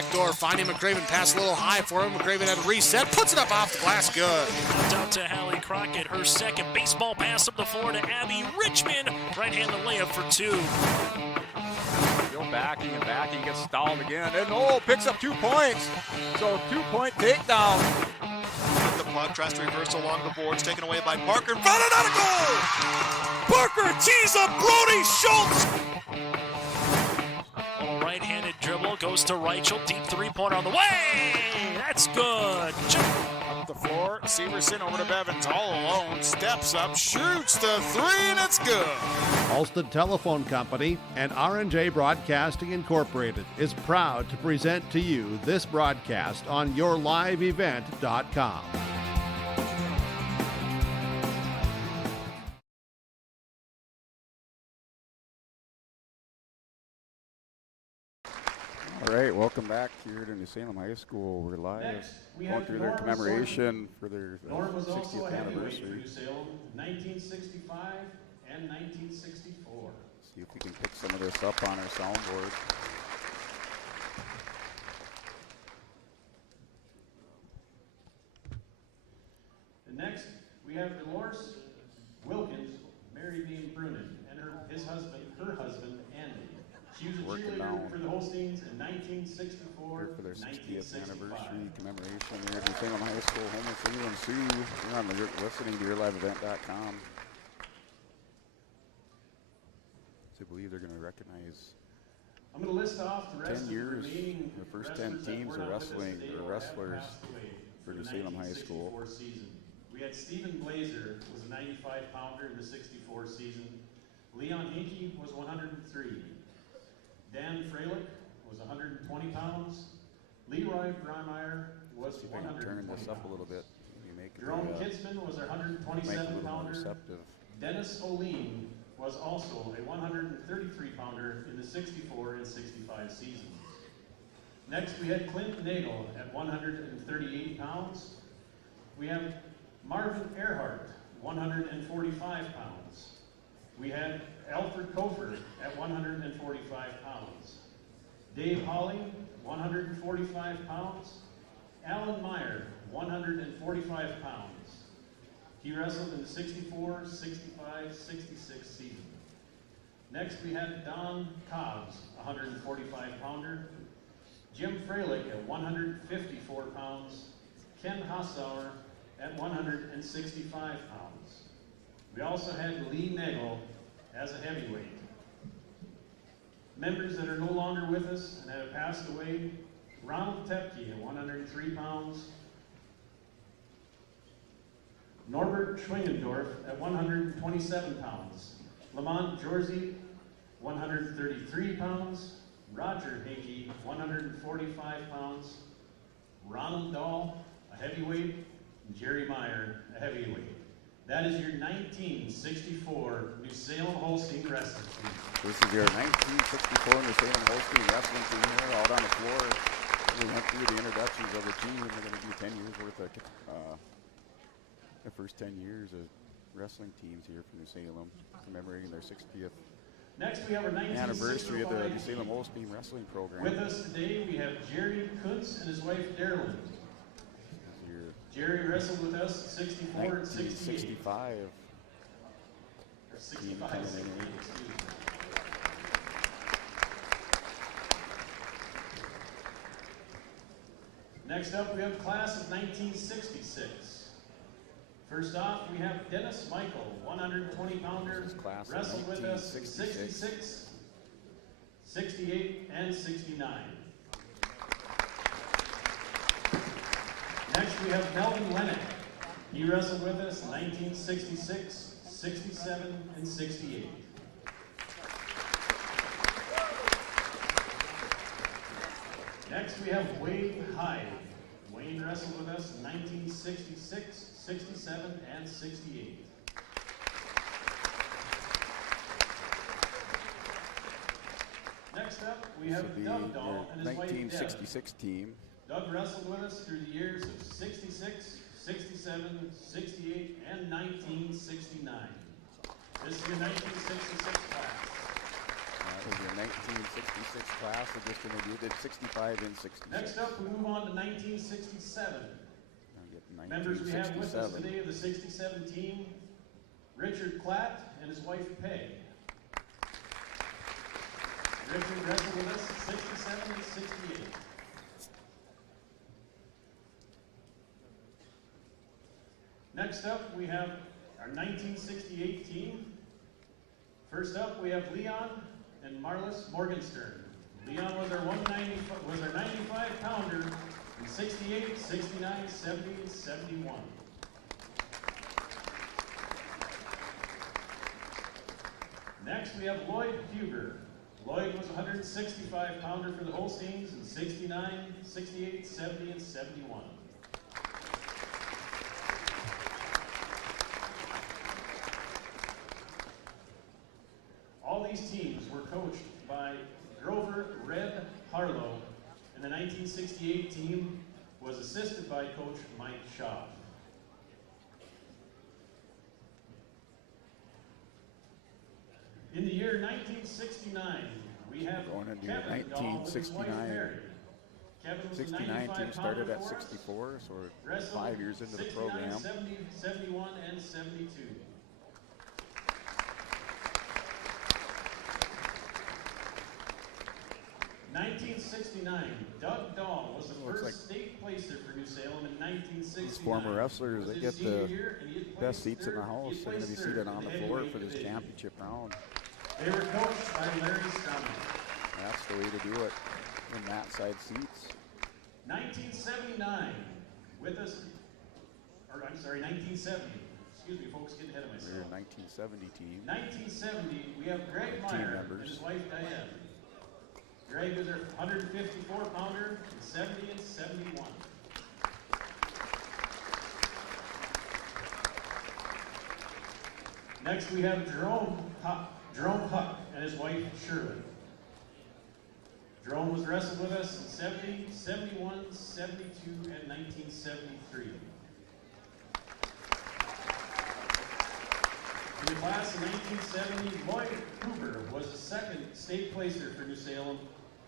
back door, finding McCraven. Pass a little high for him. McCraven had a reset, puts it up off the glass, good. Out to Hallie Crockett, her second baseball pass up the floor to Abby Richmond. Right-handed layup for two. Still backing and backing, gets stalled again, and picks up 2 points. So 2-point takedown. The puck tries to reverse along the boards, taken away by Parker. In front, another goal! Parker tees up Brody Schultz. Little right-handed dribble goes to Reichel. Deep three-pointer on the way. That's good. Up the floor, Severson over to Bevins, all alone, steps up, shoots the three, and it's good. Ulster Telephone Company and R&J Broadcasting Incorporated is proud to present to you this broadcast on YourLiveEvent.com. All right, welcome back here to New Salem High School. We're live, going through their commemoration for their 60th anniversary. New Salem, 1965 and 1964. See if we can pick some of this up on our soundboard. And next, we have Dolores Wilkins, Mary Bean Brunin, and her husband, Andy. She was a cheerleader for the Holsteins in 1964. Here for their 60th anniversary commemoration here at New Salem High School, home of Salem Sioux. You're listening to YourLiveEvent.com. I believe they're going to recognize I'm going to list off the rest 10 years, of the first 10 teams of wrestling or wrestlers for New Salem High School. Season. We had Stephen Blazer, was a 95-pounder in the 64 season. Leon Hinkey was 103. Dan Freilich was 120 pounds. Leroy Breimeyer was 120 turn this up a pounds. little bit. Jerome Kidsman was a 127-pounder. Dennis Oline was also a 133-pounder in the 64 and 65 seasons. Next, we had Clint Nagel at 138 pounds. We have Marvin Earhart, 145 pounds. We had Alfred Kofer at 145 pounds. Dave Hawley, 145 pounds. Alan Meyer, 145 pounds. He wrestled in the 64, 65, 66 season. Next we had Don Cobbs, 145-pounder. Jim Freilich at 154 pounds. Ken Hassauer at 165 pounds. We also had Lee Nagel as a heavyweight. Members that are no longer with us and that have passed away: Ronald Tepke at 103 pounds. Norbert Schwingendorf at 127 pounds. Lamont Jorzy, 133 pounds. Roger Hinkey, 145 pounds. Ronald Dahl, a heavyweight. And Jerry Meyer, a heavyweight. That is your 1964 New Salem Holstein wrestling team. This is your 1964 New Salem Holstein wrestling team here out on the floor. We went through the introductions of the team. We're going to do 10 years worth of the first 10 years of wrestling teams here from New Salem, commemorating their 60th Next, we have our anniversary of the New Salem Holstein wrestling program. With us today, we have Jerry Kuntz and his wife, Darlyn. Jerry wrestled with us 64 and 68. 65. Or 65 and 68, excuse me. Next up, we have class of 1966. First off, we have Dennis Michael, 120-pounder, wrestled with us 66, 68, and 69. Next, we have Melvin Lennox. He wrestled with us 1966, 67, and 68. Next, we have Wade Hyde. Wayne wrestled with us 1966, 67, and 68. Next up, we have Doug Dahl and his wife, Deb. 1966 team. Doug wrestled with us through the years of 66, 67, 68, and 1969. This is your 1966 class. was your 1966 class, or just when they did 65 and 66. Next up, we move on to 1967. I'll get Members we have with us 1967. today of the 67 team, Richard Klatt and his wife Peg. Richard wrestled with us at 67 and 68. Next up, we have our 1968 team. First up, we have Leon and Marlis Morgenstern. Leon was our 95-pounder in 68, 69, 70, and 71. Next, we have Lloyd Huber. Lloyd was a 165-pounder for the Holsteins in 69, 68, 70, and 71. All these teams were coached by Grover Red Harlow, and the 1968 team was assisted by Coach Mike Shaw. In the year 1969, we have Going into Kevin Dahl with his wife 1969. Mary. Kevin was a 69 team 95-pounder started at for us. 64, so we're Wrestled 5 years into the 69, program. 70, 71, and 72. (1969) Doug Dahl was the Looks first like state placer for New Salem in 1969. These former wrestlers, they It was get his senior the year, and he had best placed seats in the third- he house. had They're going to be placed seated third on in the the floor heavyweight for this division. championship round. They were coached by Larry Stroman. That's the way to do it in that side seats. 1979, with us, or I'm sorry, 1970. Excuse me, folks, getting ahead of We're myself. a 1970 team. 1970, we have Greg Team Meyer and members. his wife Diane. Greg was our 154-pounder in 70 and 71. Next, we have Jerome Huck and his wife Shirley. Jerome was wrestled with us in 70, 71, 72, and 1973. In the class of 1970, Lloyd Huber was the second state placer for New Salem,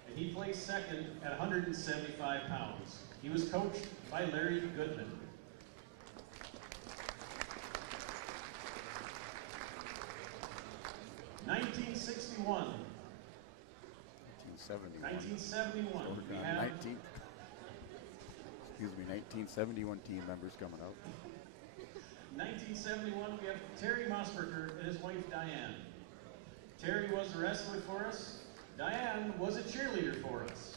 and he placed second at 175 pounds. He was coached by Larry Goodman. (1961). 1971. 1971. So We we're have 1971 team members coming out. 1971, we have Terry Mossberger and his wife Diane. Terry was a wrestler for us. Diane was a cheerleader for us.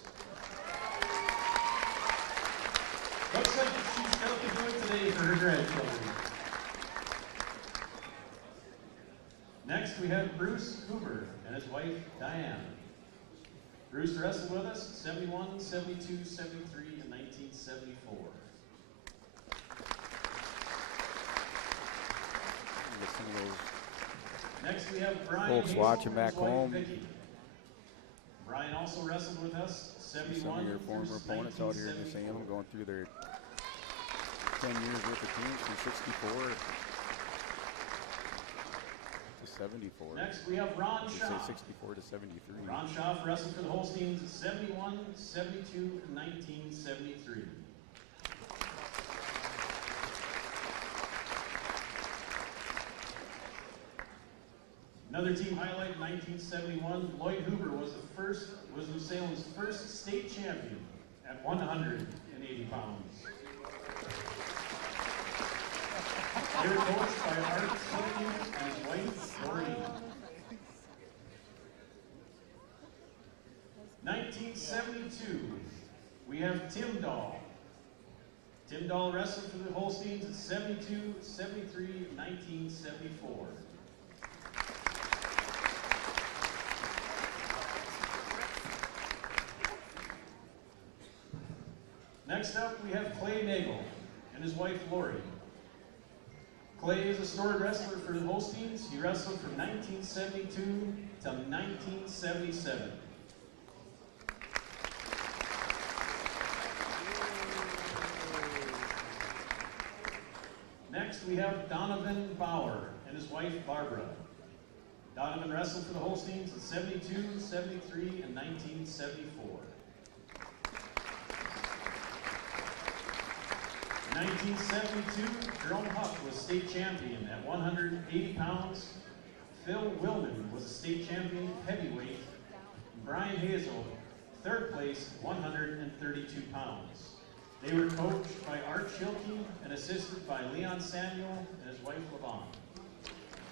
Looks like she's got to do it today for her grandchildren. Next, we have Bruce Huber and his wife Diane. Bruce wrestled with us 71, 72, 73, and 1974. Get some of those Next, we have Brian folks Hazel watching and his back wife, home. Vicky. Brian also wrestled with us See 71 some of your through former opponents out here in the 1974. Salem going through their 10 years worth of teams from 64 to 74. Next, we have Ron I should Schaaf. say 64 to 73. Ron Schaaf wrestled for the Holsteins 71, 72, and 1973. Another team highlight in 1971, Lloyd Huber was New Salem's first state champion at 180 pounds. They were coached by Art Silky and his wife, Doreen. 1972, we have Tim Dahl. Tim Dahl wrestled for the Holsteins at 72, 73, 1974. Next up, we have Clay Nagel and his wife Lori. Clay is a storied wrestler for the Holsteins. He wrestled from 1972 to 1977. Next, we have Donovan Bauer and his wife Barbara. Donovan wrestled for the Holsteins in 72, 73, and 1974. In 1972, Jerome Huff was state champion at 180 pounds. Phil Willman was a state champion heavyweight. Brian Hazel, third place, 132 pounds. They were coached by Art Schilke and assisted by Leon Samuel and his wife Levon.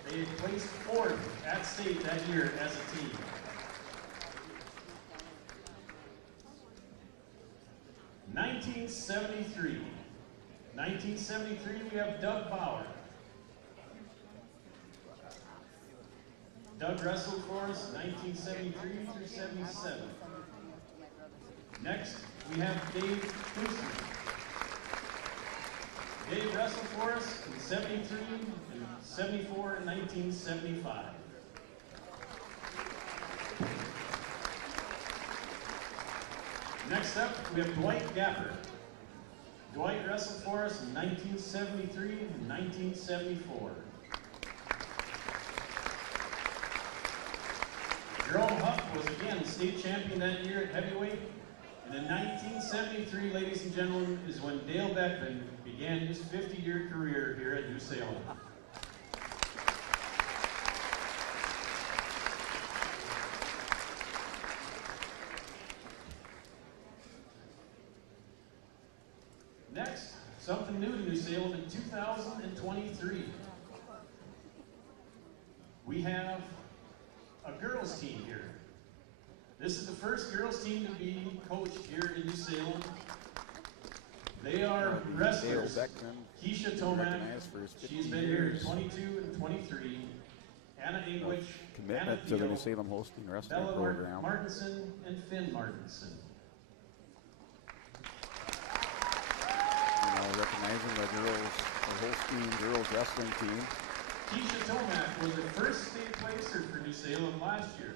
They had placed fourth at state that year as a team. '73. 1973, we have Doug Bauer. Doug wrestled for us 1973 through 77. Next, we have Dave Houston. Dave wrestled for us in 73, and 74, and 1975. Next up, we have Dwight Gapper. Dwight wrestled for us in 1973 and 1974. Jerome Huff was again state champion that year at heavyweight. And in 1973, ladies and gentlemen, is when Dale Beckman began his 50-year career here at New Salem. Next, something new to New Salem in 2023. We have a girls team here. This is the first girls team to be coached here in New Salem. They are wrestlers. Keisha Tomac, she's been here 22 and 23. Anna English, Anna Commitment to the New Salem Holstein Wrestling Bella Program. Martinson, and Finn Martinson. Recognizing the Holstein girls wrestling team. Keisha Tomac was the first state placer for New Salem last year.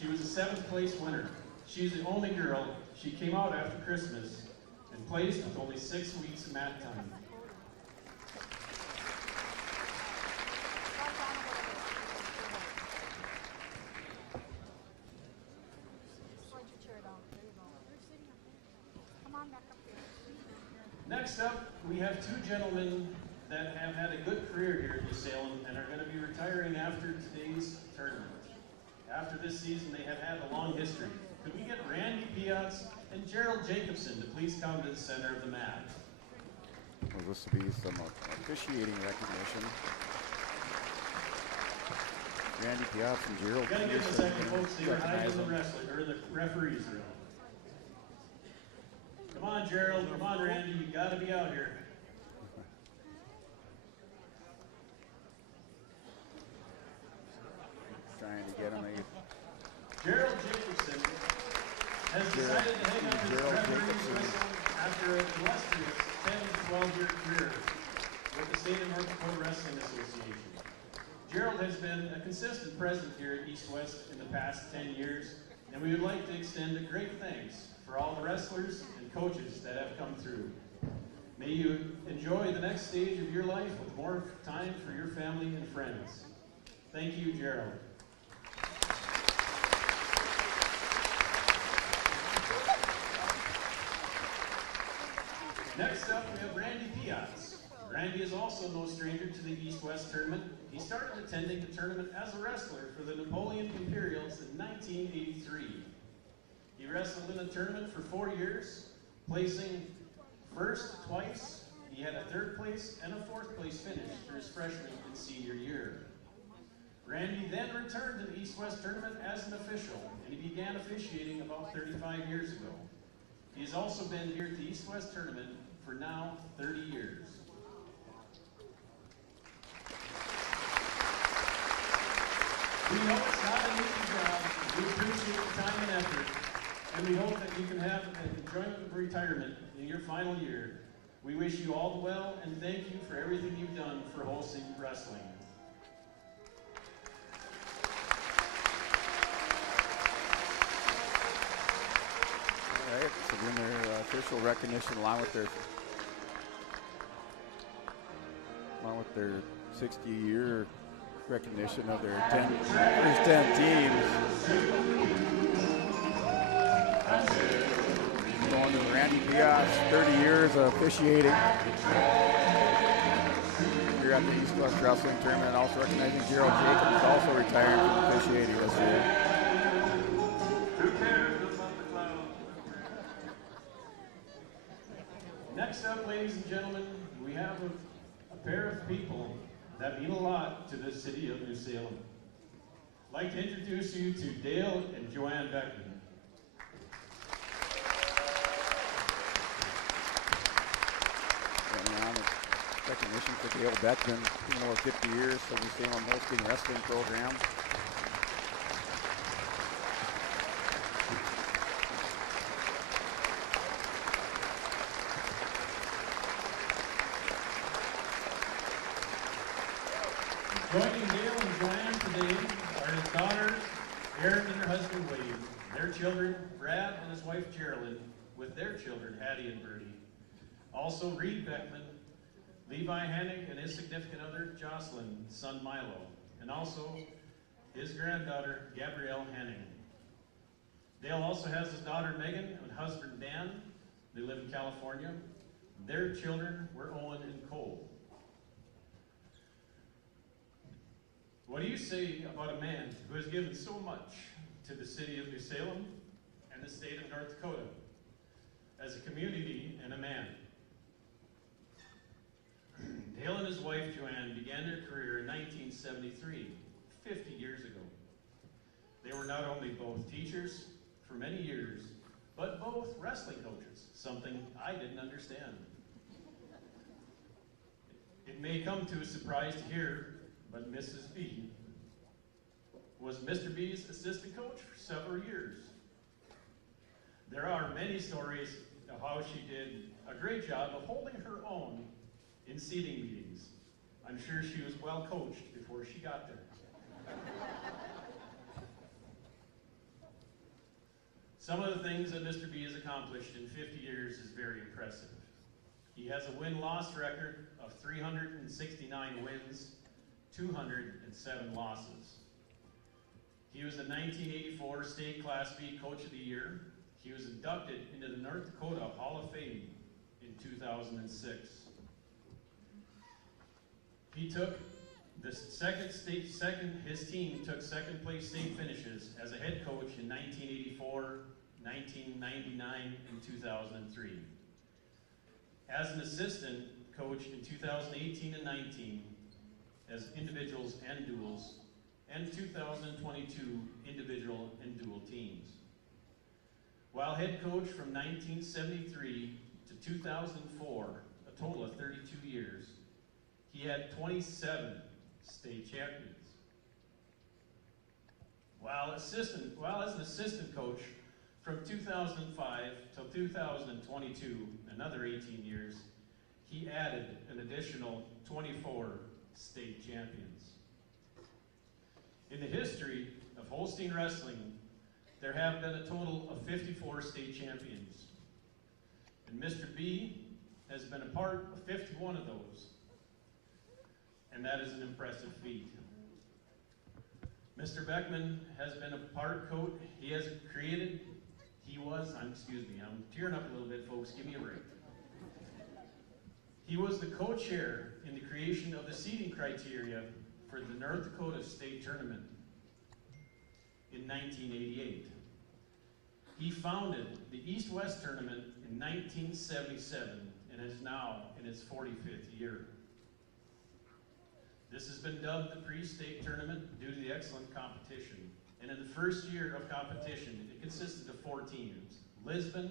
She was a 7th place winner. She's the only girl. She came out after Christmas and placed with only 6 weeks of mat time. Next up, we have 2 gentlemen that have had a good career here at New Salem and are going to be retiring after today's tournament. After this season, they have had a long history. Could we get Randy Piatz and Gerald Jacobson to please come to the center of the mat? Well, this will be some officiating recognition. Randy Piatz and Gerald Gotta give them a second, folks. They were hiding in the Jacobson. wrestling or the referees room. Come on, Gerald. Come on, Randy. You gotta be out here. Trying to get him Gerald Jacobson has decided to hang up his referee's whistle after an illustrious 10 to 12-year career with the State of North Dakota Wrestling Association. Gerald has been a consistent presence here at East West in the past 10 years, and we would like to extend a great thanks for all the wrestlers and coaches that have come through. May you enjoy the next stage of your life with more time for your family and friends. Thank you, Gerald. Next up, we have Randy Piatz. Randy is also no stranger to the East-West tournament. He started attending the tournament as a wrestler for the Napoleon Imperials in 1983. He wrestled in the tournament for 4 years, placing first twice. He had a 3rd place and a 4th place finish for his freshman and senior year. Randy then returned to the East-West tournament as an official, and he began officiating about 35 years ago. He has also been here at the East-West tournament for now 30 years. We know it's not an easy job. We appreciate the time and effort, and we hope that you can have an enjoyment of retirement in your final year. We wish you all the well, and thank you for everything you've done for Holstein Wrestling. All right, so doing their official recognition along with their 60-year recognition of their first 10 teams. Going to Randy Bias, 30 years of officiating here at the East West Wrestling Tournament. Also recognizing Gerald Jacobs, also retiring from officiating this year. Next up, ladies and gentlemen, we have a pair of people that mean a lot to the city of New Salem. I'd like to introduce you to Dale and Joanne Beckman. Recognition for Dale Beckman, over 50 years for the New Salem Holstein Wrestling program. Joining Dale and Joanne today are his daughters, Erin and her husband Wade, their children, Brad and his wife Geraldine, with their children, Hattie and Bertie. Also, Reed Beckman, Levi Hennig and his significant other, Jocelyn, son Milo, and also his granddaughter, Gabrielle Hennig. Dale also has his daughter Megan and husband Dan. They live in California. Their children were Owen and Cole. What do you say about a man who has given so much to the city of New Salem and the state of North Dakota as a community and a man? Dale and his wife Joanne began their career in 1973, 50 years ago. They were not only both teachers for many years, but both wrestling coaches, something I didn't understand. It may come to a surprise to hear, but Mrs. B was Mr. B's assistant coach for several years. There are many stories of how she did a great job of holding her own in seating meetings. I'm sure she was well coached before she got there. Some of the things that Mr. B has accomplished in 50 years is very impressive. He has a win-loss record of 369 wins, 207 losses. He was the 1984 State Class B Coach of the Year. He was inducted into the North Dakota Hall of Fame in 2006. He took the his team took second place state finishes as a head coach in 1984, 1999, and 2003. As an assistant coach in 2018 and 19, as individuals and duals, and 2022 individual and dual teams. While head coach from 1973 to 2004, a total of 32 years, he had 27 state champions. While as an assistant coach from 2005 till 2022, another 18 years, he added an additional 24 state champions. In the history of Holstein Wrestling, there have been a total of 54 state champions. And Mr. B has been a part of 51 of those. And that is an impressive feat. Mr. Beckman has been a part coach. I'm tearing up a little bit, folks, give me a break. He was the co-chair in the creation of the seating criteria for the North Dakota State Tournament in 1988. He founded the East-West Tournament in 1977 and is now in its 45th year. This has been dubbed the pre-state tournament due to the excellent competition. And in the first year of competition, it consisted of 4 teams: Lisbon,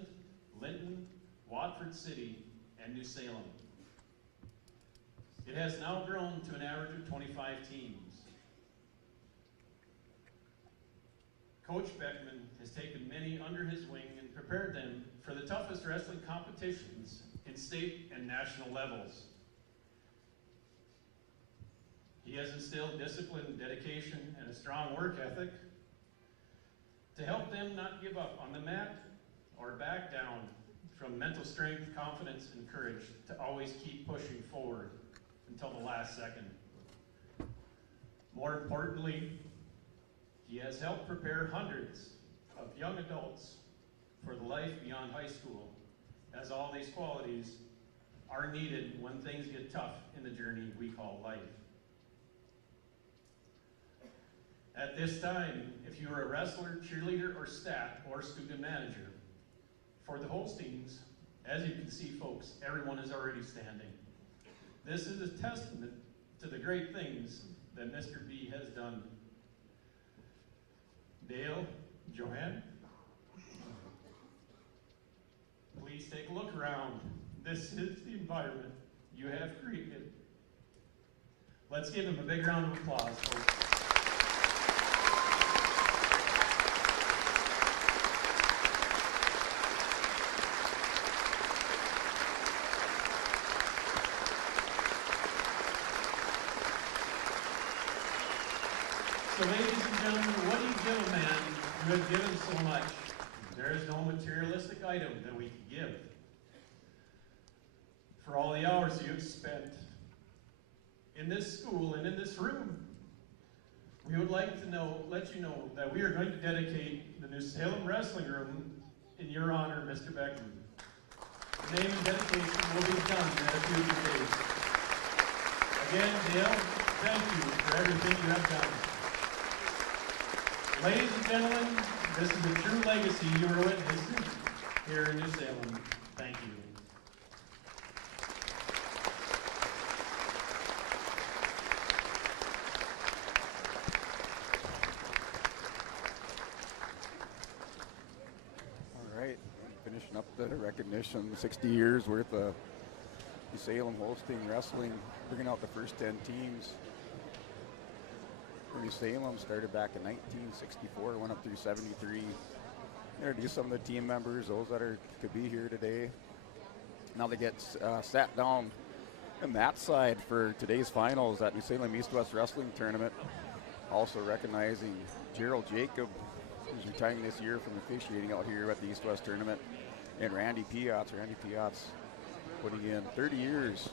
Linton, Watford City, and New Salem. It has now grown to an average of 25 teams. Coach Beckman has taken many under his wing and prepared them for the toughest wrestling competitions in state and national levels. He has instilled discipline, dedication, and a strong work ethic to help them not give up on the mat or back down, from mental strength, confidence, and courage to always keep pushing forward until the last second. More importantly, he has helped prepare hundreds of young adults for the life beyond high school, as all these qualities are needed when things get tough in the journey we call life. At this time, if you are a wrestler, cheerleader, or stat, or student manager, for the Holsteins, as you can see, folks, everyone is already standing. This is a testament to the great things that Mr. B has done. Dale, Joanne, please take a look around. This is the environment you have created. Let's give him a big round of applause, folks. So ladies and gentlemen, what do you give a man who has given so much? There is no materialistic item that we can give. For all the hours you have spent in this school and in this room, we would like to let you know that we are going to dedicate the New Salem Wrestling Room in your honor, Mr. Beckman. The name and dedication will be done at a future date. Again, Dale, thank you for everything you have done. Ladies and gentlemen, this is a true legacy you are witnessing here in New Salem. Thank you. All right, finishing up the recognition, 60 years worth of New Salem Holstein Wrestling, bringing out the first 10 teams. New Salem started back in 1964, went up through 73. Introduce some of the team members, those that could be here today. Now they get sat down on that side for today's finals at New Salem East-West Wrestling Tournament. Also recognizing Gerald Jacob, who's retiring this year from officiating out here at the East-West Tournament, and Randy Piotz. Randy Piotz putting in 30 years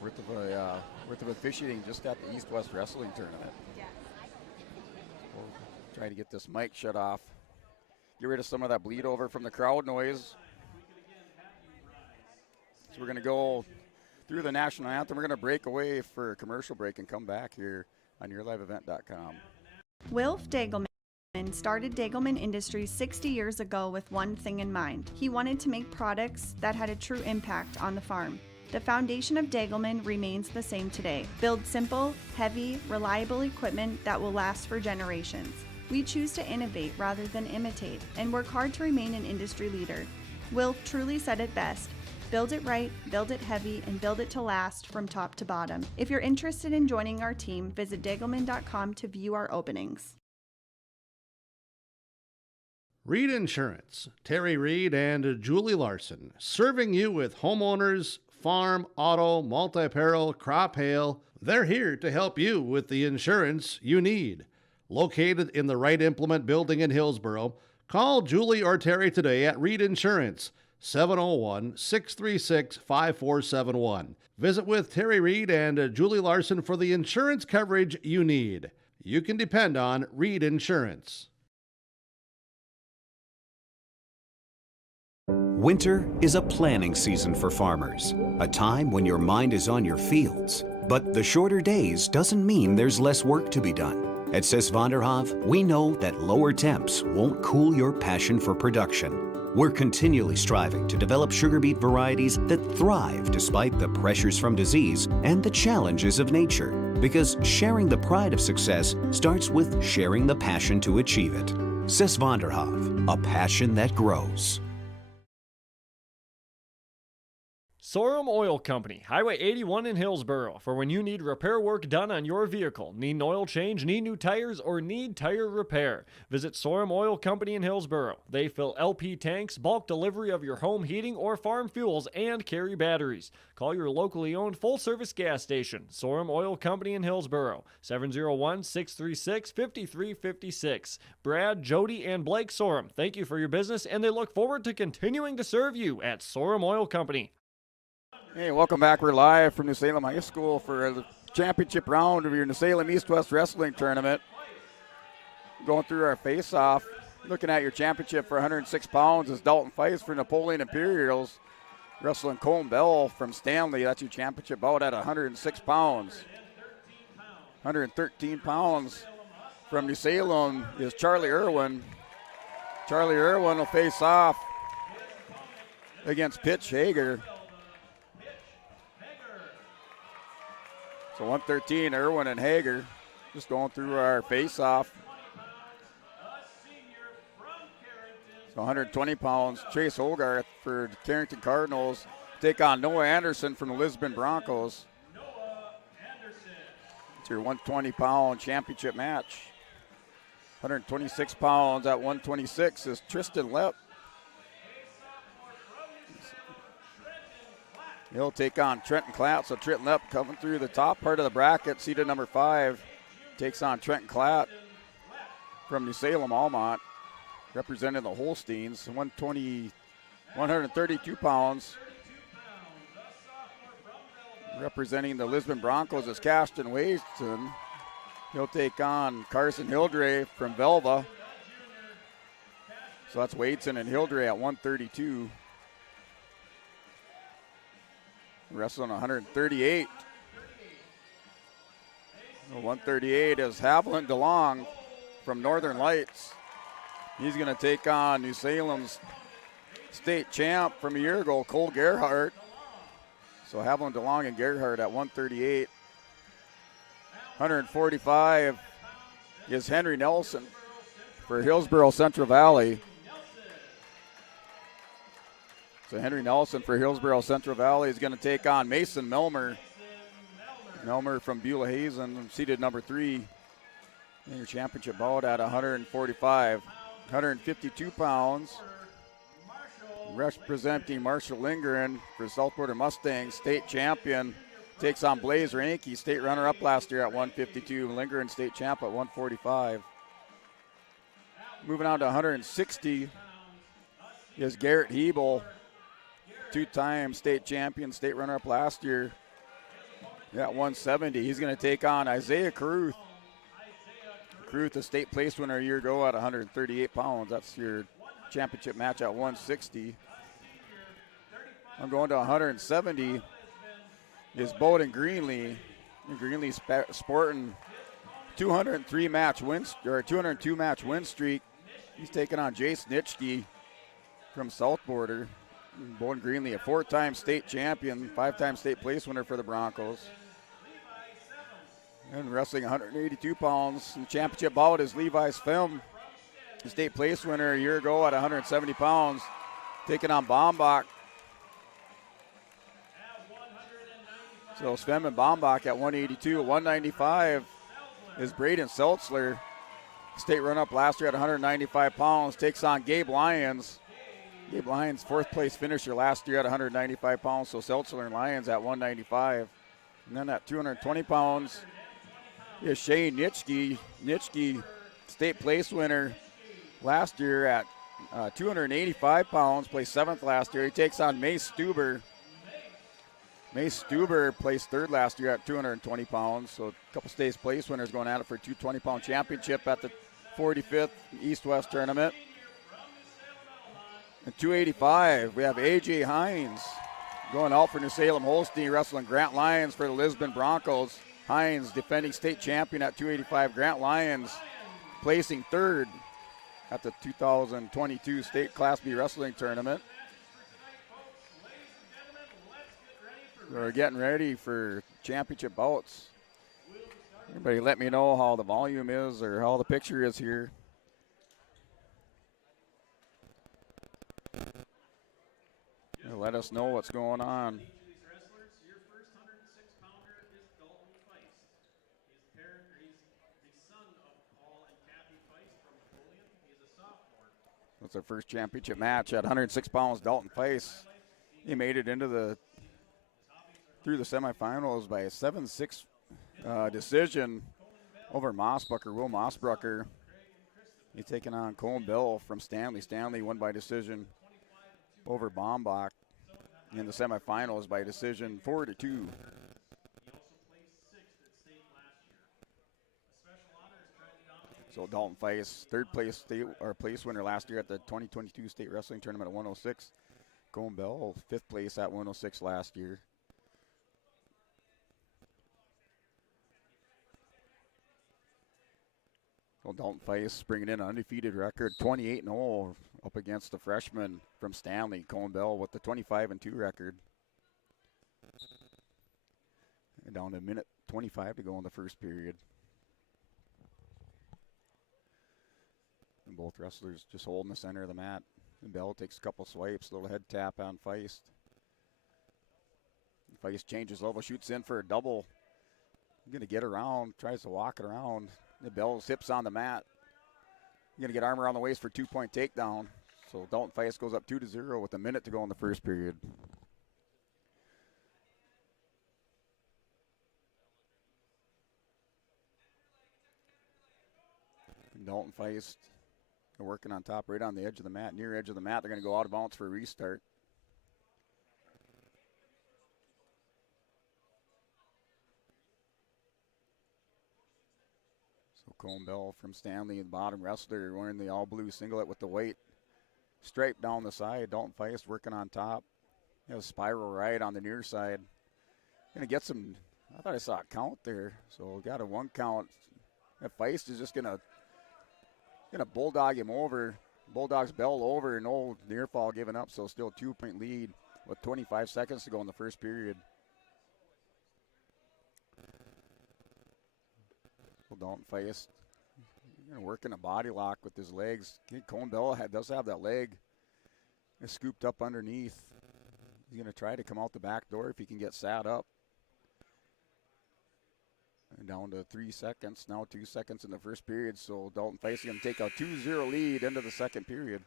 worth of officiating just at the East-West Wrestling Tournament. We'll try to get this mic shut off. Get rid of some of that bleed over from the crowd noise. So we're going to go through the national anthem. We're going to break away for a commercial break and come back here on YourLiveEvent.com. Wilf Dagelman started Dagelman Industries 60 years ago with one thing in mind. He wanted to make products that had a true impact on the farm. The foundation of Dagelman remains the same today. Build simple, heavy, reliable equipment that will last for generations. We choose to innovate rather than imitate and work hard to remain an industry leader. Wilf truly said it best. Build it right, build it heavy, and build it to last from top to bottom. If you're interested in joining our team, visit Dagelman.com to view our openings. Reed Insurance, Terry Reed and Julie Larson, serving you with homeowners, farm, auto, multi-peril, crop hail. They're here to help you with the insurance you need. Located in the Wright Implement Building in Hillsboro, call Julie or Terry today at Reed Insurance, 701-636-5471. Visit with Terry Reed and Julie Larson for the insurance coverage you need. You can depend on Reed Insurance. Winter is a planning season for farmers, a time when your mind is on your fields. But the shorter days doesn't mean there's less work to be done. At Sis van der Haaf, we know that lower temps won't cool your passion for production. We're continually striving to develop sugar beet varieties that thrive despite the pressures from disease and the challenges of nature. Because sharing the pride of success starts with sharing the passion to achieve it. Sis van der Haaf, a passion that grows. Sorum Oil Company, Highway 81 in Hillsboro, for when you need repair work done on your vehicle, need an oil change, need new tires, or need tire repair. Visit Sorum Oil Company in Hillsboro. They fill LP tanks, bulk delivery of your home heating or farm fuels, and carry batteries. Call your locally owned full-service gas station, Sorum Oil Company in Hillsboro, 701-636-5356. Brad, Jody, and Blake Sorum, thank you for your business, and they look forward to continuing to serve you at Sorum Oil Company. Hey, welcome back. We're live from New Salem High School for championship round of your Salem East-West Wrestling Tournament. Going through our face-off, looking at your championship for 106 pounds is Dalton Feist for Napoleon Imperials. Wrestling Colm Bell from Stanley. That's your championship bout at 106 pounds. 113 pounds from New Salem is Charlie Irwin. Charlie Irwin will face off against Pitch Hager. So 113, Irwin and Hager. Just going through our face-off. So 120 pounds, Chase Hogarth for the Carrington Cardinals. Take on Noah Anderson from the Lisbon Broncos. It's your 120-pound championship match. 126 pounds at 126 is Tristan Lepp. He'll take on Trenton Klatt. So Trenton Lepp coming through the top part of the bracket, seated number 5. Takes on Trenton Klatt from New Salem Almont, representing the Holsteins. 132 pounds. Representing the Lisbon Broncos is Cashton Wadeson. He'll take on Carson Hildre from Velva. So that's Wadeson and Hildre at 132. Wrestling 138. 138 is Haviland DeLong from Northern Lights. He's going to take on New Salem's state champ from a year ago, Cole Gerhardt. So Haviland DeLong and Gerhardt at 138. 145 is Henry Nelson for Hillsborough Central Valley. So Henry Nelson for Hillsborough Central Valley is going to take on Mason Melmer. Melmer from Beulah Hazen, seated number 3 in your championship bout at 145. 152 pounds. Representing Marshall Lindgren for South Border Mustangs, state champion. Takes on Blaze Ranke, state runner-up last year at 152. Lindgren state champ at 145. Moving on to 160 is Garrett Hebel, 2-time state champion, state runner-up last year at 170. He's going to take on Isaiah Caruth. Caruth, a state place winner a year ago at 138 pounds. That's your championship match at 160. I'm going to 170 is Bowden Greenlee. Greenlee sporting 202 match win streak. He's taking on Jace Nitschke from South Border. Bowden Greenlee, a 4-time state champion, 5-time state place winner for the Broncos. And wrestling 182 pounds. The championship bout is Levi Svem, the state place winner a year ago at 170 pounds, taking on Bombach. So Svem and Bombach at 182. 195 is Braden Seltzler, state run-up last year at 195 pounds, takes on Gabe Lyons. Gabe Lyons, 4th place finisher last year at 195 pounds, so Seltzler and Lyons at 195. And then at 220 pounds is Shane Nitschke. Nitschke, state place winner last year at 285 pounds, placed 7th last year. He takes on Mace Stuber. Mace Stuber placed 3rd last year at 220 pounds. So a couple states place winners going at it for 220-pound championship at the 45th East-West tournament. At 285, we have A.J. Hines going out for New Salem Holstein, wrestling Grant Lyons for the Lisbon Broncos. Hines, defending state champion at 285. Grant Lyons placing 3rd at the 2022 State Class B Wrestling Tournament. We're getting ready for championship bouts. Everybody let me know how the volume is or how the picture is here. Let us know what's going on. That's our first championship match at 106 pounds. Dalton Feist, he made it into through the semifinals by a 7-6 decision over Mossbucker, Will Mossbucker. He's taking on Colm Bell from Stanley. Stanley won by decision over Bombach in the semifinals by decision 4-2. So Dalton Feist, third place state or place winner last year at the 2022 state wrestling tournament at 106. Cone Bell, fifth place at 106 last year. Well, Dalton Feist bringing in an undefeated record, 28-0 up against the freshman from Stanley, Cone Bell, with the 25-2 record. And down to a minute 25 to go in the first period. And both wrestlers just holding the center of the mat. And Bell takes a couple swipes, little head tap on Feist. Feist changes level, shoots in for a double. Going to get around, tries to walk it around. The Bell's hips on the mat. Going to get arm around the waist for 2-point takedown. So Dalton Feist goes up 2-0 with a minute to go in the first period. And Dalton Feist working on top, right on the edge of the mat, near edge of the mat. They're going to go out of bounds for a restart. So Cone Bell from Stanley, the bottom wrestler, wearing the all-blue singlet with the white stripe down the side. Dalton Feist working on top. A spiral right on the near side. Going to get some, I thought I saw a count there. So we got a 1 count. And Feist is just going to bulldog him over. Bulldogs Bell over, no near fall given up, so still 2-point lead with 25 seconds to go in the first period. Well, Dalton Feist working a body lock with his legs. Cone Bell does have that leg scooped up underneath. He's going to try to come out the back door if he can get sat up. And down to 3 seconds, now 2 seconds in the first period, so Dalton Feist is going to take a 2-0 lead into the second period.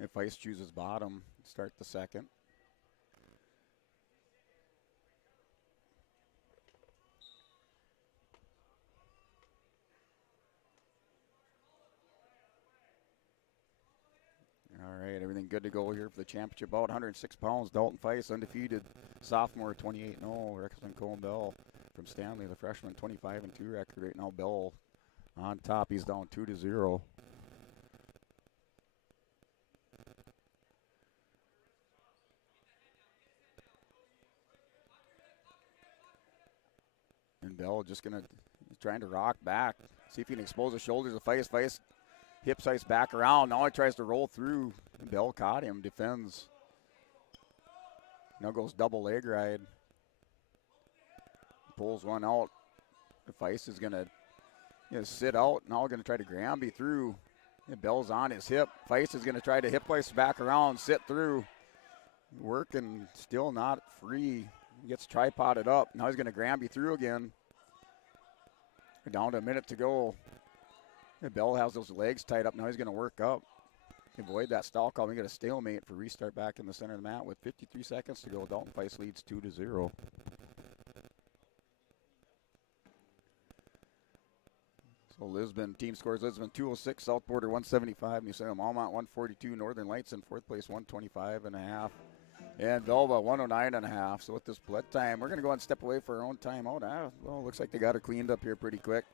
And Feist chooses bottom to start the second. All right, everything good to go here for the championship bout. 106 pounds, Dalton Feist, undefeated sophomore, 28-0. Reckson Cone Bell from Stanley, the freshman, 25-2 record right now. Bell on top, he's down 2-0. And Bell just trying to rock back, see if he can expose the shoulders of Feist. Feist hip sights back around. Now he tries to roll through. Bell caught him, defends. Now goes double leg ride. Pulls one out. Feist is going to sit out. Now going to try to Granby through. And Bell's on his hip. Feist is going to try to hip hoist back around, sit through. Working, still not free. He gets tripoded up. Now he's going to Granby through again. Down to a minute to go. And Bell has those legs tied up. Now he's going to work up. Avoid that stall call. We get a stalemate for restart back in the center of the mat with 53 seconds to go. Dalton Feist leads 2-0. So Lisbon, team scores Lisbon 206, South Border 175, New Salem Almont 142, Northern Lights in fourth place 125.5. And Velva 109.5. So with this blood time, we're going to go ahead and step away for our own timeout. Well, looks like they got it cleaned up here pretty quick.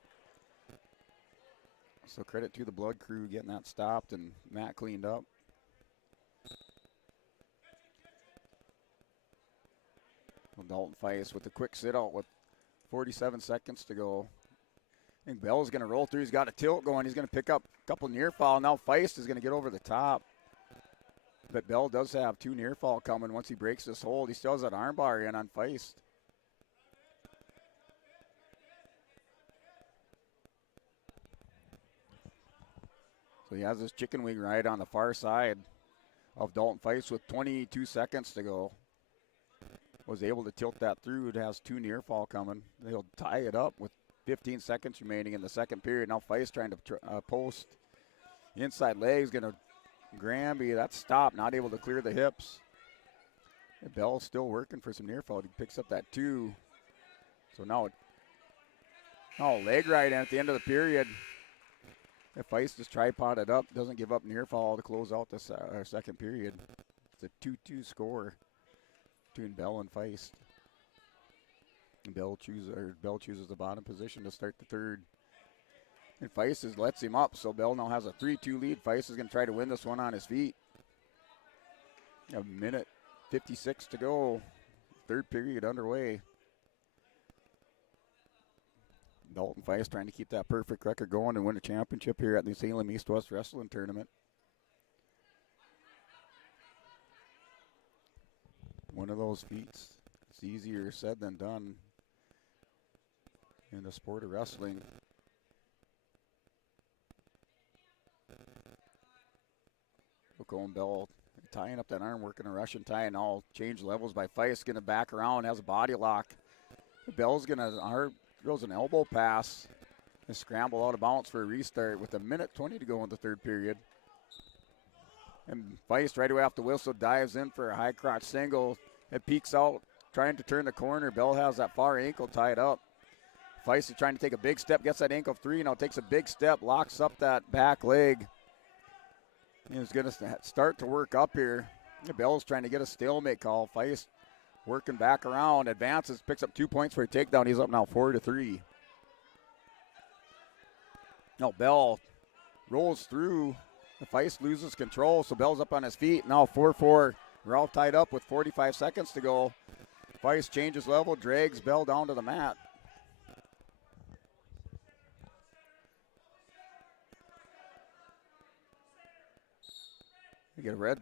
So credit to the blood crew getting that stopped and Matt cleaned up. Well, Dalton Feist with a quick sit out with 47 seconds to go. I think Bell's going to roll through. He's got a tilt going. He's going to pick up a couple near fall. Now Feist is going to get over the top. But Bell does have 2 near fall coming once he breaks this hold. He still has that arm bar in on Feist. So he has this chicken wing ride on the far side of Dalton Feist with 22 seconds to go. Was able to tilt that through. It has 2 near fall coming. They'll tie it up with 15 seconds remaining in the second period. Now Feist trying to post. Inside legs going to Granby. That's stopped. Not able to clear the hips. And Bell's still working for some near fall. He picks up that 2. So now leg ride at the end of the period. If Feist is tripoded up, doesn't give up near fall to close out the second period. It's a 2-2 score. between Bell and Feist. And Bell chooses the bottom position to start the third. And Feist lets him up, so Bell now has a 3-2 lead. Feist is going to try to win this one on his feet. A minute 56 to go. Third period underway. Dalton Feist trying to keep that perfect record going and win a championship here at the Salem East-West Wrestling Tournament. One of those feats. It's easier said than done in the sport of wrestling. Colin Bell tying up that arm, working a Russian tie, and all change levels by Feist. Going to back around, has a body lock. Bell's going to throws an elbow pass and scramble out of bounds for a restart with a minute 20 to go in the third period. And Feist right away off the whistle dives in for a high crotch single. It peeks out, trying to turn the corner. Bell has that far ankle tied up. Feist is trying to take a big step, gets that ankle free, now takes a big step, locks up that back leg. He's going to start to work up here. Bell's trying to get a stalemate call. Feist working back around, advances, picks up 2 points for a takedown. He's up now 4-3. Now Bell rolls through. Feist loses control, so Bell's up on his feet. Now 4-4. We're all tied up with 45 seconds to go. Feist changes level, drags Bell down to the mat. You get a red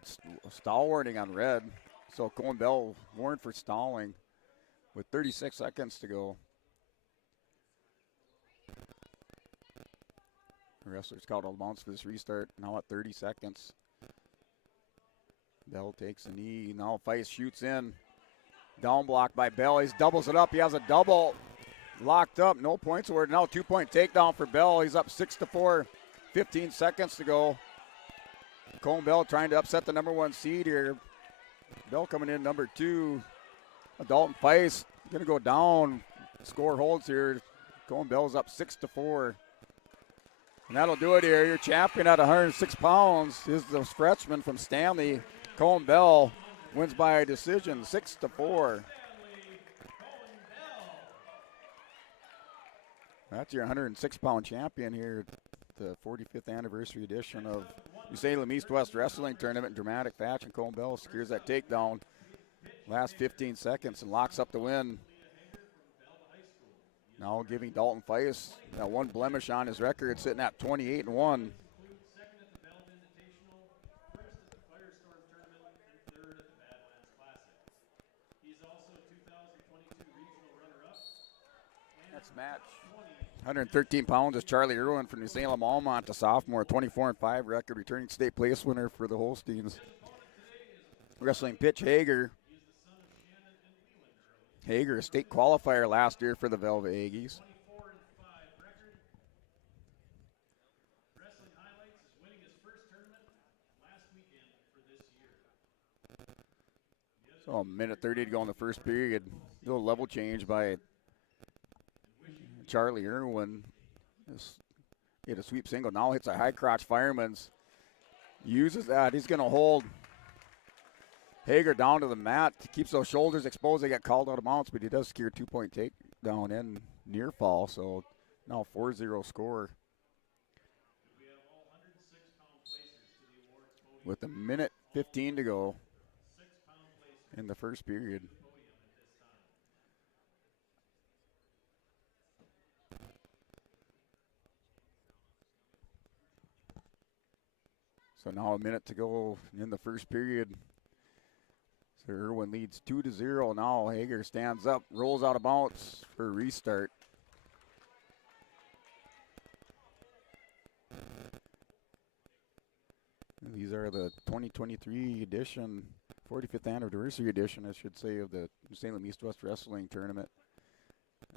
stall warning on red. So Colin Bell warned for stalling with 36 seconds to go. The wrestler's called out of bounds for this restart. Now at 30 seconds. Bell takes a knee. Now Feist shoots in. Down block by Bell. He doubles it up. He has a double. Locked up. No points awarded. Now 2-point takedown for Bell. He's up 6-4. 15 seconds to go. Colin Bell trying to upset the number 1 seed here. Bell coming in number 2. Dalton Feist going to go down. Score holds here. Colin Bell's up 6-4. And that'll do it here. Your champion at 106 pounds is the freshman from Stanley. Colin Bell wins by a decision, 6-4. That's your 106-pound champion here at the 45th anniversary edition of the Salem East-West Wrestling Tournament in dramatic fashion. Colin Bell secures that takedown last 15 seconds and locks up the win. Now giving Dalton Feist that one blemish on his record, sitting at 28-1. Next match, 113 pounds is Charlie Irwin from New Salem Almont, a sophomore, 24-5 record, returning state place winner for the Holsteins. Wrestling Pitch Hager. Hager, a state qualifier last year for the Velvet Aggies. So a minute 30 to go in the first period. A little level change by Charlie Irwin. He had a sweep single. Now hits a high crotch fireman's. Uses that. He's going to hold Hager down to the mat. Keeps those shoulders exposed. They get called out of bounds, but he does secure 2-point takedown and near fall. So now 4-0 score. With a minute 15 to go in the first period. So now a minute to go in the first period. So Irwin leads 2-0. Now Hager stands up, rolls out of bounds for a restart. And these are the 2023 edition, 45th anniversary edition, I should say, of the Salem East-West Wrestling Tournament.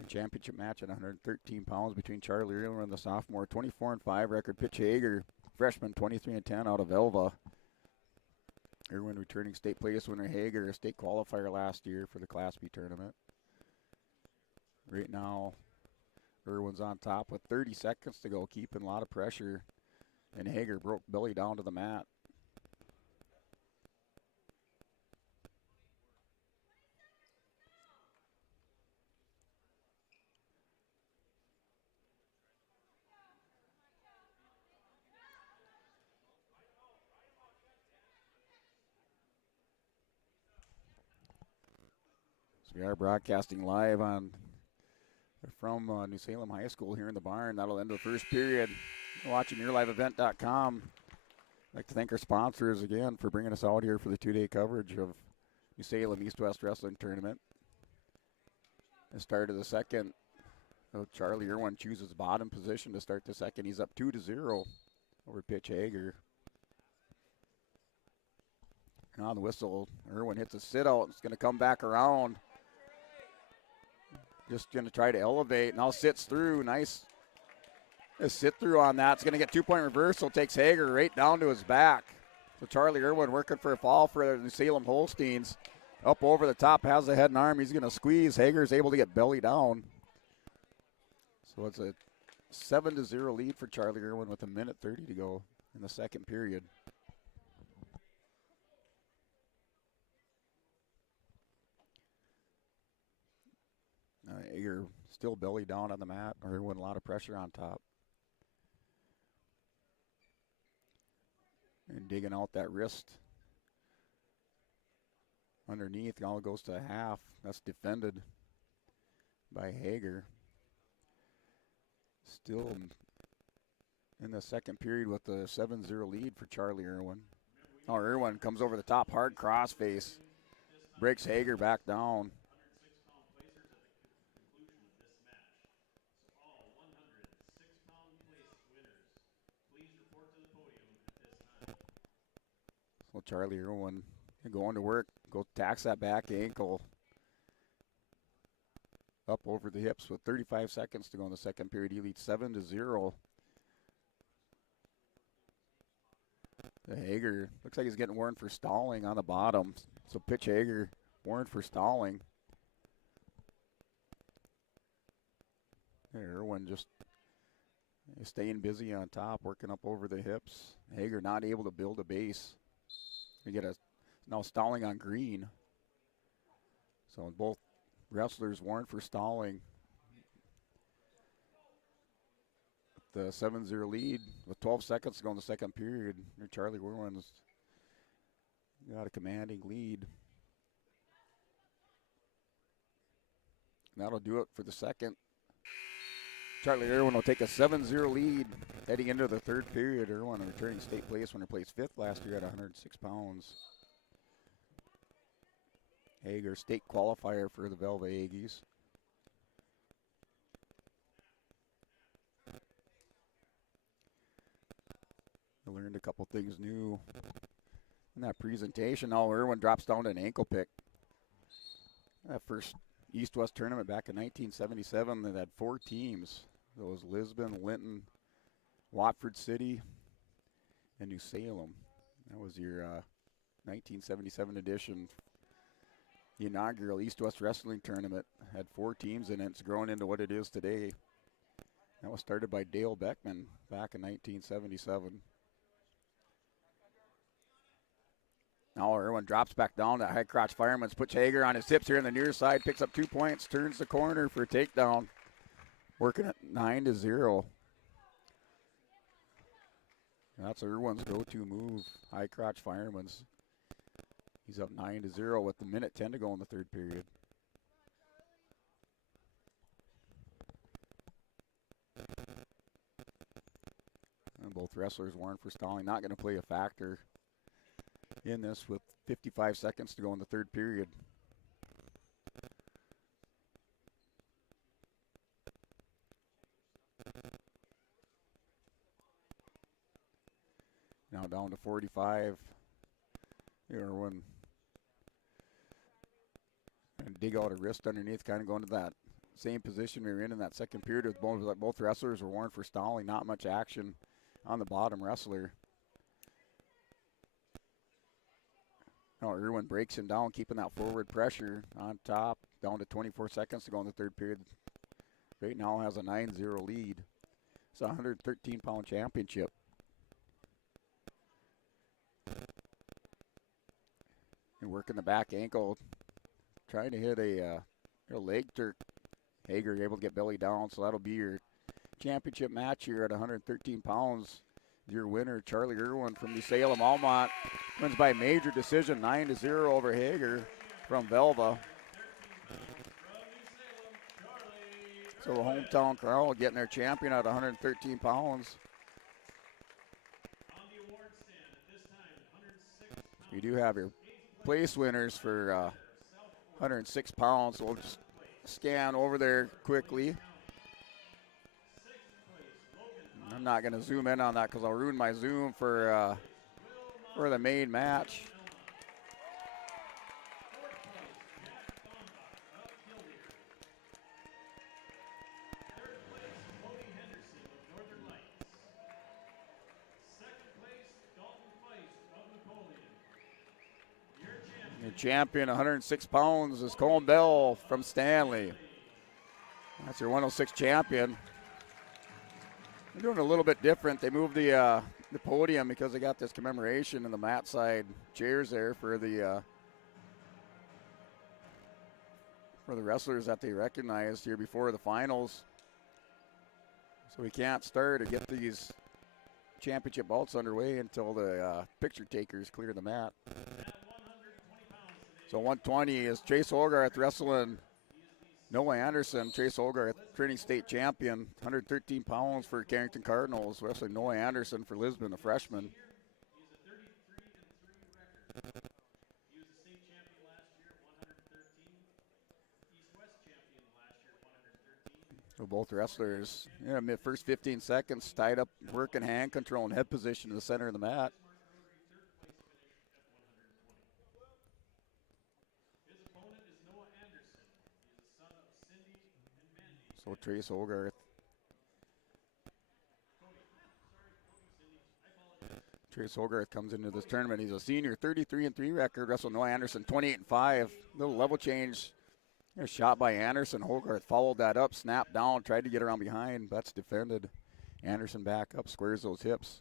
A championship match at 113 pounds between Charlie Irwin, the sophomore, 24-5 record. Pitch Hager, freshman, 23-10 out of Elva. Irwin returning state place winner. Hager, a state qualifier last year for the Class B tournament. Right now, Irwin's on top with 30 seconds to go, keeping a lot of pressure. And Hager broke belly down to the mat. We are broadcasting live from New Salem High School here in the barn. That'll end the first period. Watching YourLiveEvent.com. I'd like to thank our sponsors again for bringing us out here for the 2-day coverage of New Salem East-West Wrestling Tournament. The start of the second, Charlie Irwin chooses bottom position to start the second. He's up 2-0 over Pitch Hager. On the whistle, Irwin hits a sit-out. It's going to come back around. Just going to try to elevate. Now sits through. Nice sit-through on that. It's going to get 2-point reversal. Takes Hager right down to his back. So Charlie Irwin working for a fall for the Salem Holsteins. Up over the top, has the head and arm. He's going to squeeze. Hager's able to get belly down. So it's a 7-0 lead for Charlie Irwin with 1:30 to go in the second period. Hager still belly down on the mat. Irwin a lot of pressure on top. And digging out that wrist underneath. All goes to a half. That's defended by Hager. Still in the second period with the 7-0 lead for Charlie Irwin. Oh, Irwin comes over the top, hard crossface. Breaks Hager back down. So Charlie Irwin going to work, tax that back ankle up over the hips with 35 seconds to go in the second period. He leads 7-0. The Hager looks like he's getting warned for stalling on the bottom. So Pitch Hager warned for stalling. Irwin just staying busy on top, working up over the hips. Hager not able to build a base. We get now stalling on green. So both wrestlers warned for stalling. The 7-0 lead with 12 seconds to go in the second period. Charlie Irwin's got a commanding lead. That'll do it for the second. Charlie Irwin will take a 7-0 lead heading into the third period. Irwin, a returning state place winner, placed fifth last year at 106 pounds. Hager, state qualifier for the Velva Aggies. I learned a couple things new in that presentation. Now Irwin drops down to an ankle pick. That first East-West tournament back in 1977, that had 4 teams. It was Lisbon, Linton, Watford City, and New Salem. That was your 1977 edition. The inaugural East-West Wrestling Tournament had 4 teams in it. It's grown into what it is today. That was started by Dale Beckman back in 1977. Now Irwin drops back down. That high crotch fireman's puts Hager on his hips here in the near side, picks up 2 points, turns the corner for a takedown. Working at 9-0. That's Irwin's go-to move. High crotch fireman's. He's up 9-0 with 1:10 to go in the third period. And both wrestlers warned for stalling. Not going to play a factor in this with 55 seconds to go in the third period. Now down to 45. Irwin and dig out a wrist underneath, kind of going to that same position we were in that second period with both wrestlers were warned for stalling. Not much action on the bottom wrestler. Now Irwin breaks him down, keeping that forward pressure on top. Down to 24 seconds to go in the third period. Right now has a 9-0 lead. It's a 113-pound championship. And working the back ankle, trying to hit a leg jerk. Hager able to get belly down, so that'll be your championship match here at 113 pounds. Your winner, Charlie Irwin from New Salem Almont, wins by major decision, 9-0 over Hager from Velva. So the hometown crowd getting their champion at 113 pounds. You do have your place winners for 106 pounds. So we'll just scan over there quickly. I'm not going to zoom in on that because I'll ruin my zoom for the main match. Your champion, 106 pounds, is Colin Bell from Stanley. That's your 106 champion. They're doing a little bit different. They moved the podium because they got this commemoration in the mat side chairs there for the wrestlers that they recognized here before the finals. So we can't start or get these championship bouts underway until the picture takers clear the mat. So 120 is Chase Hogarth wrestling Noah Anderson. Chase Hogarth, Trinity State champion, 113 pounds for Carrington Cardinals, wrestling Noah Anderson for Lisbon, a freshman. So both wrestlers, first 15 seconds tied up, working hand control and head position in the center of the mat. So Trace Hogarth. Trace Hogarth comes into this tournament. He's a senior, 33-3 record. Wrestled Noah Anderson, 28-5. Little level change. A shot by Anderson. Hogarth followed that up, snapped down, tried to get around behind. That's defended. Anderson back up, squares those hips.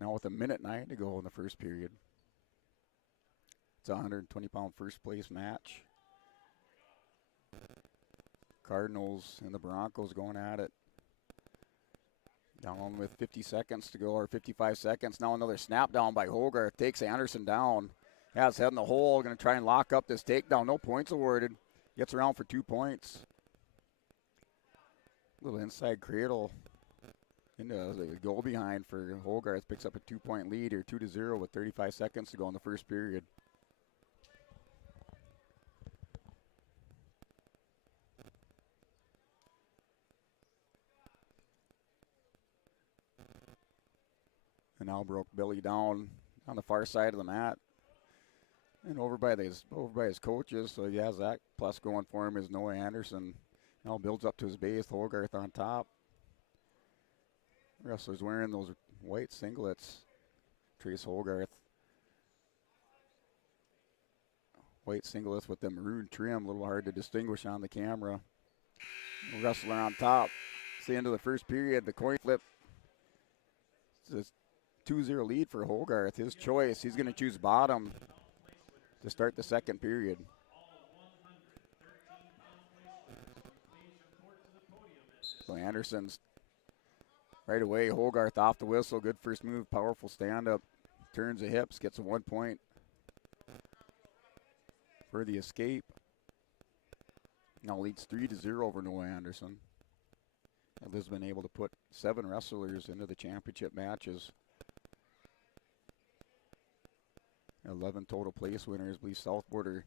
Now with 1:09 to go in the first period. It's a 120-pound first place match. Cardinals and the Broncos going at it. Down with 50 seconds to go, or 55 seconds. Now another snap down by Hogarth. Takes Anderson down. Has head in the hole. Going to try and lock up this takedown. No points awarded. Gets around for 2 points. Little inside cradle into the goal behind for Hogarth. Picks up a 2-point lead here, 2-0 with 35 seconds to go in the first period. And now broke Billy down on the far side of the mat. And over by his coaches, so he has that plus going for him is Noah Anderson. Now builds up to his base, Hogarth on top. Wrestler's wearing those white singlets. Trace Hogarth. White singlets with the maroon trim, a little hard to distinguish on the camera. Wrestler on top. It's the end of the first period. The coin flip. It's a 2-0 lead for Hogarth. His choice, he's going to choose bottom to start the second period. So Anderson's right away. Hogarth off the whistle. Good first move. Powerful stand-up. Turns the hips. Gets a 1 point for the escape. Now leads 3-0 over Noah Anderson. Lisbon able to put 7 wrestlers into the championship matches. 11 total place winners. I believe South Border,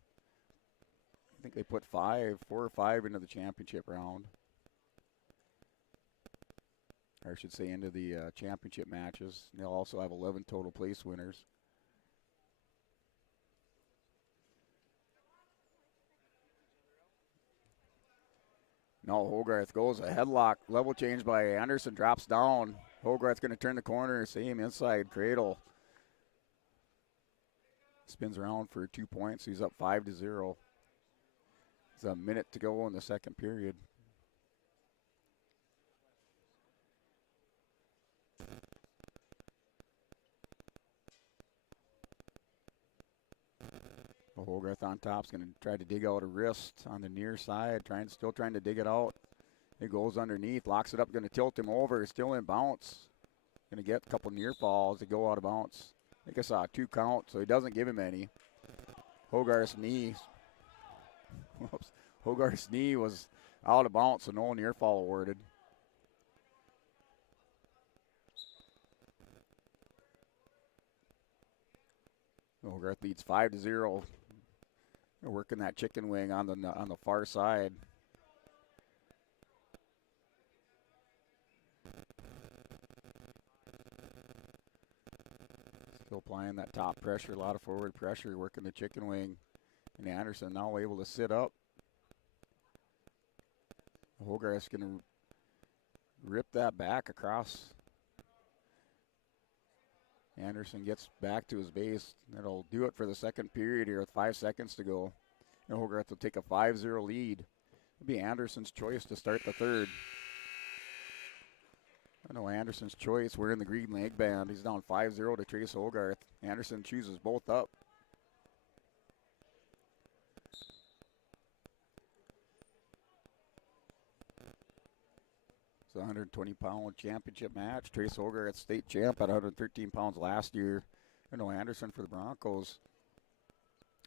I think they put 4 or 5 into the championship round. Or I should say into the championship matches. They'll also have 11 total place winners. Now Hogarth goes a headlock. Level change by Anderson. Drops down. Hogarth's going to turn the corner. Same inside cradle. Spins around for 2 points. He's up 5-0. It's a minute to go in the second period. Hogarth on top is going to try to dig out a wrist on the near side. Still trying to dig it out. It goes underneath. Locks it up. Going to tilt him over. Still in bounce. Going to get a couple near falls that go out of bounce. I think I saw a 2 count, so he doesn't give him any. Hogarth's knee. Hogarth's knee was out of bounds, so no near fall awarded. Hogarth leads 5-0. They're working that chicken wing on the far side. Still applying that top pressure, a lot of forward pressure, working the chicken wing. And Anderson now able to sit up. Hogarth's going to rip that back across. Anderson gets back to his base. That'll do it for the second period here with 5 seconds to go. And Hogarth will take a 5-0 lead. It'll be Anderson's choice to start the third. I know Anderson's choice. We're in the green leg band. He's down 5-0 to Trace Hogarth. Anderson chooses both up. It's a 120-pound championship match. Trace Hogarth, state champ at 113 pounds last year. I know Anderson for the Broncos.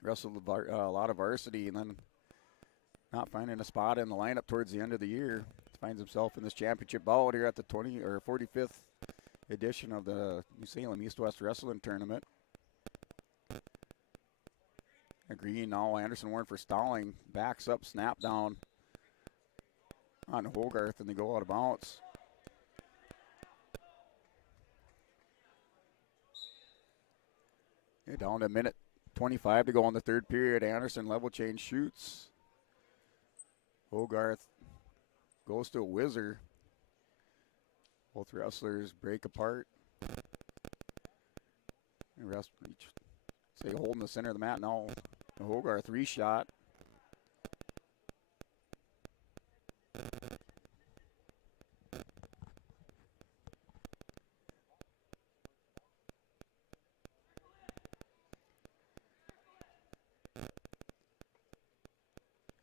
Wrestled a lot of varsity and then not finding a spot in the lineup towards the end of the year. Finds himself in this championship bout here at the 45th edition of the New Salem East-West Wrestling Tournament. A green now, Anderson Warren for stalling. Backs up, snap down on Hogarth, and they go out of bounds. Okay, down to a minute 25 to go in the third period. Anderson level change shoots. Hogarth goes to a whizzer. Both wrestlers break apart. And each say holding the center of the mat now. Hogarth reshot.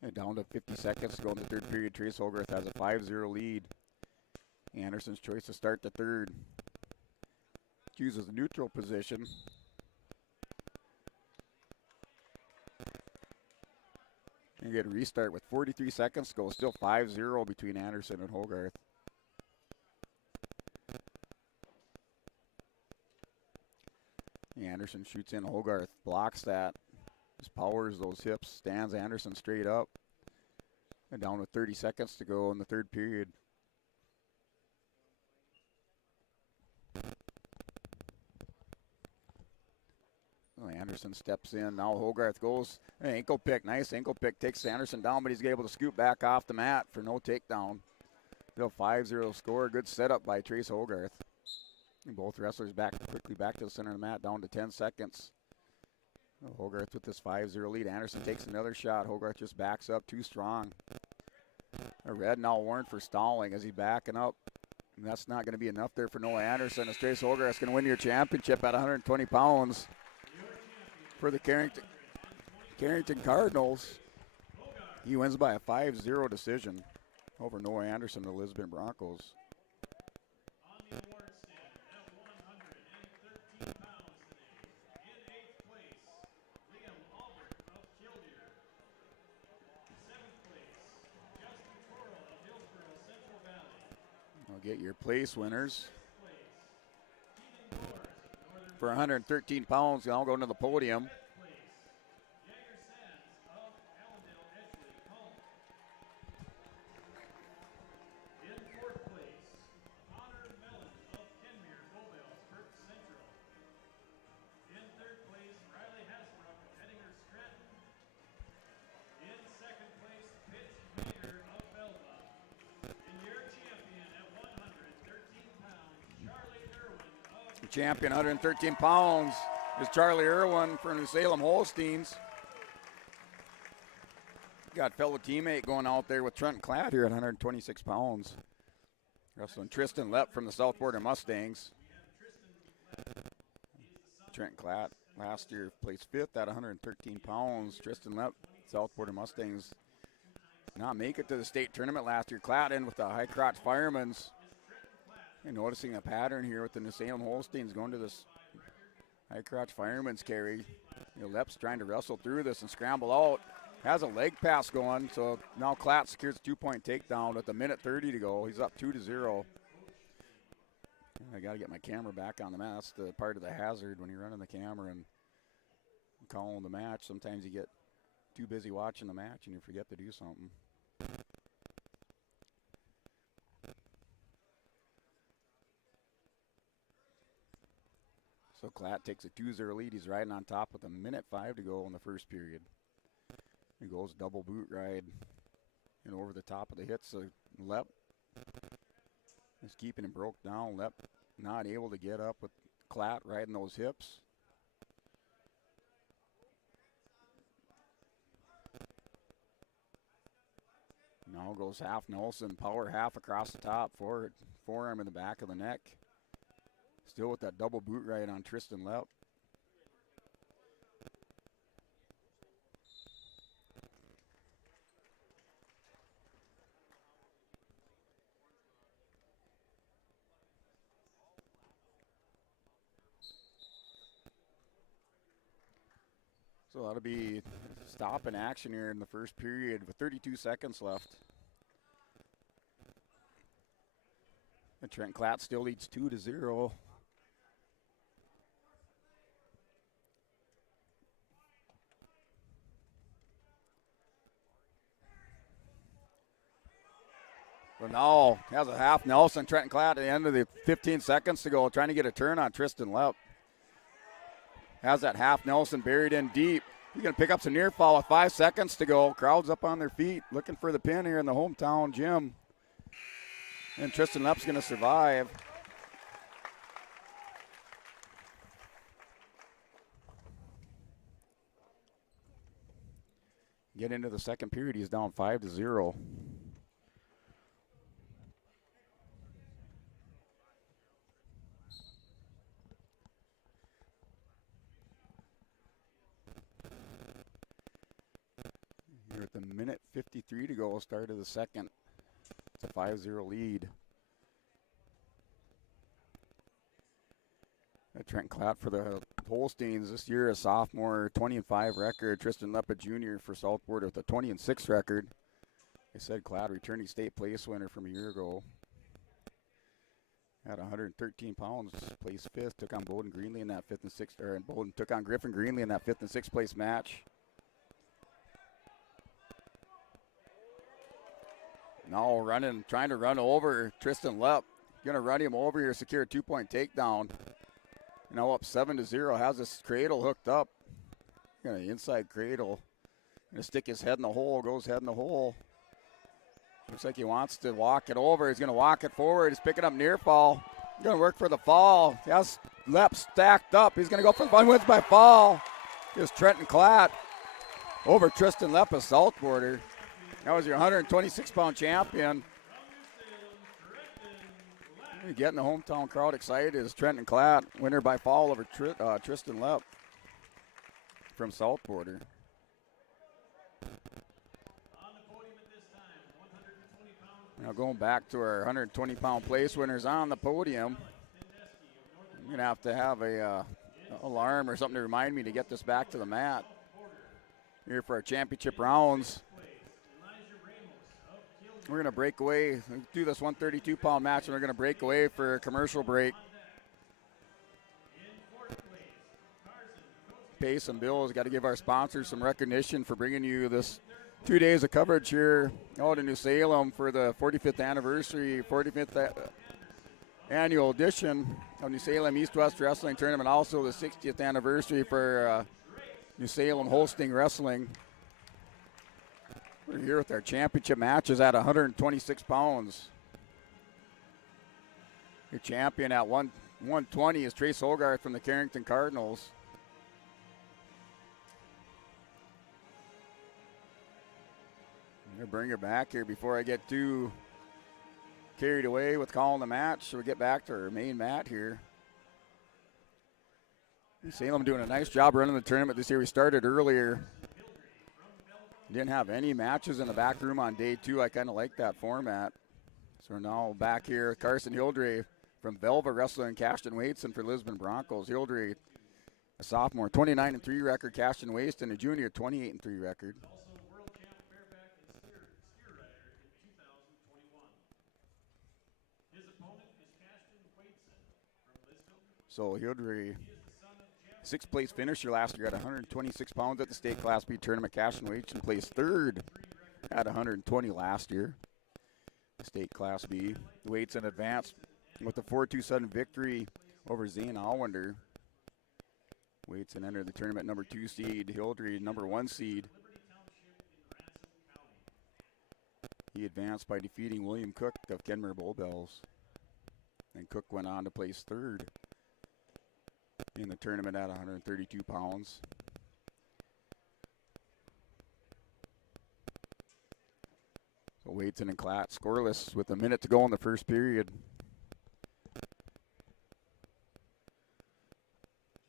And down to 50 seconds to go in the third period. Trace Hogarth has a 5-0 lead. Anderson's choice to start the third. Chooses the neutral position. And get a restart with 43 seconds to go. Still 5-0 between Anderson and Hogarth. Anderson shoots in. Hogarth blocks that. Just powers those hips. Stands Anderson straight up. And down with 30 seconds to go in the third period. Anderson steps in. Now Hogarth goes. Ankle pick. Nice ankle pick. Takes Anderson down, but he's able to scoot back off the mat for no takedown. Still 5-0 score. Good setup by Trace Hogarth. And both wrestlers quickly back to the center of the mat. Down to 10 seconds. Hogarth with this 5-0 lead. Anderson takes another shot. Hogarth just backs up too strong. A red now warned for stalling as he's backing up. And that's not going to be enough there for Noah Anderson. As Trace Hogarth's going to win your championship at 120 pounds. For the Carrington Cardinals, he wins by a 5-0 decision over Noah Anderson, the Lisbon Broncos. On the award stand at 113 pounds today, in 8th place, Liam Albert of Killdeer. 7th place, Justin Torrell of Hillsborough Central Valley. I'll get your place winners. For 113 pounds, I'll go to the podium. In 4th place, Connor Mellon of Kenmure, Bowbells, Perth Central. In 3rd place, Riley Hasbrook of Hettinger Scranton. In 2nd place, Pitts Mayer of Belva. And your champion at 113 pounds, Charlie Irwin of... The champion, 113 pounds, is Charlie Irwin from the Salem Holsteins. Got fellow teammate going out there with Trent Klatt here at 126 pounds. Wrestling Tristan Lepp from the South Border Mustangs. Trent Klatt last year placed 5th at 113 pounds. Tristan Lepp, South Border Mustangs, not make it to the state tournament last year. Klatt in with the high crotch firemen's. And noticing a pattern here with the New Salem Holsteins going to this high crotch fireman's carry. Lepp's trying to wrestle through this and scramble out. has a leg pass going, so now Klatt secures a 2-point takedown with a minute 30 to go. He's up 2-0. I got to get my camera back on the mat. That's the part of the hazard when you're running the camera and calling the match. Sometimes you get too busy watching the match and you forget to do something. So Klatt takes a 2-0 lead. He's riding on top with a minute 5 to go in the first period. He goes double boot ride and over the top of the hits. Lep is keeping him broke down. Lep not able to get up with Klatt riding those hips. Now goes half Nelson, power half across the top, forearm in the back of the neck. Still with that double boot ride on Tristan Lep. So that'll be stop in action here in the first period with 32 seconds left. And Trent Klatt still leads 2-0. But now has a half Nelson. Trenton Klatt at the end of the 15 seconds to go, trying to get a turn on Tristan Lep. Has that half Nelson buried in deep. He's going to pick up some near fall with 5 seconds to go. Crowd's up on their feet, looking for the pin here in the hometown gym. And Tristan Lep's going to survive. Get into the second period, he's down 5-0. Here at the minute 53 to go, start of the second. It's a 5-0 lead. Trent Klatt for the Holsteins this year, a sophomore, 20-5 record. Tristan Lep, a junior for Southport with a 20-6 record. I said Klatt, returning state place winner from a year ago. At 113 pounds, placed fifth. Took on Bowden Greenlee in that fifth and sixth, and Bowden took on Griffin Greenlee in that fifth and sixth place match. Now running, trying to run over Tristan Lep. Gonna run him over here, secure a 2-point takedown. Now up 7-0, has this cradle hooked up. Gonna inside cradle. Gonna stick his head in the hole, goes head in the hole. Looks like he wants to walk it over. He's gonna walk it forward. He's picking up near fall. He's gonna work for the fall. He has Lep stacked up. He's gonna go for the fun, wins by fall. Here's Trenton Klatt over Tristan Lep, a Southporter. That was your 126-pound champion. Getting the hometown crowd excited is Trenton Klatt, winner by fall over Tristan Lep from Southporter. Now going back to our 120-pound place winners on the podium. I'm going to have a alarm or something to remind me to get this back to the mat here for our championship rounds. We're going to break away, do this 132-pound match, and we're going to break away for a commercial break. Pace and Bill has got to give our sponsors some recognition for bringing you this 2 days of coverage here out in New Salem for the 45th annual edition of New Salem East-West Wrestling Tournament, also the 60th anniversary for New Salem hosting wrestling. We're here with our championship matches at 126 pounds. Your champion at 120 is Trace Hogarth from the Carrington Cardinals. I'm going to bring her back here before I get too carried away with calling the match. So we get back to our main mat here. Salem doing a nice job running the tournament this year. We started earlier. Didn't have any matches in the back room on day 2. I kind of like that format. So we're now back here. Carson Hildre from Velva Wrestling, Cashton Waitson for Lisbon Broncos. Hildre, a sophomore, 29-3 record. Cashton Waitson, a junior, 28-3 record. So Hildrey, 6th place finisher last year at 126 pounds at the state Class B tournament. Cashton Waitson placed 3rd at 120 last year. State Class B. Waitson advanced with a 4-2 sudden victory over Zane Allender. Waitson entered the tournament number 2 seed. Hildrey number 1 seed. He advanced by defeating William Cook of Kenmare Bull Bells. And Cook went on to place 3rd in the tournament at 132 pounds. So Waitson and Klatt scoreless with a minute to go in the first period.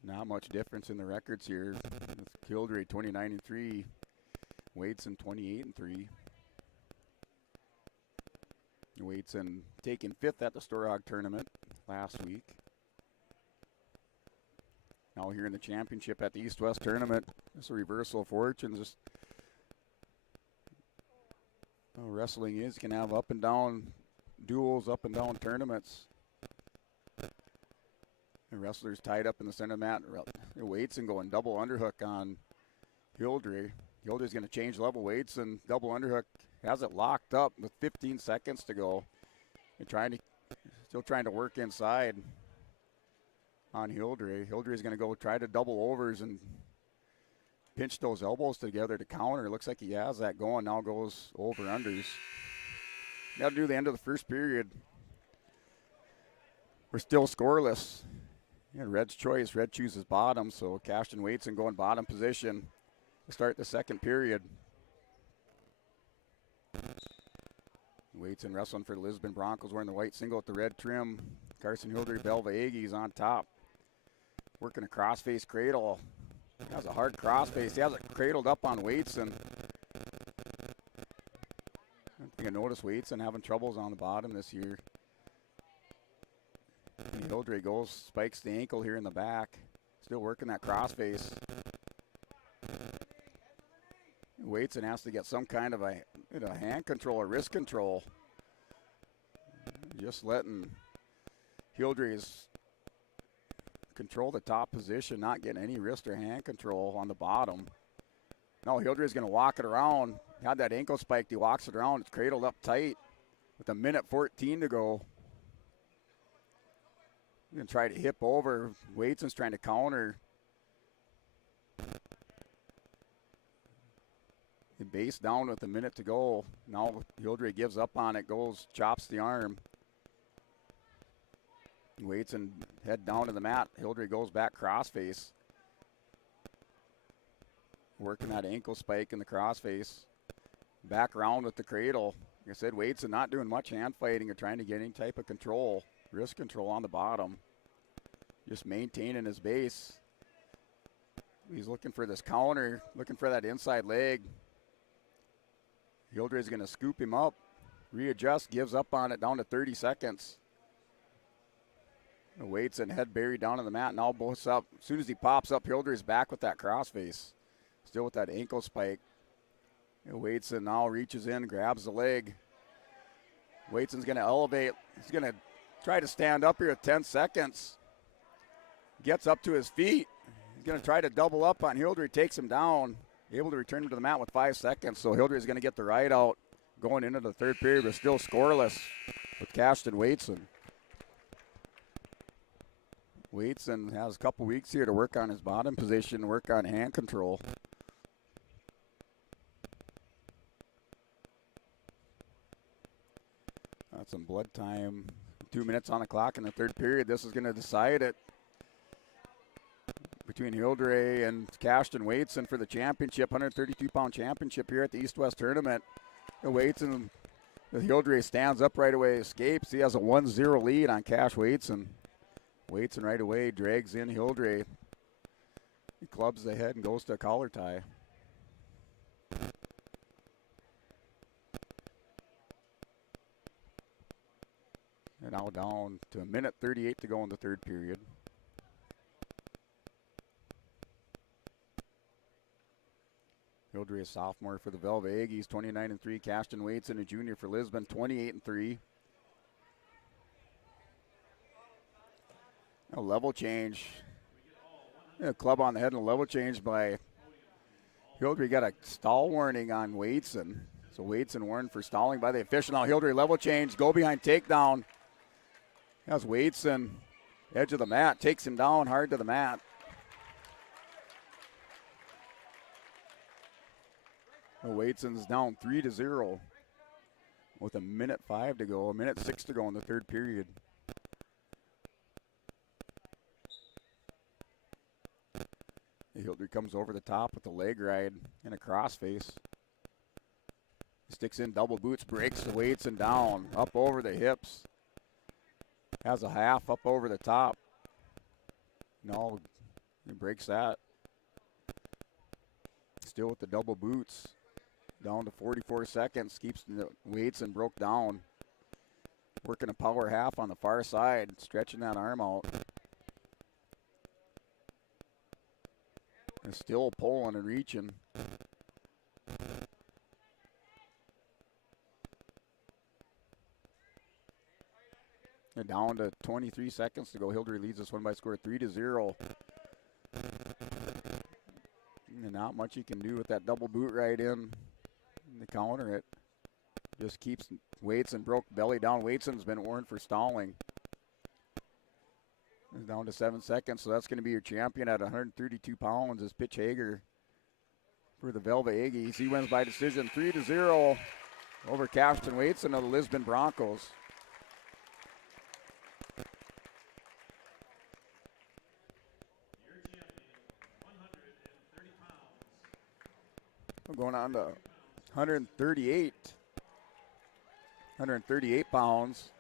Not much difference in the records here. Hildrey 29-3, Waitson 28-3. Waitson taking 5th at the Storehog tournament last week. Now here in the championship at the East-West tournament, it's a reversal of fortunes. Just wrestling is can have up and down duels, up and down tournaments. The wrestler's tied up in the center of the mat. Waitson going double underhook on Hildrey. Hildrey's going to change level. Waitson double underhook, has it locked up with 15 seconds to go. And still trying to work inside on Hildrey. Hildrey's going to go try to double overs and pinch those elbows together to counter. Looks like he has that going. Now goes over unders. Got to do the end of the first period. We're still scoreless. Yeah, Red's choice. Red chooses bottom, so Cashton Waitson going bottom position to start the second period. Waitson wrestling for the Lisbon Broncos, wearing the white single with the red trim. Carson Hildrey Belva Aggies on top. Working a crossface cradle. He has a hard crossface. He has it cradled up on Waitson. I think I noticed Waitson having troubles on the bottom this year. And Hildrey goes, spikes the ankle here in the back. Still working that crossface. Waitson has to get some kind of a hand control or wrist control. Just letting Hildrey's control the top position, not getting any wrist or hand control on the bottom. No, Hildrey's going to walk it around. Had that ankle spiked. He walks it around. It's cradled up tight with 1:14 to go. He's going to try to hip over. Waitson's trying to counter. The base down with 1 minute to go. Now Hildrey gives up on it, goes, chops the arm. Waitson head down to the mat. Hildrey goes back crossface. Working that ankle spike in the crossface. Back around with the cradle. Like I said, Waitson not doing much hand fighting or trying to get any type of control. Wrist control on the bottom. Just maintaining his base. He's looking for this counter, looking for that inside leg. Hildrey's going to scoop him up, readjust, gives up on it down to 30 seconds. Waitson head buried down on the mat, now both up. As soon as he pops up, Hildrey's back with that crossface. Still with that ankle spike. Waitson now reaches in, grabs the leg. Waitson's going to elevate. He's going to try to stand up here at 10 seconds. Gets up to his feet. He's going to try to double up on Hildrey, takes him down. Able to return him to the mat with 5 seconds. So Hildrey's going to get the ride out going into the third period, but still scoreless with Cashton Waitson. Waitson has a couple weeks here to work on his bottom position, work on hand control. That's some blood time. 2 minutes on the clock in the third period. This is going to decide it between Hildrey and Cashton Waitson for the championship, 132-pound championship here at the East-West tournament. Waitson, Hildrey stands up right away, escapes. He has a 1-0 lead on Cash Waitson. Waitson right away drags in Hildrey. He clubs the head and goes to a collar tie. And now down to 1:38 to go in the third period. Hildrey, a sophomore for the Velva Aggies, 29-3. Cashton Waitson, a junior for Lisbon, 28-3. A level change. A club on the head and a level change by Hildry. Got a stall warning on Waitson. So Waitson warned for stalling by the official. Now Hildry level change, go behind takedown. That's Waitson, edge of the mat, takes him down hard to the mat. Waitson's down 3-0 with 1:05 to go, 1:06 to go in the third period. Hildry comes over the top with a leg ride and a crossface. Sticks in double boots, breaks the Waitson down, up over the hips. Has a half up over the top. No, he breaks that. Still with the double boots. Down to 44 seconds, keeps the Waitson broke down. Working a power half on the far side, stretching that arm out. And still pulling and reaching. And down to 23 seconds to go. Hildry leads this one by a score of 3-0. And not much he can do with that double boot right in to counter it. Just keeps Waitson broke belly down. Waitson's been warned for stalling. It's down to 7 seconds, so that's going to be your champion at 132 pounds is Pitch Hager for the Velva Aggies. He wins by decision 3-0 over Cashton Waitson of the Lisbon Broncos. We're going on to 138 pounds.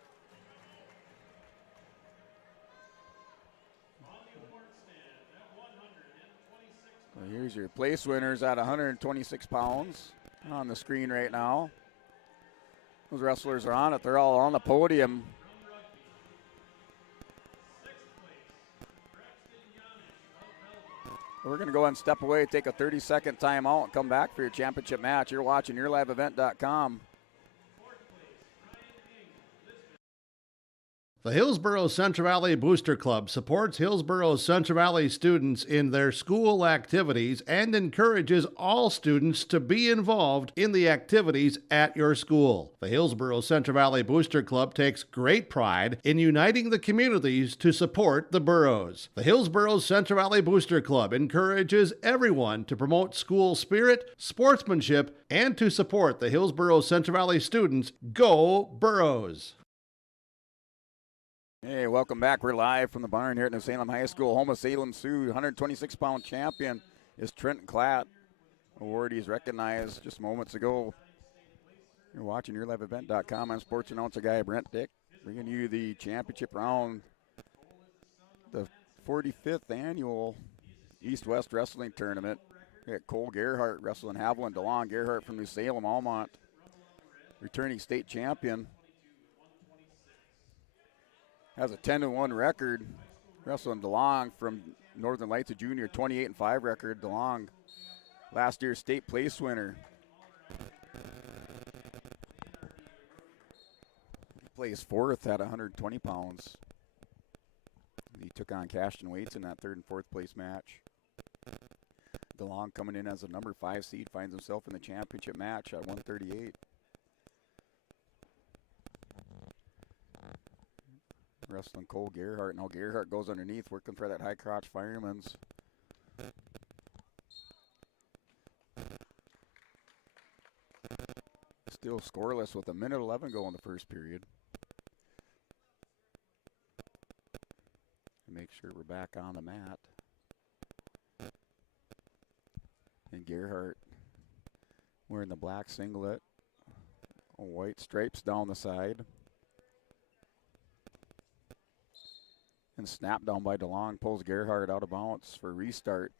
So here's your place winners at 126 pounds on the screen right now. Those wrestlers are on it. They're all on the podium. We're going to go ahead and step away, take a 30-second timeout, and come back for your championship match. You're watching YourLiveEvent.com. The Hillsboro Central Valley Booster Club supports Hillsboro Central Valley students in their school activities and encourages all students to be involved in the activities at your school. The Hillsboro Central Valley Booster Club takes great pride in uniting the communities to support the boroughs. The Hillsboro Central Valley Booster Club encourages everyone to promote school spirit, sportsmanship, and to support the Hillsboro Central Valley students. Go Boroughs! Hey, welcome back. We're live from the barn here at New Salem High School. Home of Salem Sioux, 126-pound champion is Trenton Klatt. Award he's recognized just moments ago. You're watching YourLiveEvent.com. I'm sports announcer guy Brent Dick, bringing you the championship round, the 45th annual East-West Wrestling Tournament. We got Cole Gerhart wrestling Haviland DeLong. Gerhart from New Salem, Almont, returning state champion. Has a 10-1 record. Wrestling DeLong from Northern Lights, a junior, 28-5 record. DeLong, last year's state place winner. He plays fourth at 120 pounds. He took on Cashton Waits in that third and fourth place match. DeLong coming in as a number 5 seed, finds himself in the championship match at 138. Wrestling Cole Gerhart. Now Gerhart goes underneath, working for that high crotch fireman's. Still scoreless with 1:11 go in the first period. Make sure we're back on the mat. And Gerhart wearing the black singlet, white stripes down the side. And snap down by DeLong, pulls Gerhart out of bounds for restart.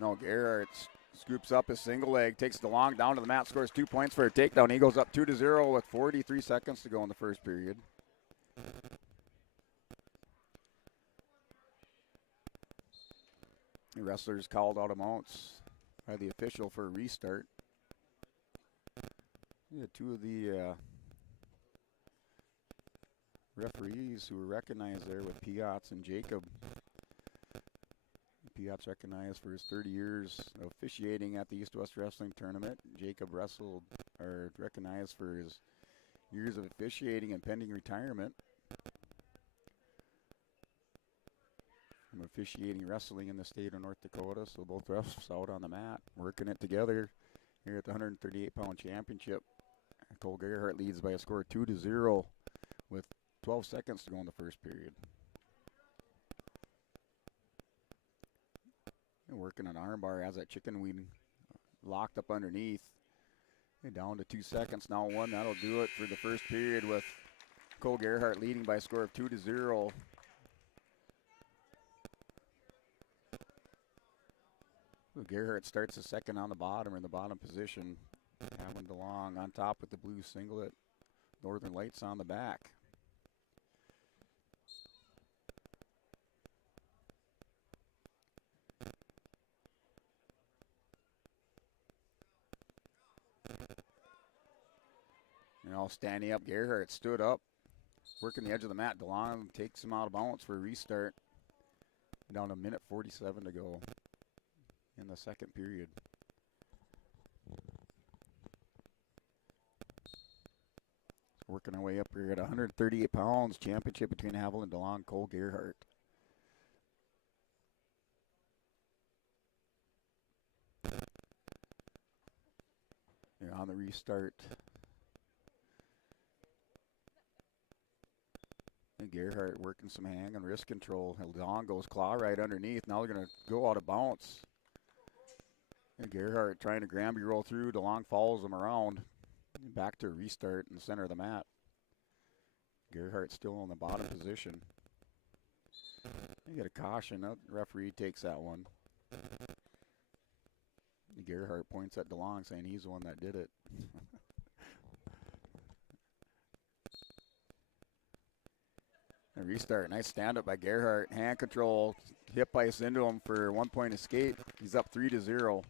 No, Gerhart scoops up his single leg, takes DeLong down to the mat, scores 2 points for a takedown. He goes up 2-0 with 43 seconds to go in the first period. The wrestlers called out of mounts by the official for a restart. Yeah, two of the referees who were recognized there with Piotz and Jacob. Piotz recognized for his 30 years of officiating at the East-West Wrestling Tournament. Jacob recognized for his years of officiating and pending retirement from officiating wrestling in the state of North Dakota. So both refs out on the mat working it together here at the 138-pound championship. Cole Gerhardt leads by a score of 2-0 with 12 seconds to go in the first period. And working an armbar, has that chicken wing locked up underneath. And down to 2 seconds, now one. That'll do it for the first period with Cole Gerhardt leading by a score of 2-0. So Gerhardt starts the second on the bottom, in the bottom position. Having DeLong on top with the blue singlet. Northern Lights on the back. And all standing up, Gerhardt stood up, working the edge of the mat. DeLong takes him out of bounds for a restart. Down to 1:47 to go in the second period. Working our way up here at 138 pounds, championship between Haviland, DeLong, Cole Gerhardt. Yeah, on the restart. And Gerhardt working some hang and wrist control. DeLong goes claw right underneath. Now they're going to go out of bounds. And Gerhardt trying to Granby roll through. DeLong follows him around. Back to a restart in the center of the mat. Gerhardt still in the bottom position. You get a caution. The referee takes that one. Gerhardt points at DeLong saying he's the one that did it. A restart. Nice stand up by Gerhardt. Hand control. Hip ice into him for 1 point escape. He's up 3-0.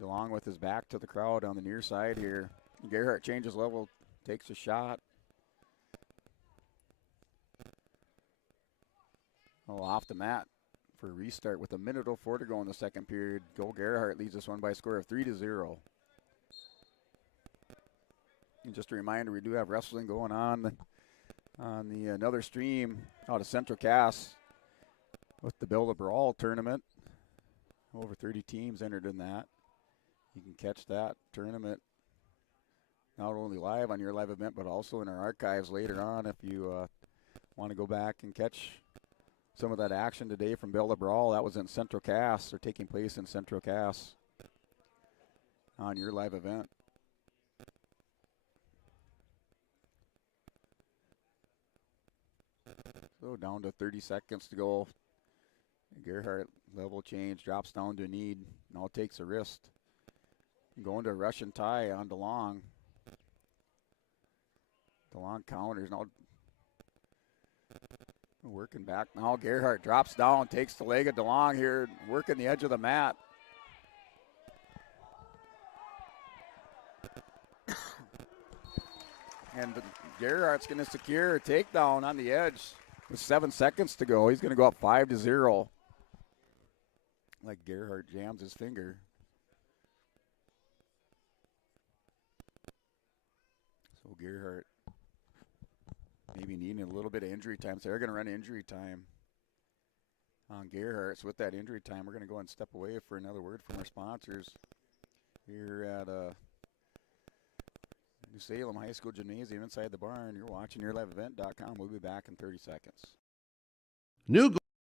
DeLong with his back to the crowd on the near side here. Gerhardt changes level, takes a shot. Oh, off the mat for a restart with 1:04 to go in the second period. Cole Gerhardt leads this one by a score of 3-0. And just a reminder, we do have wrestling going on the another stream out of Central Cass with the Build a Brawl tournament. Over 30 teams entered in that. You can catch that tournament not only live on your live event, but also in our archives later on if you want to go back and catch some of that action today from Build a Brawl. That was in Central Cass, or taking place in Central Cass on your live event. So down to 30 seconds to go. Gerhardt level change, drops down to a knee, now takes a wrist. Going to a Russian tie on DeLong. DeLong counters, now working back. Now Gerhardt drops down, takes the leg of DeLong here, working the edge of the mat. And Gerhardt's going to secure a takedown on the edge with 7 seconds to go. He's going to go up 5-0. Like Gerhardt jams his finger. So Gerhardt maybe needing a little bit of injury time. So they're going to run injury time on Gerhardt. So with that injury time, we're going to go and step away for another word from our sponsors here at New Salem High School Gymnasium inside the barn. You're watching YourLiveEvent.com. We'll be back in 30 seconds. New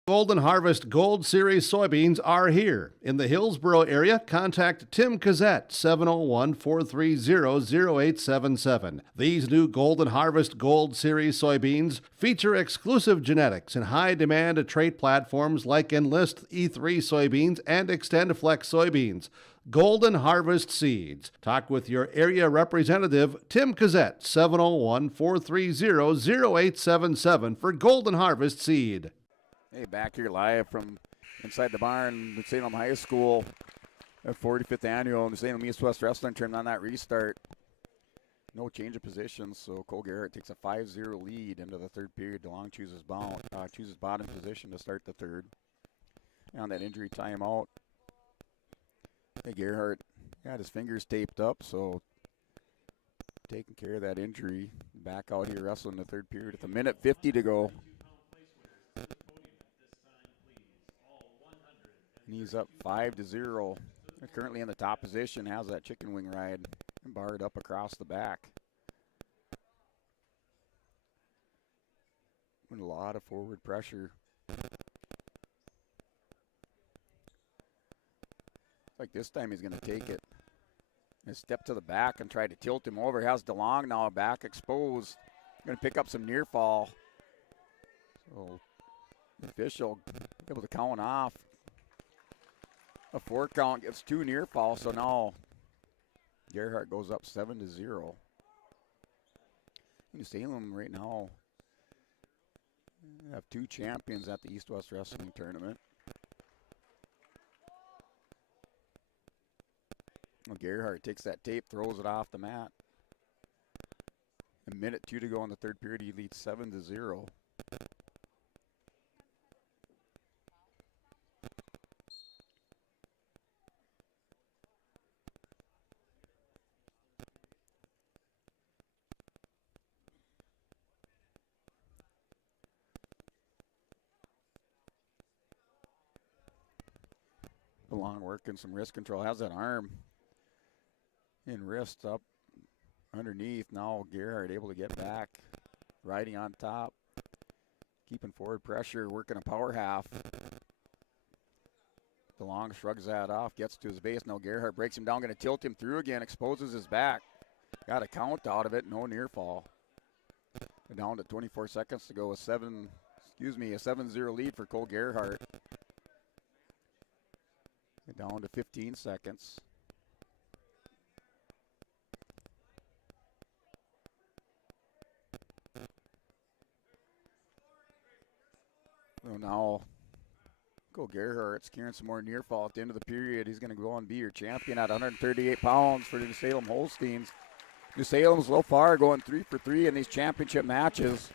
Golden Harvest Gold Series soybeans are here. In the Hillsboro area, contact Tim Cassette, 701-430-0877. These new Golden Harvest Gold Series soybeans feature exclusive genetics and high-demand trait platforms like Enlist E3 soybeans and XtendFlex soybeans. Golden Harvest Seeds. Talk with your area representative, Tim Cassette, 701-430-0877 for Golden Harvest Seed. Hey, back here live from inside the barn at Salem High School, at 45th annual Salem East-West Wrestling Tournament on that restart. No change of positions, so Cole Garrett takes a 5-0 lead into the third period. DeLong chooses bottom position to start the third. And on that injury timeout, Gerhardt got his fingers taped up, so taking care of that injury. Back out here wrestling the third period with 1:50 to go. And he's up 5-0. They're currently in the top position, has that chicken wing ride barred up across the back. And a lot of forward pressure. Like this time he's going to take it and step to the back and try to tilt him over. Has DeLong now back exposed. Going to pick up some near fall. So the official able to count off. A 4 count gets 2 near fall, so now Gerhardt goes up 7-0. New Salem right now have 2 champions at the East-West Wrestling Tournament. Well, Gerhardt takes that tape, throws it off the mat. 1:02 to go in the third period. He leads 7-0. DeLong working some wrist control. Has that arm and wrist up underneath. Now Gerhardt able to get back, riding on top, keeping forward pressure, working a power half. DeLong shrugs that off, gets to his base. Now Gerhardt breaks him down, going to tilt him through again, exposes his back. Got a count out of it, no near fall. Down to 24 seconds to go, a 7-0 lead for Cole Gerhardt. Down to 15 seconds. So now, Cole Gerhardt's carrying some more near fall at the end of the period. He's going to go on and be your champion at 138 pounds for the New Salem Holsteins. New Salem's so far going 3 for 3 in these championship matches.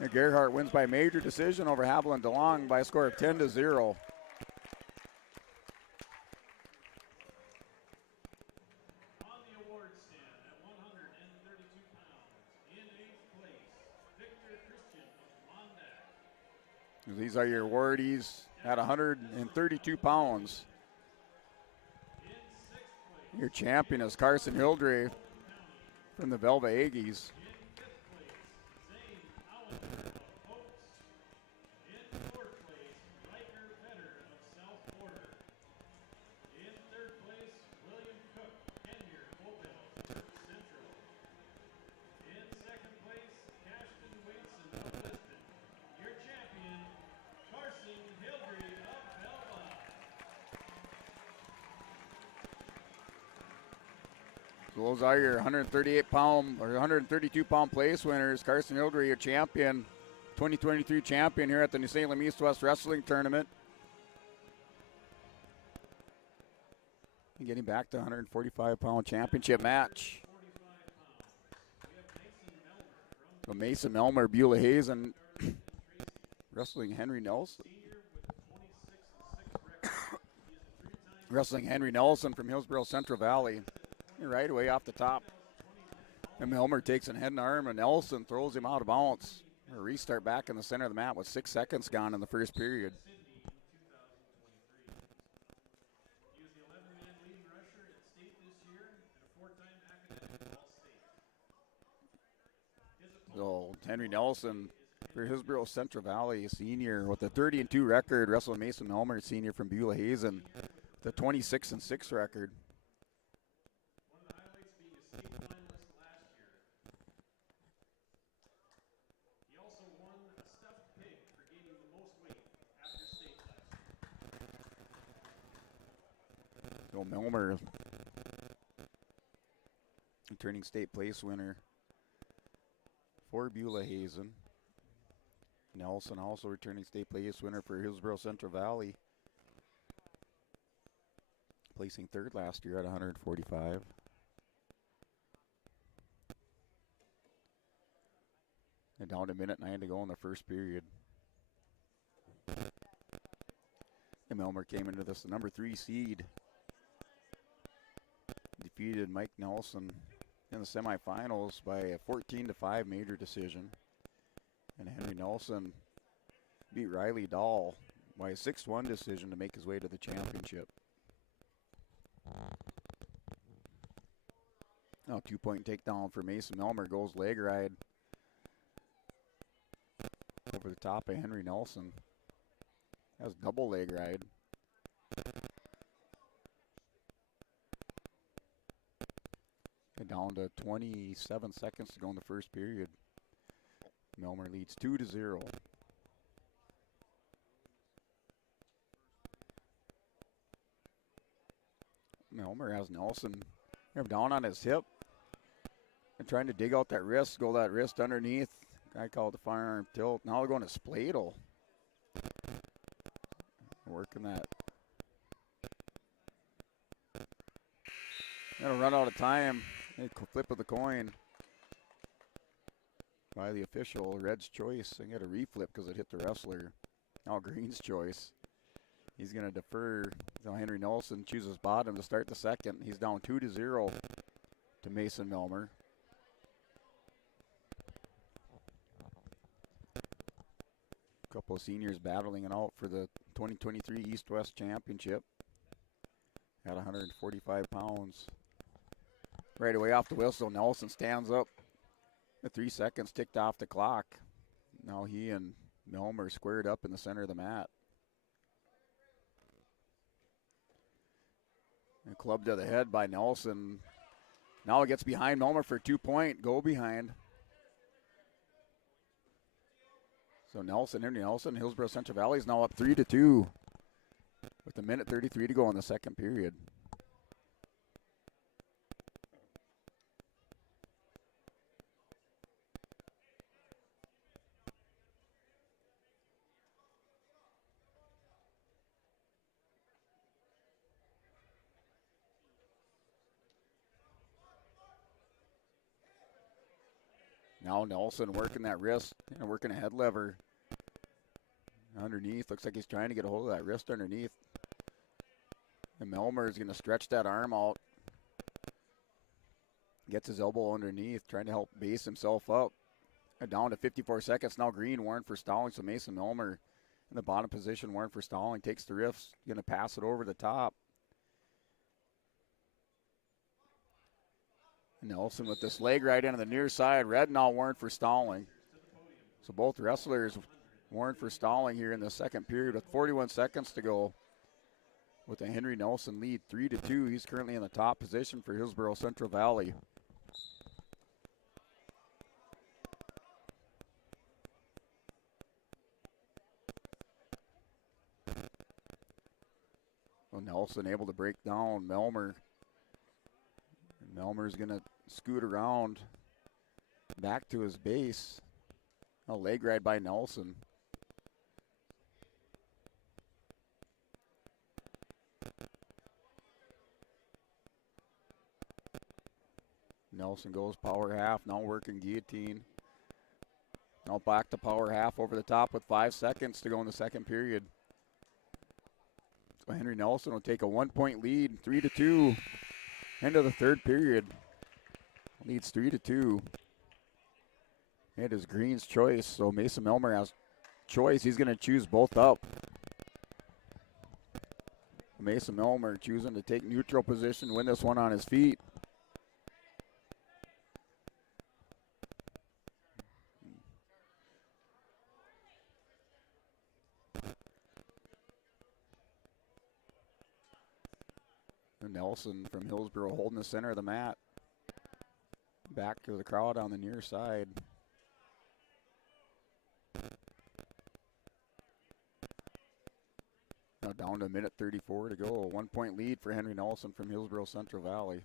And Gerhardt wins by major decision over Haviland DeLong by a score of 10-0. These are your awardees at 132 pounds. Your champion is Carson Hildre from the Velva Aggies. Those are your 138-pound or 132-pound place winners. Carson Hildre, your champion, 2023 champion here at the New Salem East-West Wrestling Tournament. And getting back to 145-pound championship match. So Mason Melmer, Beulah Hazen, wrestling Henry Nelson. Wrestling Henry Nelson from Hillsborough Central Valley. Right away off the top. And Melmer takes an head and arm, and Nelson throws him out of bounds. A restart back in the center of the mat with 6 seconds gone in the first period. So Henry Nelson for Hillsborough Central Valley, a senior with a 30-2 record, wrestling Mason Melmer, senior from Beulah Hazen, the 26-6 record. So Melmer, returning state place winner for Beulah Hazen. Nelson also returning state place winner for Hillsborough Central Valley. Placing third last year at 145. And down to 1:09 to go in the first period. And Melmer came into this, the number 3 seed. Defeated Mike Nelson in the semifinals by a 14-5 major decision. And Henry Nelson beat Riley Dahl by a 6-1 decision to make his way to the championship. Now 2-point takedown for Mason Melmer, goes leg ride over the top of Henry Nelson. That's double leg ride. And down to 27 seconds to go in the first period. Melmer leads 2-0. Melmer has Nelson down on his hip and trying to dig out that wrist, go that wrist underneath. Guy called the firearm tilt. Now they're going to spladle. Working that. Gonna run out of time. Flip of the coin by the official. Red's choice. They get a reflip because it hit the wrestler. Now Green's choice. He's going to defer. So Henry Nelson chooses bottom to start the second. He's down 2-0 to Mason Melmer. A couple of seniors battling it out for the 2023 East-West Championship at 145 pounds. Right away off the whistle, Nelson stands up. The 3 seconds ticked off the clock. Now he and Melmer squared up in the center of the mat. And club to the head by Nelson. Now it gets behind Melmer for a 2-point. Go behind. So Nelson, Henry Nelson, Hillsborough Central Valley is now up 3-2 with 1:33 to go in the second period. Now Nelson working that wrist, working a head lever underneath. Looks like he's trying to get a hold of that wrist underneath. And Melmer is going to stretch that arm out. Gets his elbow underneath, trying to help base himself up. And down to 54 seconds. Now Green warned for stalling, so Mason Melmer in the bottom position, warned for stalling. Takes the wrist, going to pass it over the top. Nelson with this leg right into the near side. Red now warned for stalling. So both wrestlers warned for stalling here in the second period with 41 seconds to go. With a Henry Nelson lead 3-2. He's currently in the top position for Hillsborough Central Valley. Well, Nelson able to break down Melmer. Melmer's going to scoot around back to his base. A leg ride by Nelson. Nelson goes power half, now working guillotine. Now back to power half over the top with 5 seconds to go in the second period. So Henry Nelson will take a 1-point lead, 3-2. End of the third period. Leads 3-2. It is Green's choice, so Mason Melmer has choice. He's going to choose both up. Mason Melmer choosing to take neutral position, win this one on his feet. Nelson from Hillsborough holding the center of the mat. Back to the crowd on the near side. Now down to 1:34 to go. A 1-point lead for Henry Nelson from Hillsborough Central Valley.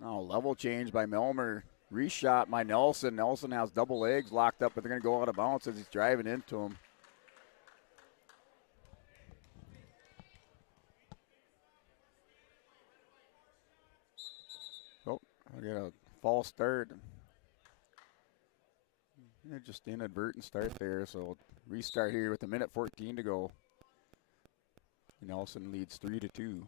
Now level change by Melmer. Reshot by Nelson. Nelson has double legs locked up, but they're going to go out of bounds as he's driving into him. get a false start. Yeah, just inadvertent start there, so restart here with 1:14 to go. Nelson leads 3-2.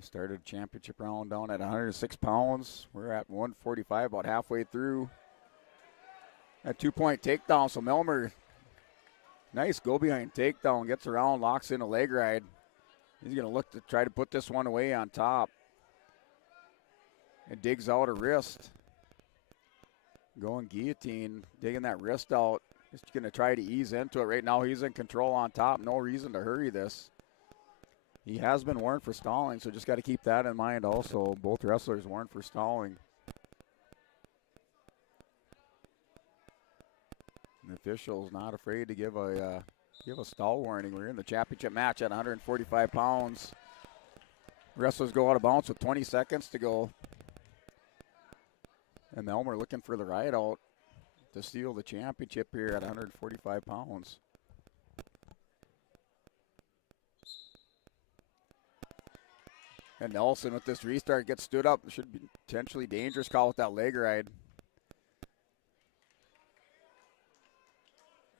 Started championship round down at 106 pounds. We're at 145, about halfway through. A 2-point takedown, so Melmer, nice go behind takedown, gets around, locks in a leg ride. He's going to look to try to put this one away on top. And digs out a wrist. Going guillotine, digging that wrist out. Just going to try to ease into it. Right now he's in control on top. No reason to hurry this. He has been warned for stalling, so just got to keep that in mind also. Both wrestlers warned for stalling. The official's not afraid to give a stall warning. We're in the championship match at 145 pounds. Wrestlers go out of bounds with 20 seconds to go. And Melmer looking for the ride out to steal the championship here at 145 pounds. And Nelson with this restart gets stood up. It should be potentially dangerous call with that leg ride.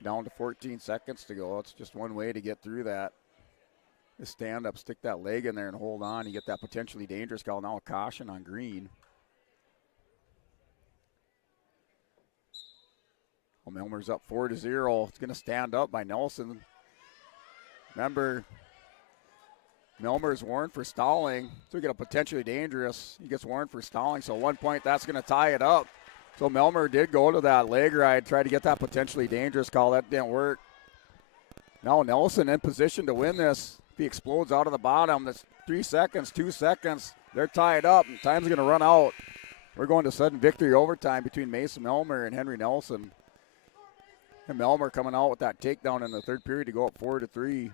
Down to 14 seconds to go. It's just one way to get through that. Just stand up, stick that leg in there and hold on. You get that potentially dangerous call. Now a caution on green. Well, Melmer's up 4-0. It's going to stand up by Nelson. Remember, Melmer's warned for stalling, so we get a potentially dangerous. He gets warned for stalling, so 1 point, that's going to tie it up. So Melmer did go to that leg ride, try to get that potentially dangerous call. That didn't work. Now Nelson in position to win this. If he explodes out of the bottom, that's 3 seconds, 2 seconds. They're tied up, and time's going to run out. We're going to sudden victory overtime between Mason Melmer and Henry Nelson. And Melmer coming out with that takedown in the third period to go up 4-3.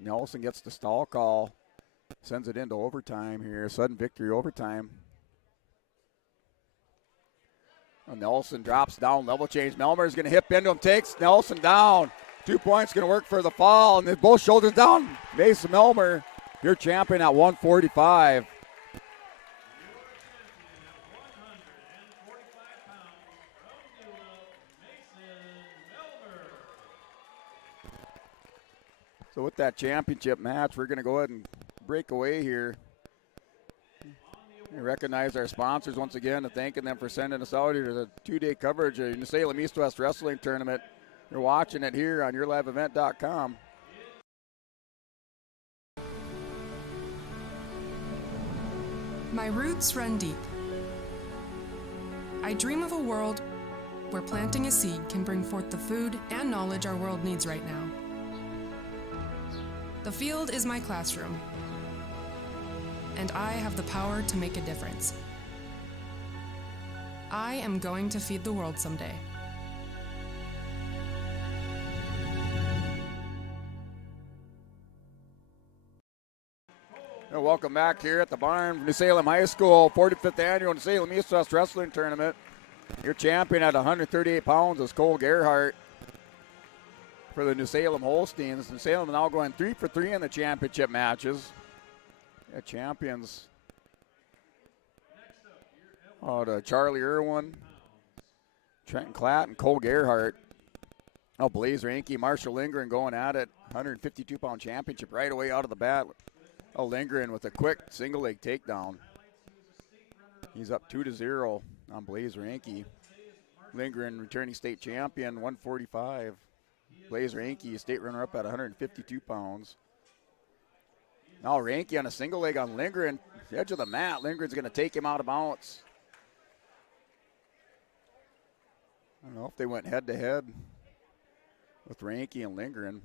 Nelson gets the stall call, sends it into overtime here. Sudden victory overtime. And Nelson drops down, level change. Melmer is going to hip into him, takes Nelson down. 2 points going to work for the fall, and then both shoulders down. Mason Melmer, your champion at 145. So with that championship match, we're going to go ahead and break away here. We recognize our sponsors once again and thanking them for sending us out here to the 2-day coverage of the Salem East West Wrestling Tournament. You're watching it here on YourLiveEvent.com. My roots run deep. I dream of a world where planting a seed can bring forth the food and knowledge our world needs right now. The field is my classroom, and I have the power to make a difference. I am going to feed the world someday. And welcome back here at the barn, New Salem High School, 45th annual New Salem East West Wrestling Tournament. Your champion at 138 pounds is Cole Gerhart for the New Salem Holsteins. New Salem now going 3 for 3 in the championship matches. Yeah, champions. To Charlie Irwin, Trenton Klatt, and Cole Gerhart. Oh, Blaze Ranke, Marshall Lindgren going at it. 152-pound championship right away out of the bat. Oh, Lindgren with a quick single leg takedown. He's up 2-0 on Blaze Ranke. Lindgren returning state champion, 145. Blaze Ranke, state runner-up at 152 pounds. Now Ranke on a single leg on Lindgren. The edge of the mat. Lindgren's going to take him out of bounds. I don't know if they went head-to-head with Ranke and Lindgren.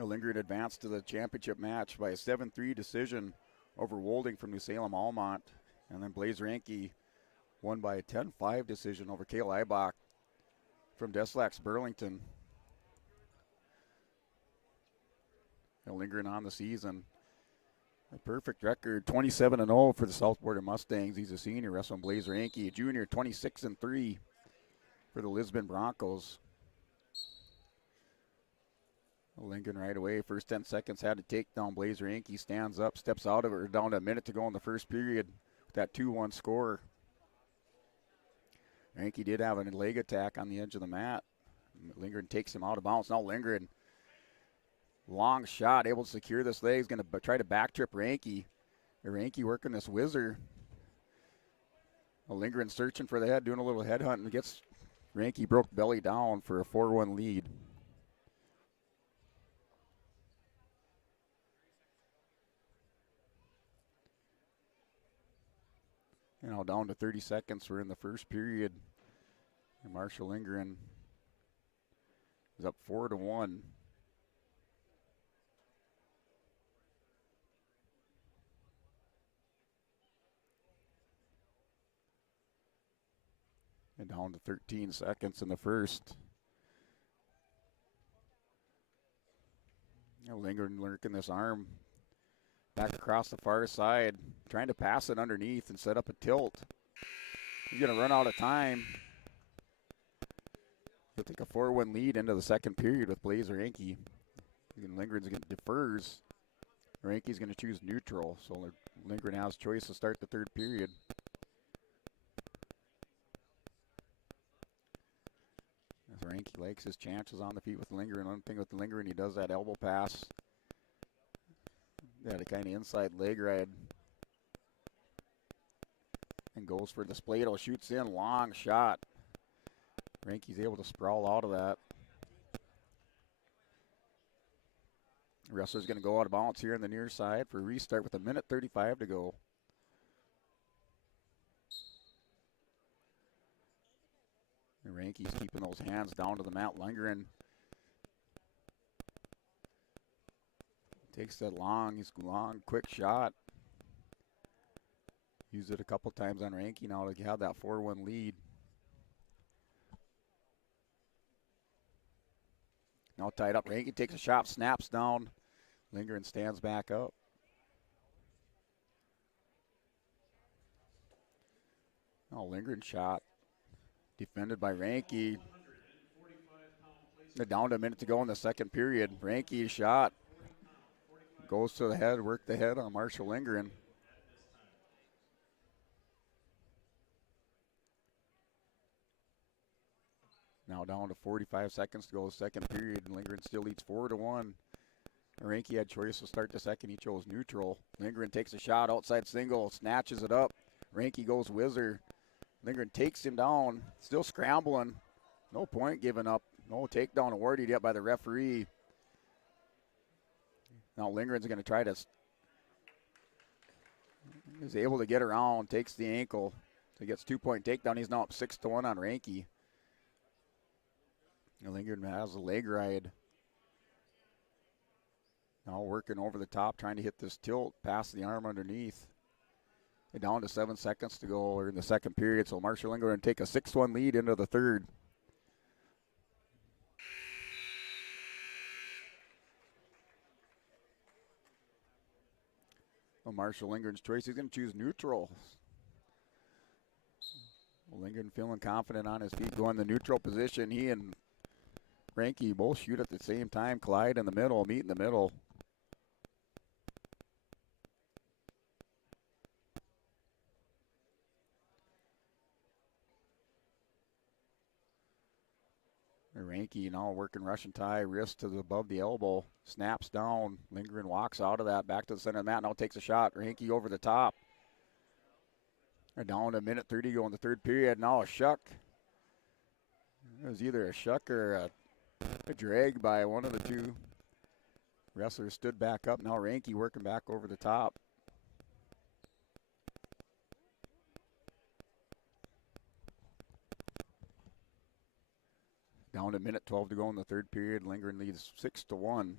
Lindgren advanced to the championship match by a 7-3 decision over Wolding from New Salem Almont. And then Blaze Ranke won by a 10-5 decision over Cale Eibach from Deslax Burlington. Lindgren on the season. A perfect record, 27-0 for the South Border Mustangs. He's a senior, wrestling Blaze Ranke. A junior, 26-3 for the Lisbon Broncos. Lincoln right away. First 10 seconds had to take down Blazer Yankee. Stands up, steps out of it. We're down to a minute to go in the first period with that 2-1 score. Yankee did have a leg attack on the edge of the mat. Lindgren takes him out of bounds. Now Lindgren, long shot, able to secure this leg. He's going to try to back trip Ranky. Ranky working this whizzer. Lindgren searching for the head, doing a little headhunt, and gets Ranky broke belly down for a 4-1 lead. And now down to 30 seconds. We're in the first period. And Marshall Lindgren is up 4-1. And down to 13 seconds in the first. Lindgren lurking this arm back across the far side, trying to pass it underneath and set up a tilt. He's going to run out of time. He'll take a 4-1 lead into the second period with Blazer Yankee. Lindgren's going to defers. Ranky's going to choose neutral, so Lindgren has choice to start the third period. As Ranky likes his chances on the feet with Lindgren. One thing with Lindgren, he does that elbow pass. Got a kind of inside leg ride. And goes for the Splato, shoots in, long shot. Ranky's able to sprawl out of that. The wrestler's going to go out of bounds here on the near side for a restart with 1:35 to go. And Ranky's keeping those hands down to the mat. Lindgren takes that long quick shot. Used it a couple times on Ranky now to have that 4-1 lead. Now tied up. Ranky takes a shot, snaps down. Lindgren stands back up. Now Lindgren shot. Defended by Ranky. They're down to a minute to go in the second period. Ranky shot. Goes to the head, work the head on Marshall Lindgren. Now down to 45 seconds to go, second period. Lindgren still leads 4-1. Ranky had choice to start the second. He chose neutral. Lindgren takes a shot, outside single, snatches it up. Ranky goes whizzer. Lindgren takes him down, still scrambling. No point given up. No takedown awarded yet by the referee. Now Lindgren's going to try to, is able to get around, takes the ankle. So he gets 2-point takedown. He's now up 6-1 on Ranky. Lindgren has a leg ride. Now working over the top, trying to hit this tilt, past the arm underneath. And down to 7 seconds to go in the second period. So Marshall Lindgren going to take a 6-1 lead into the third. Well, Marshall Lindgren's choice, he's going to choose neutral. Lindgren feeling confident on his feet, going the neutral position. He and Ranky both shoot at the same time, collide in the middle, meet in the middle. Ranky now working Russian tie, wrist to above the elbow, snaps down. Lindgren walks out of that, back to the center of the mat, now takes a shot. Ranky over the top. They're down to 1:30 to go in the third period. Now a shuck. It was either a shuck or a drag by one of the two. Wrestlers stood back up. Now Ranky working back over the top. Down to 1:12 to go in the third period. Lindgren leads 6-1.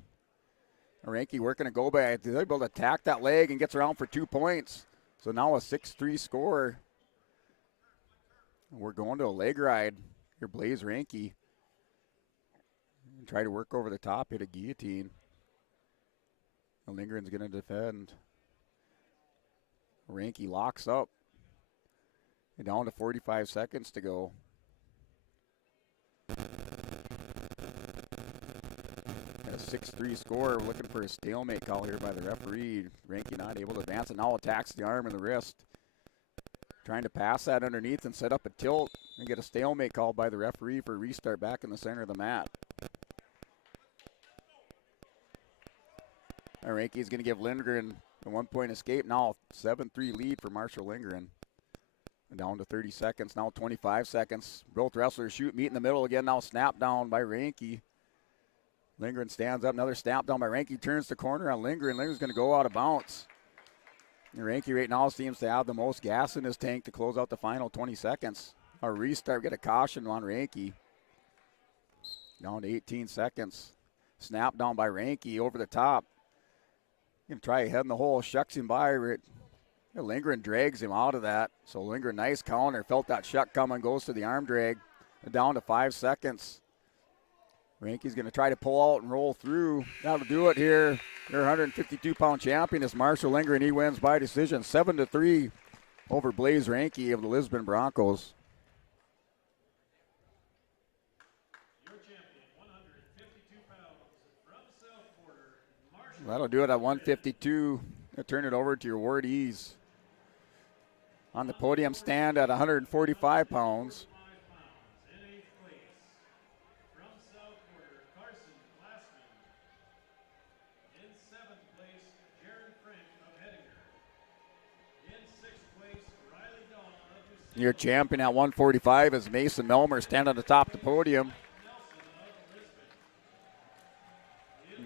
Ranky working a go by. They're able to attack that leg and gets around for 2 points. So now a 6-3 score. We're going to a leg ride. Here, Blaze Ranky. Try to work over the top, hit a guillotine. And Lindgren's going to defend. Ranky locks up. And down to 45 seconds to go. 6-3 score. We're looking for a stalemate call here by the referee. Ranky not able to advance and now attacks the arm and the wrist. Trying to pass that underneath and set up a tilt and get a stalemate called by the referee for a restart back in the center of the mat. Ranky's going to give Lindgren a 1-point escape. Now 7-3 lead for Marshall Lindgren. Down to 30 seconds, now 25 seconds. Both wrestlers meet in the middle again. Now snap down by Ranky. Lindgren stands up, another snap down by Ranky. Turns the corner on Lindgren. Lindgren's going to go out of bounds. And Ranky right now seems to have the most gas in his tank to close out the final 20 seconds. A restart, get a caution on Ranky. Down to 18 seconds. Snap down by Ranky over the top. Going to try head in the hole, shucks him by. Lindgren drags him out of that. So Lindgren, nice counter. Felt that shuck coming, goes to the arm drag. Down to 5 seconds. Ranky's going to try to pull out and roll through. That'll do it here. Their 152-pound champion is Marshall Lindgren. He wins by decision 7-3 over Blaze Ranky of the Lisbon Broncos. Your champion, 152 pounds, from South Border, Marshall. That'll do it at 152. I'll turn it over to your Ward Ease. On the podium stand at 145 pounds. Your champion at 145 is Mason Melmer, standing on the top of the podium.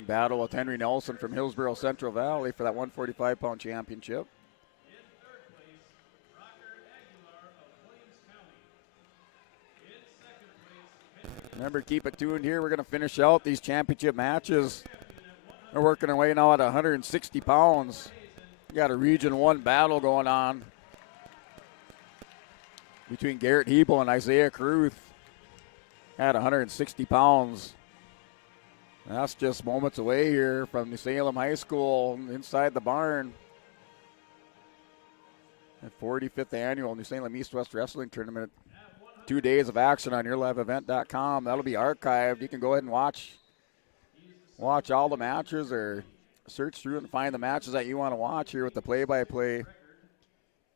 Battle with Henry Nelson from Hillsborough Central Valley for that 145-pound championship. Remember, keep it tuned here. We're going to finish out these championship matches. We're working our way now at 160 pounds. We got a Region 1 battle going on between Garrett Hebel and Isaiah Kruth at 160 pounds. That's just moments away here from New Salem High School inside the barn. The 45th annual New Salem East-West Wrestling Tournament. 2 days of action on yourliveevent.com. That'll be archived. You can go ahead and watch all the matches or search through and find the matches that you want to watch here with the play-by-play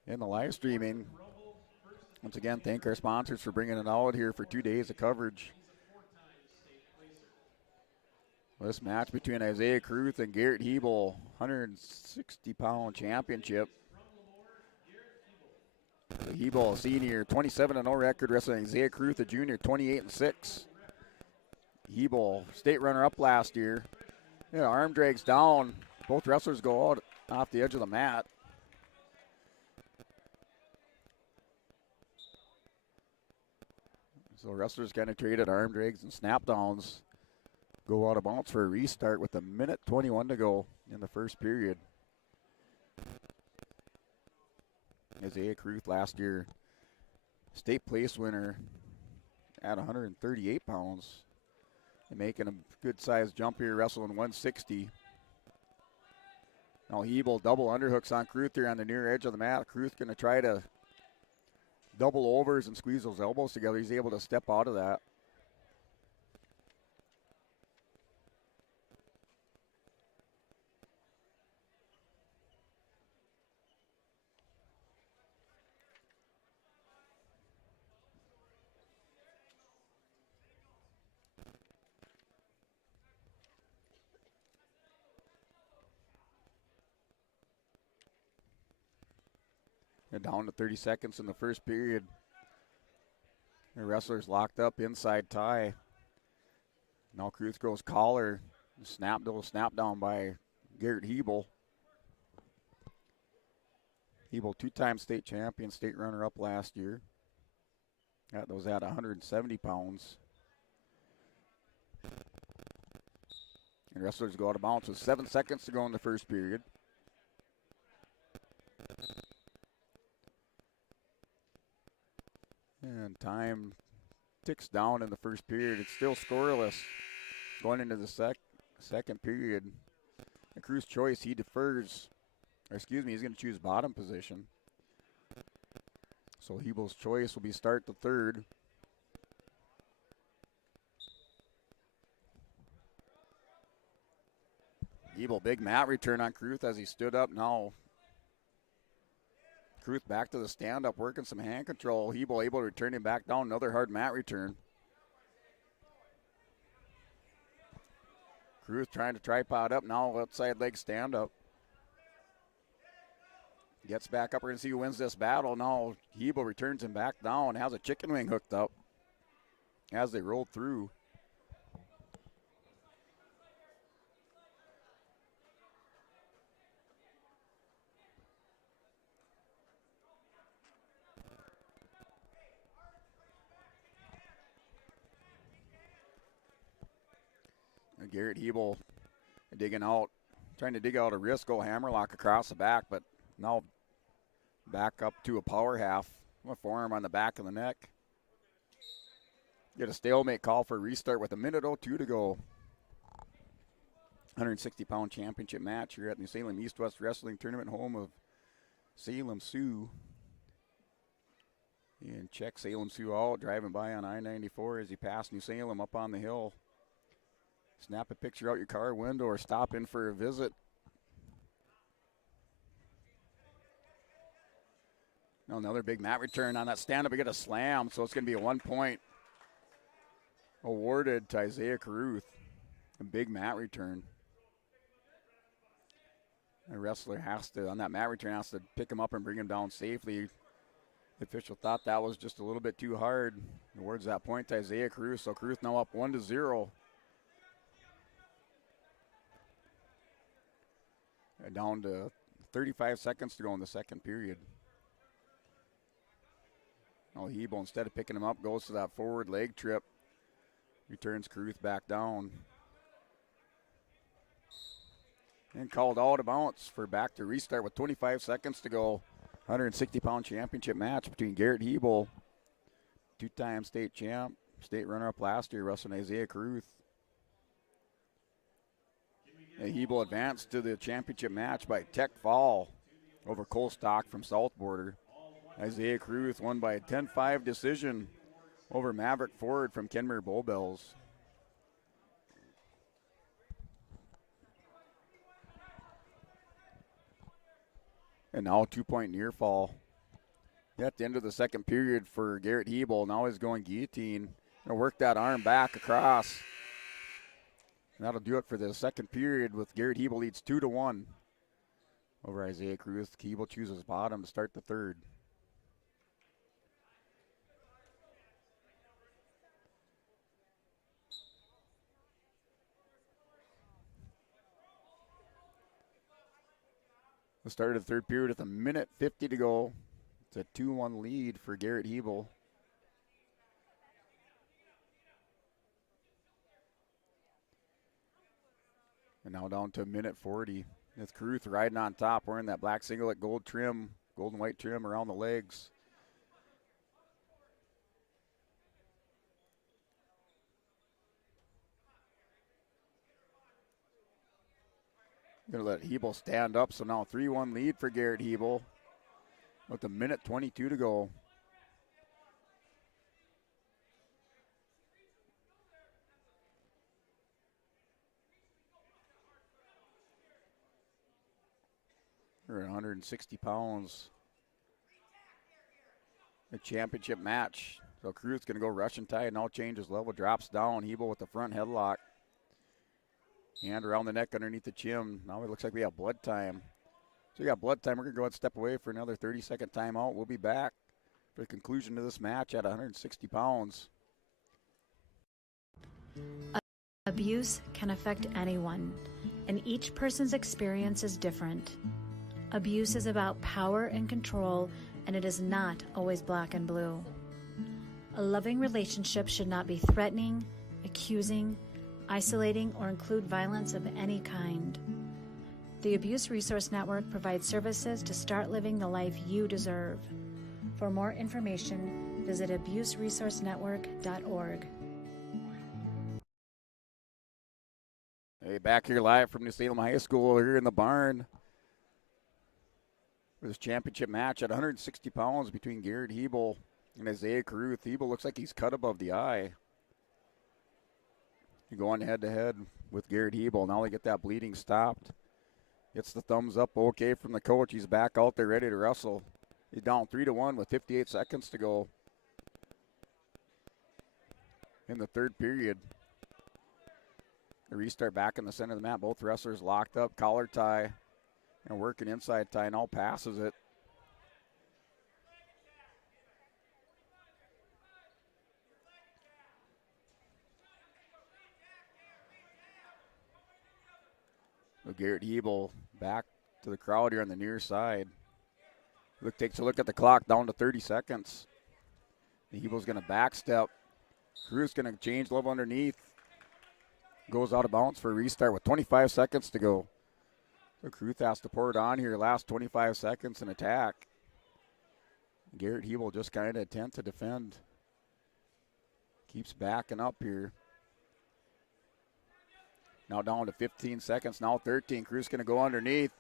in the live streaming. Once again, thank our sponsors for bringing it out here for 2 days of coverage. This match between Isaiah Kruth and Garrett Hebel, 160-pound championship. Hebel, a senior, 27-0 record, wrestling Isaiah Kruth, a junior, 28-6. Hebel, state runner-up last year. Yeah, arm drags down. Both wrestlers go out off the edge of the mat. So wrestlers kind of traded arm drags and snap downs. Go out of bounds for a restart with 1:21 to go in the first period. Isaiah Kruth last year, state place winner at 138 pounds. And making a good sized jump here, wrestling 160. Now Hebel double underhooks on Kruth here on the near edge of the mat. Kruth going to try to double overs and squeeze those elbows together. He's able to step out of that. And down to 30 seconds in the first period. The wrestlers locked up inside tie. Now Kruth goes collar. Snap down by Garrett Hebel. Hebel, two-time state champion, state runner-up last year. That was at 170 pounds. And wrestlers go out of bounds with 7 seconds to go in the first period. And time ticks down in the first period. It's still scoreless going into the second period. The Kruth's choice, he defers. Or excuse me, he's going to choose bottom position. So Hebel's choice will be start the third. Hebel, big mat return on Kruth as he stood up. Now Kruth back to the stand-up, working some hand control. Hebel able to return him back down. Another hard mat return. Kruth trying to tripod up. Now outside leg stand-up. Gets back up. We're going to see who wins this battle. Now Hebel returns him back down. Has a chicken wing hooked up as they roll through. Garrett Hebel digging out, trying to dig out a Risco hammerlock across the back, but now back up to a power half. A forearm on the back of the neck. Get a stalemate call for a restart with 1:02 to go. 160-pound championship match here at New Salem East-West Wrestling Tournament, home of Salem Sioux. And check Salem Sioux out, driving by on I-94 as he passed New Salem up on the hill. Snap a picture out your car window or stop in for a visit. Now another big mat return on that stand-up. We get a slam, so it's going to be a 1 point awarded to Isaiah Caruth. A big mat return. The wrestler has to, on that mat return, has to pick him up and bring him down safely. The official thought that was just a little bit too hard. Awards that point to Isaiah Caruth, so Caruth now up 1-0. Down to 35 seconds to go in the second period. Now Hebel, instead of picking him up, goes to that forward leg trip. Returns Caruth back down. And called out of bounds for back to restart with 25 seconds to go. 160-pound championship match between Garrett Hebel, two-time state champ, state runner-up last year, wrestling Isaiah Caruth. Hebel advanced to the championship match by tech fall over Cole Stock from South Border. Isaiah Caruth won by a 10-5 decision over Maverick Ford from Kenmare Bull Bells. And now a 2-point near fall. At the end of the second period for Garrett Hebel. Now he's going guillotine. Gonna work that arm back across. And that'll do it for the second period with Garrett Hebel leads 2-1 over Isaiah Caruth. Hebel chooses bottom to start the third. The start of the third period with 1:50 to go. It's a 2-1 lead for Garrett Hebel. And now down to 1:40. It's Caruth riding on top, wearing that black singlet, gold trim, gold and white trim around the legs. Gonna let Hebel stand up, so now 3-1 lead for Garrett Hebel with 1:22 to go. We're at 160 pounds. A championship match. So Caruth's gonna go Russian tie, now changes level, drops down. Hebel with the front headlock. Hand around the neck underneath the chin. Now it looks like we have blood time. So we got blood time. We're going to go ahead and step away for another 30-second timeout. We'll be back for the conclusion of this match at 160 pounds. Abuse can affect anyone, and each person's experience is different. Abuse is about power and control, and it is not always black and blue. A loving relationship should not be threatening, accusing, isolating, or include violence of any kind. The Abuse Resource Network provides services to start living the life you deserve. For more information, visit abuseresourcenetwork.org. Hey, back here live from New Salem High School here in the barn for this championship match at 160 pounds between Garrett Hebel and Isaiah Caruth. Hebel looks like he's cut above the eye. going head-to-head with Garrett Hebel. Now they get that bleeding stopped. Gets the thumbs up okay from the coach. He's back out there ready to wrestle. He's down 3-1 with 58 seconds to go in the third period. The restart back in the center of the mat. Both wrestlers locked up, collar tie, and working inside tie. Now passes it. So Garrett Hebel back to the crowd here on the near side. Takes a look at the clock, down to 30 seconds. Hebel's going to backstep. Cruz going to change level underneath. Goes out of bounds for a restart with 25 seconds to go. So Cruz has to pour it on here. Last 25 seconds in attack. Garrett Hebel just kind of attempt to defend. Keeps backing up here. Now down to 15 seconds, now 13. Cruz going to go underneath.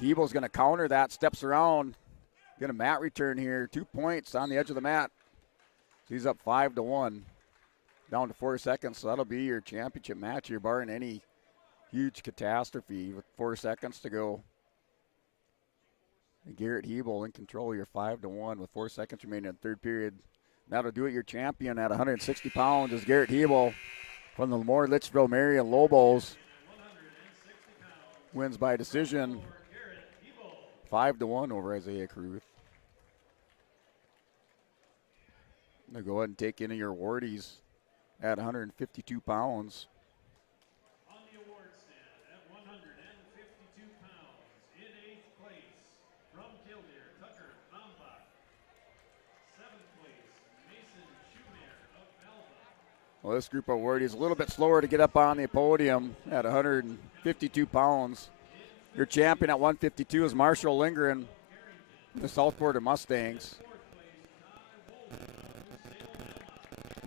Hebel's going to counter that, steps around. Get a mat return here. 2 points on the edge of the mat. So he's up 5-1. Down to 4 seconds, so that'll be your championship match here, barring any huge catastrophe with 4 seconds to go. And Garrett Hebel in control. You're 5-1 with 4 seconds remaining in the third period. That'll do it. Your champion at 160 pounds is Garrett Hebel from the Lemoore Litchfield Marion Lobos. Wins by decision 5-1 over Isaiah Cruz. Now go ahead and take any of your awardees at 152 pounds. On the award stand at 152 pounds, in 8th place, from Killdeer, Tucker Baumbach. 7th place, Mason Schumer of Alva. Well, this group of awardees is a little bit slower to get up on the podium at 152 pounds. Your champion at 152 is Marshall Lindgren, the South Border Mustangs.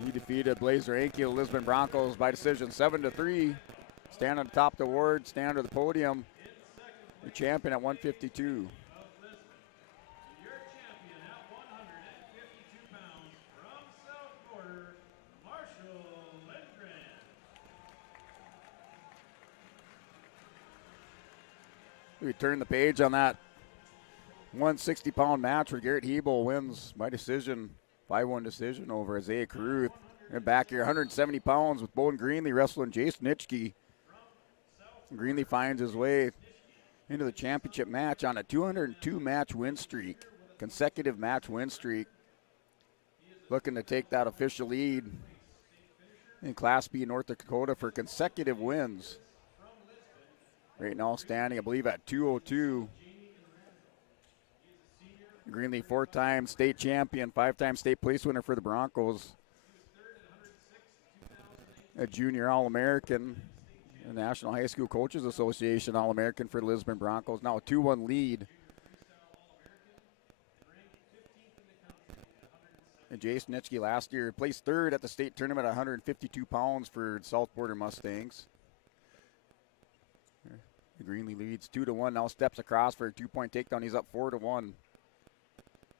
He defeated Blazer Anke of Lisbon Broncos by decision 7-3. Stand on the top of the award, stand on the podium. Your champion at 152. Your champion at 152 pounds from South Border, Marshall Lindgren. We turn the page on that 160-pound match where Garrett Hebel wins by decision, 5-1 decision over Isaiah Cruz. And back here, 170 pounds with Bowden Greenlee wrestling Jason Nitschke. Greenlee finds his way into the championship match on a 202-match win streak, consecutive match win streak. Looking to take that official lead in Class B North Dakota for consecutive wins. Right now standing, I believe, at 202. Greenlee, 4-time state champion, 5-time state place winner for the Broncos. A junior All-American, the National High School Coaches Association All-American for the Lisbon Broncos. Now a 2-1 lead. And Jason Nitschke last year placed third at the state tournament at 152 pounds for South Border Mustangs. Greenlee leads 2-1, now steps across for a 2-point takedown. He's up 4-1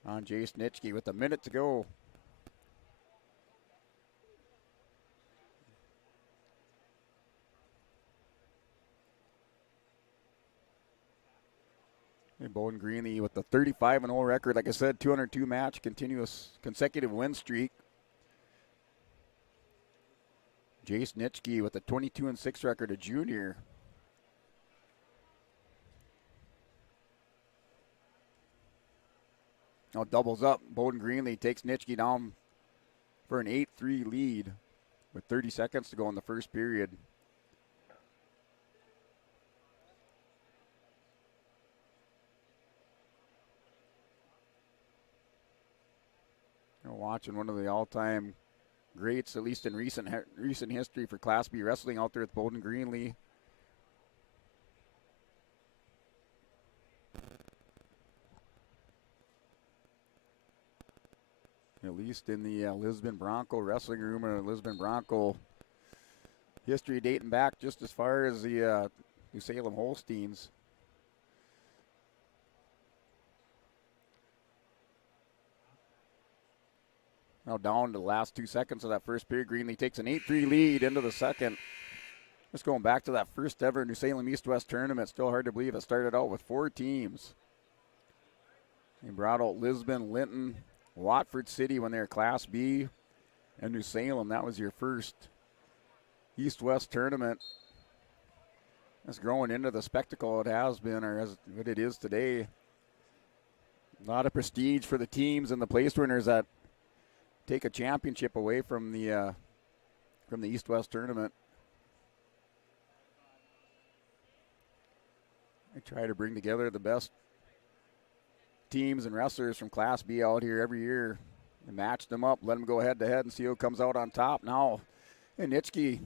on Jason Nitschke with a minute to go. And Bowden Greenlee with the 35-0 record. Like I said, 202 match, continuous consecutive win streak. Jason Nitschke with a 22-6 record, a junior. Now doubles up. Bowden Greenlee takes Nitschke down for an 8-3 lead with 30 seconds to go in the first period. You're watching one of the all-time greats, at least in recent history for Class B wrestling out there with Bowden Greenlee. At least in the Lisbon Bronco wrestling room, or Lisbon Bronco history dating back just as far as the New Salem Holsteins. Now down to the last 2 seconds of that first period. Greenlee takes an 8-3 lead into the second. Just going back to that first ever New Salem East-West tournament. Still hard to believe it started out with 4 teams. They brought out Lisbon, Linton, Watford City when they were Class B, and New Salem. That was your first East-West tournament. It's growing into the spectacle it has been, or as what it is today. A lot of prestige for the teams and the place winners that take a championship away from the East-West tournament. They try to bring together the best teams and wrestlers from Class B out here every year and match them up, let them go head-to-head and see who comes out on top. Now, Nitschke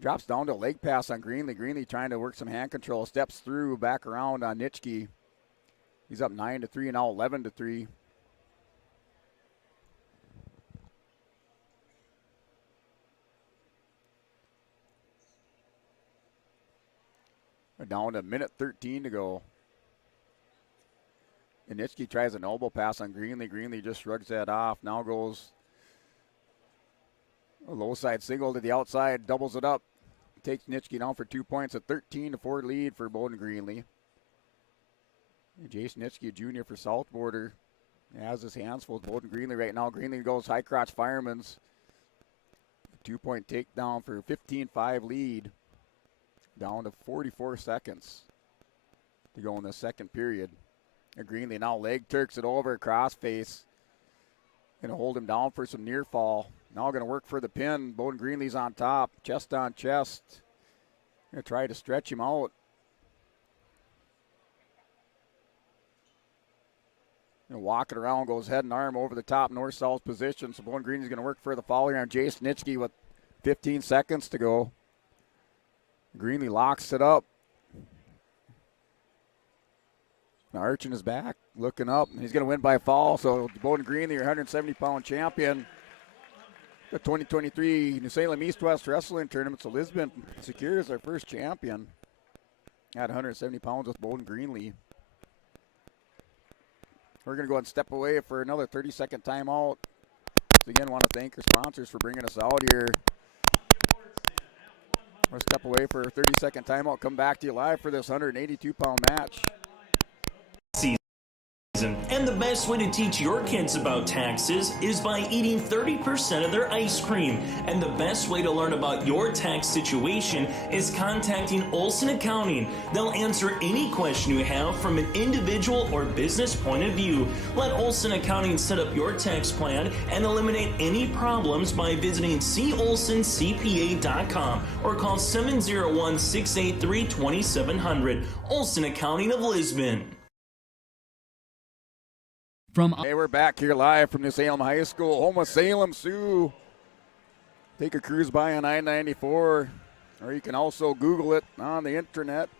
drops down to a leg pass on Greenlee. Greenlee trying to work some hand control, steps through, back around on Nitschke. He's up 9-3, now 11-3. We're down to 1:13 to go. And Nitschke tries an elbow pass on Greenlee. Greenlee just shrugs that off. Now goes a low side single to the outside, doubles it up. Takes Nitschke down for 2 points, a 13-4 lead for Bowden Greenlee. And Jason Nitschke, junior for South Border, has his hands full with Bowden Greenlee right now. Greenlee goes high crotch fireman's. 2-point takedown for a 15-5 lead. Down to 44 seconds to go in the second period. And Greenlee now leg turks it over, cross face. Going to hold him down for some near fall. Now going to work for the pin. Bowden Greenlee's on top, chest on chest. Going to try to stretch him out. And walking around, goes head and arm over the top, north-south position. So Bowden Greenlee's going to work for the fall here on Jason Nitschke with 15 seconds to go. Greenlee locks it up. Now Urchin is back, looking up, and he's going to win by fall. So Bowden Greenlee, your 170-pound champion. The 2023 New Salem East-West Wrestling Tournament. So Lisbon secures their first champion at 170 pounds with Bowden Greenlee. We're going to go ahead and step away for another 30-second timeout. So again, want to thank our sponsors for bringing us out here. We'll step away for a 30-second timeout. Come back to you live for this 182-pound match. And the best way to teach your kids about taxes is by eating 30% of their ice cream. And the best way to learn about your tax situation is contacting Olson Accounting. They'll answer any question you have from an individual or business point of view. Let Olson Accounting set up your tax plan and eliminate any problems by visiting colsoncpa.com or call 701-683-2700. Olson Accounting of Lisbon. Hey, we're back here live from New Salem High School, home of Salem Sioux. Take a cruise by on I-94, or you can also Google it on the internet.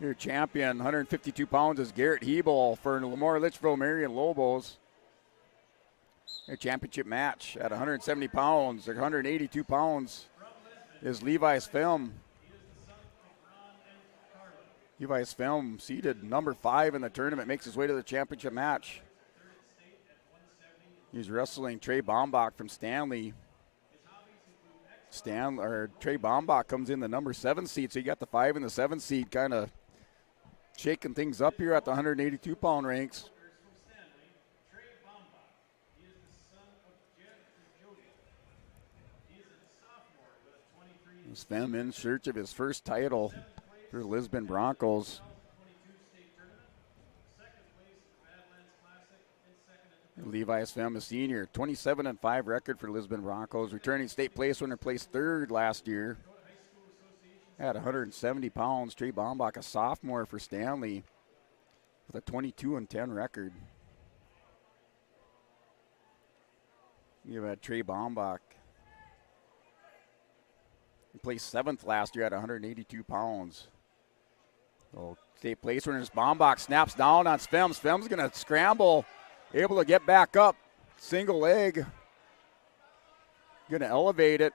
Your champion, 152 pounds, is Garrett Hebel for Lamar Litchfield Marion Lobos. A championship match at 170 pounds, or 182 pounds is Levi's Film. Levi's Film seeded number 5 in the tournament, makes his way to the championship match. He's wrestling Trey Bombach from Stanley. Trey Bombach comes in the number 7 seed, so you got the 5 and the 7 seed kind of shaking things up here at the 182-pound ranks. Sven in search of his first title for the Lisbon Broncos. Levi's Fem, a senior, 27-5 record for Lisbon Broncos. Returning state place winner, placed 3rd last year at 170 pounds. Trey Bombach, a sophomore for Stanley, with a 22-10 record. You've had Trey Bombach. He placed 7th last year at 182 pounds. So state place winners, Bombach snaps down on Svem. Svem's going to scramble, able to get back up. Single leg. Going to elevate it.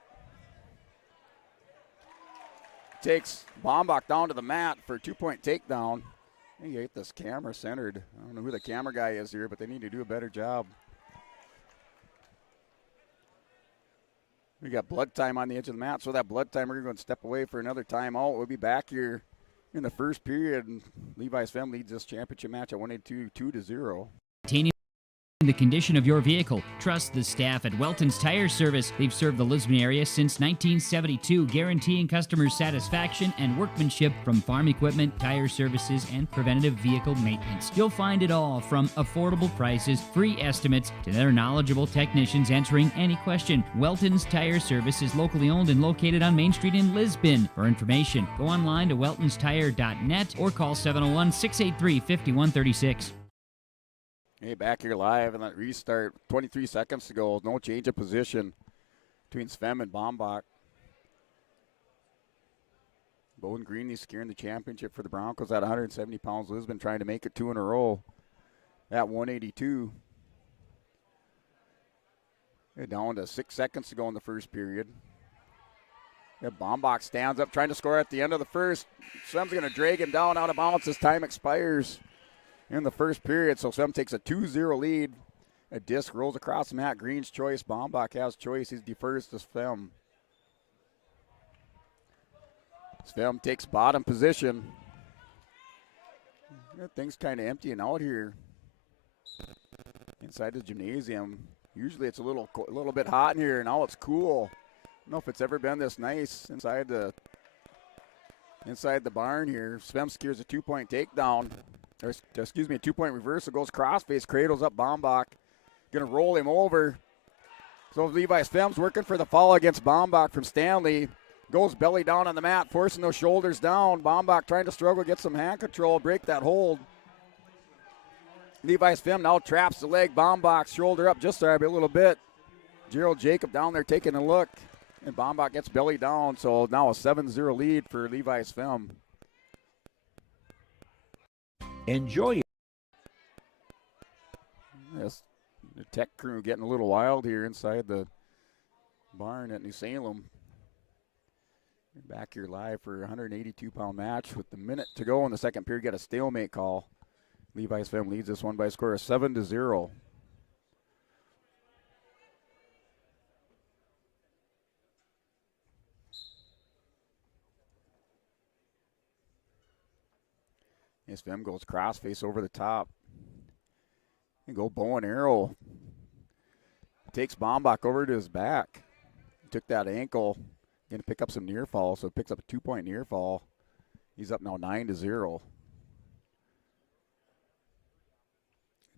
Takes Bombach down to the mat for a 2-point takedown. You get this camera centered. I don't know who the camera guy is here, but they need to do a better job. We got blood time on the edge of the mat, so that blood time, we're going to step away for another timeout. We'll be back here in the first period, and Levi's Femme leads this championship match at 182 2-0. The condition of your vehicle. Trust the staff at Welton's Tire Service. They've served the Lisbon area since 1972, guaranteeing customer satisfaction and workmanship from farm equipment, tire services, and preventative vehicle maintenance. You'll find it all from affordable prices, free estimates, to their knowledgeable technicians answering any question. Welton's Tire Service is locally owned and located on Main Street in Lisbon. For information, go online to weltonstire.net or call 701-683-5136. Hey, back here live and that restart. 23 seconds to go. No change of position between Svem and Bombach. Bowden Green securing the championship for the Broncos at 170 pounds. Lisbon trying to make it 2 in a row at 182. They're down to 6 seconds to go in the first period. Bombach stands up trying to score at the end of the first. Svem's going to drag him down out of bounds as time expires in the first period, so Svem takes a 2-0 lead. A disc rolls across the mat. Green's choice. Bombach has choice. He defers to Svem. Svem takes bottom position. Things kind of emptying out here inside the gymnasium. Usually it's a little bit hot in here. Now it's cool. I don't know if it's ever been this nice inside the barn here. Svem secures a 2-point takedown. A 2-point reversal, goes crossface, cradles up Bombach. Gonna roll him over. So Levi's Fem's working for the foul against Bombach from Stanley. Goes belly down on the mat, forcing those shoulders down. Bombach trying to struggle, get some hand control, break that hold. Levi's Fem now traps the leg. Bombach's shoulder up just there a little bit. Gerald Jacob down there taking a look. And Bombach gets belly down, so now a 7-0 lead for Levi's Fem. Enjoy it. Yes, the tech crew getting a little wild here inside the barn at New Salem. Back here live for a 182-pound match with the minute to go in the second period. Got a stalemate call. Levi's Fem leads this one by a score of 7-0. His Fem goes crossface over the top. And go bow and arrow. Takes Bombach over to his back. Took that ankle. Going to pick up some near fall, so picks up a 2-point near fall. He's up now 9-0.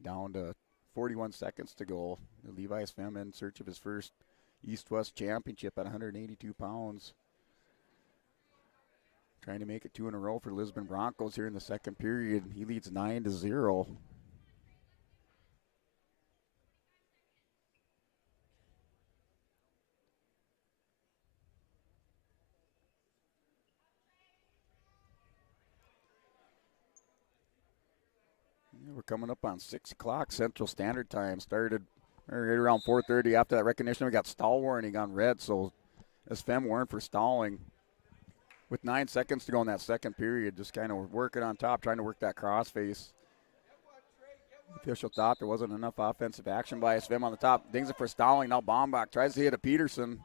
Down to 41 seconds to go. The Levi's Fem in search of his first East-West championship at 182 pounds. Trying to make it 2 in a row for Lisbon Broncos here in the second period. He leads 9-0. We're coming up on 6 o'clock Central Standard Time. Started right around 4:30. After that recognition, we got stall warning on red, so as Fem warned for stalling. With 9 seconds to go in that second period, just kind of working on top, trying to work that crossface. The official thought there wasn't enough offensive action by Svem on the top. Dings it for stalling. Now Bombach tries to hit a Peterson.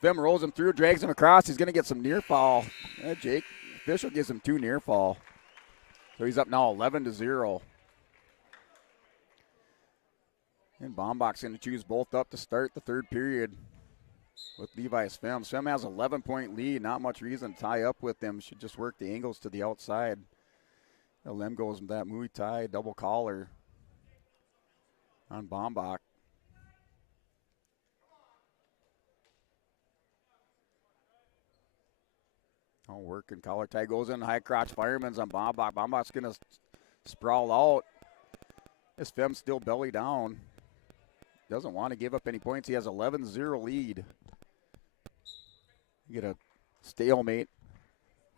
Svem rolls him through, drags him across. He's going to get some near fall. Jake, official gives him 2 near fall. So he's up now 11-0. And Bombach's going to choose both up to start the third period with Levi's Fem. Fem has an 11-point lead. Not much reason to tie up with them. Should just work the angles to the outside. Lem goes with that Muay Thai double collar on Bombach. Oh, working collar tie goes in. High crotch fireman's on Bombach. Bombach's going to sprawl out. This Fem's still belly down. Doesn't want to give up any points. He has 11-0 lead. You get a stalemate.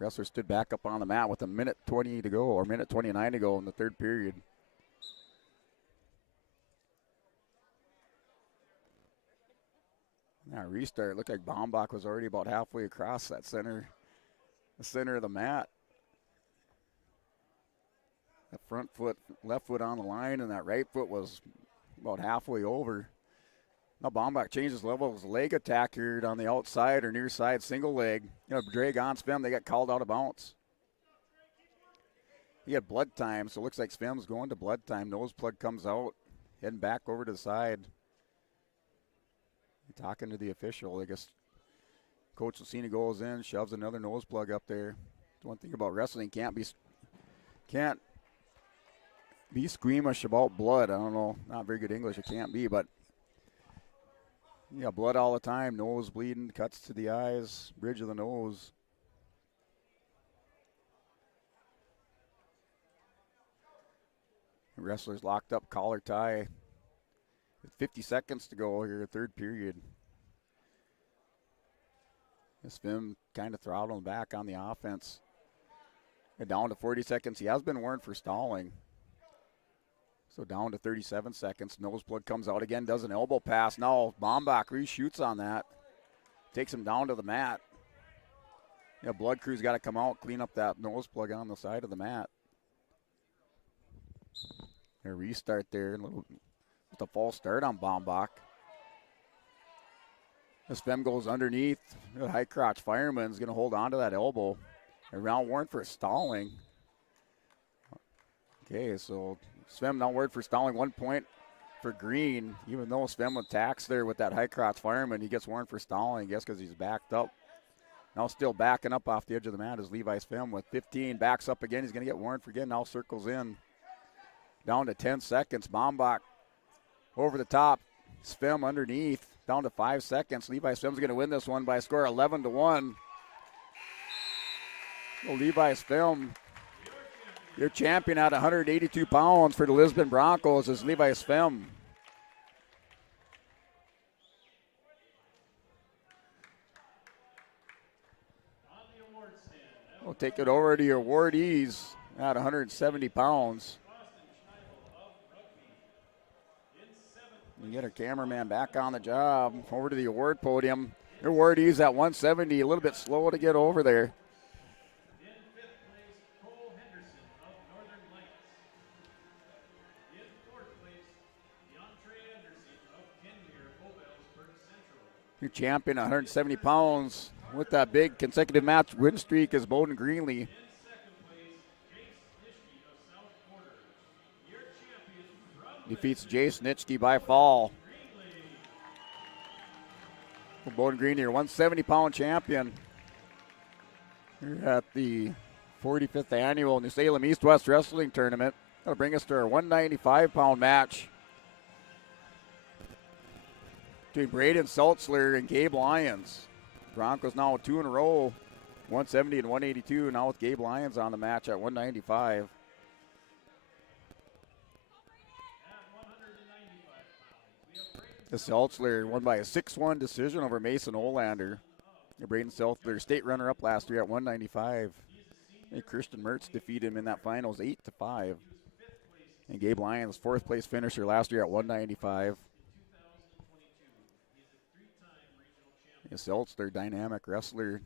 Wrestler stood back up on the mat with a minute 20 to go, or minute 29 to go in the third period. Now restart. Looked like Bombach was already about halfway across that center, the center of the mat. front foot, left foot on the line, and that right foot was about halfway over. Now Baumbach changes levels, leg attack here on the outside or near side, single leg. Drag on Svem, they got called out of bounds. He had blood time, so it looks like Svem's going to blood time. Nose plug comes out, heading back over to the side. Talking to the official, I guess Coach Lucina goes in, shoves another nose plug up there. One thing about wrestling, can't be squeamish about blood. I don't know, not very good English, it can't be, but yeah, blood all the time, nose bleeding, cuts to the eyes, bridge of the nose. The wrestlers locked up, collar tie. With 50 seconds to go here, third period. Svem kind of throttling back on the offense. And down to 40 seconds. He has been warned for stalling. So down to 37 seconds. Nose plug comes out again, does an elbow pass. Now Baumbach reshoots on that. Takes him down to the mat. Yeah, Blood Crew's got to come out, clean up that nose plug on the side of the mat. A restart there. With a false start on Baumbach. Svem goes underneath. The high crotch fireman's going to hold on to that elbow. Around warrant for stalling. Okay, so Svem now warrant for stalling. 1 point for Green. Even though Svem attacks there with that high crotch fireman, he gets warrant for stalling, I guess because he's backed up. Now still backing up off the edge of the mat is Levi Svem with 15. Backs up again. He's going to get warrant for again. Now circles in. Down to 10 seconds. Baumbach over the top. Svem underneath. Down to 5 seconds. Levi Svem's going to win this one by a score 11-1. Well, Levi Svem, your champion at 182 pounds for the Lisbon Broncos is Levi Svem. We'll take it over to your awardees at 170 pounds. You get our cameraman back on the job. Over to the award podium. Your awardees at 170, a little bit slow to get over there. Your champion at 170 pounds with that big consecutive match win streak is Bowden Greenlee. Defeats Jace Nitschke by fall. Bowden Greenlee, your 170-pound champion. Here at the 45th annual New Salem East-West Wrestling Tournament. That'll bring us to our 195-pound match between Braden Seltzler and Gabe Lyons. Broncos now 2 in a row, 170 and 182. Now with Gabe Lyons on the match at 195. The Seltzler won by a 6-1 decision over Mason Olander. Braden Seltzler, state runner-up last year at 195. And Christian Mertz defeated him in that finals 8-5. And Gabe Lyons, 4th place finisher last year at 195. And Seltzler, dynamic wrestler.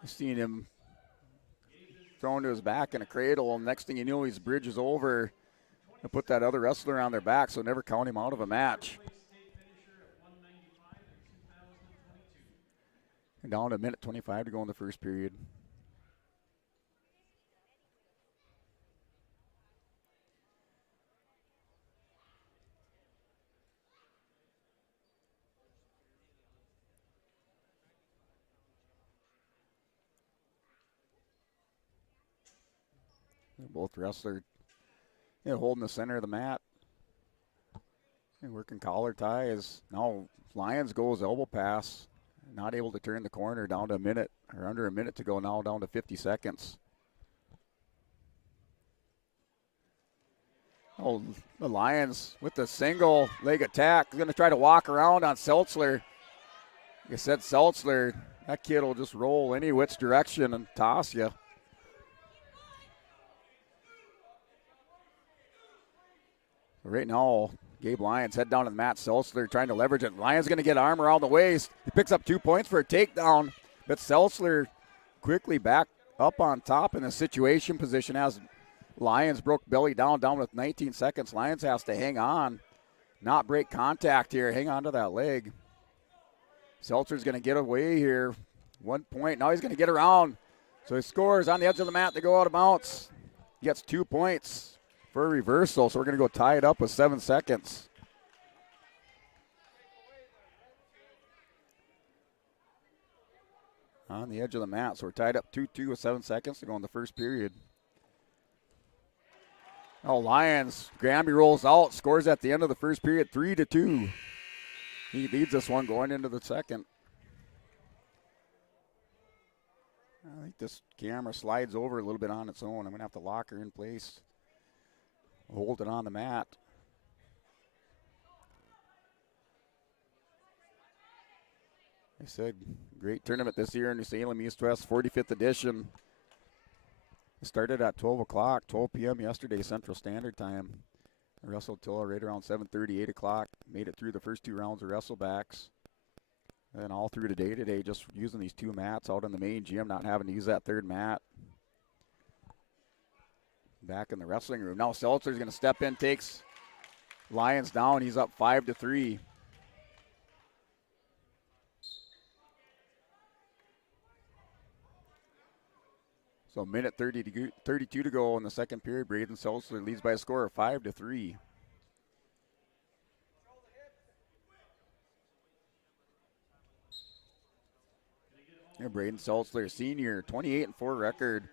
You've seen him thrown to his back in a cradle, and next thing you know, he's bridges over and put that other wrestler on their back, so never count him out of a match. And down to 1:25 to go in the first period. Both wrestlers holding the center of the mat. And working collar ties. Now Lyons goes elbow pass. Not able to turn the corner, down to a minute, or under a minute to go now, down to 50 seconds. Oh, the Lions with the single leg attack. Going to try to walk around on Seltzler. Like I said, Seltzler, that kid will just roll any which direction and toss you. Right now, Gabe Lyons head down to the mat. Seltzler trying to leverage it. Lyons going to get arm around the waist. He picks up 2 points for a takedown, but Seltzler quickly back up on top in the situation position as Lions broke belly down with 19 seconds. Lions has to hang on, not break contact here. Hang on to that leg. Seltzer's going to get away here. 1 point. Now he's going to get around. So he scores on the edge of the mat to go out of bounds. He gets 2 points for a reversal. So we're going to go tie it up with 7 seconds. On the edge of the mat. So we're tied up 2-2 with 7 seconds to go in the first period. Oh, Lions. Granby rolls out, scores at the end of the first period, 3-2. He leads this one going into the second. I think this camera slides over a little bit on its own. I'm going to have to lock her in place. Hold it on the mat. I said, great tournament this year in New Salem East West, 45th edition. It started at 12 o'clock, 12 p.m. yesterday, Central Standard Time. I wrestled till right around 7:30, 8 o'clock. Made it through the first 2 rounds of wrestlebacks. And all through today, just using these 2 mats out in the main gym, not having to use that 3rd mat. Back in the wrestling room. Now Seltzer's going to step in, takes Lions down. He's up 5-3. So a minute 32 to go in the second period. Braden Seltzer leads by a score of 5-3. Yeah, Braden Seltzer, senior, 28-4 record.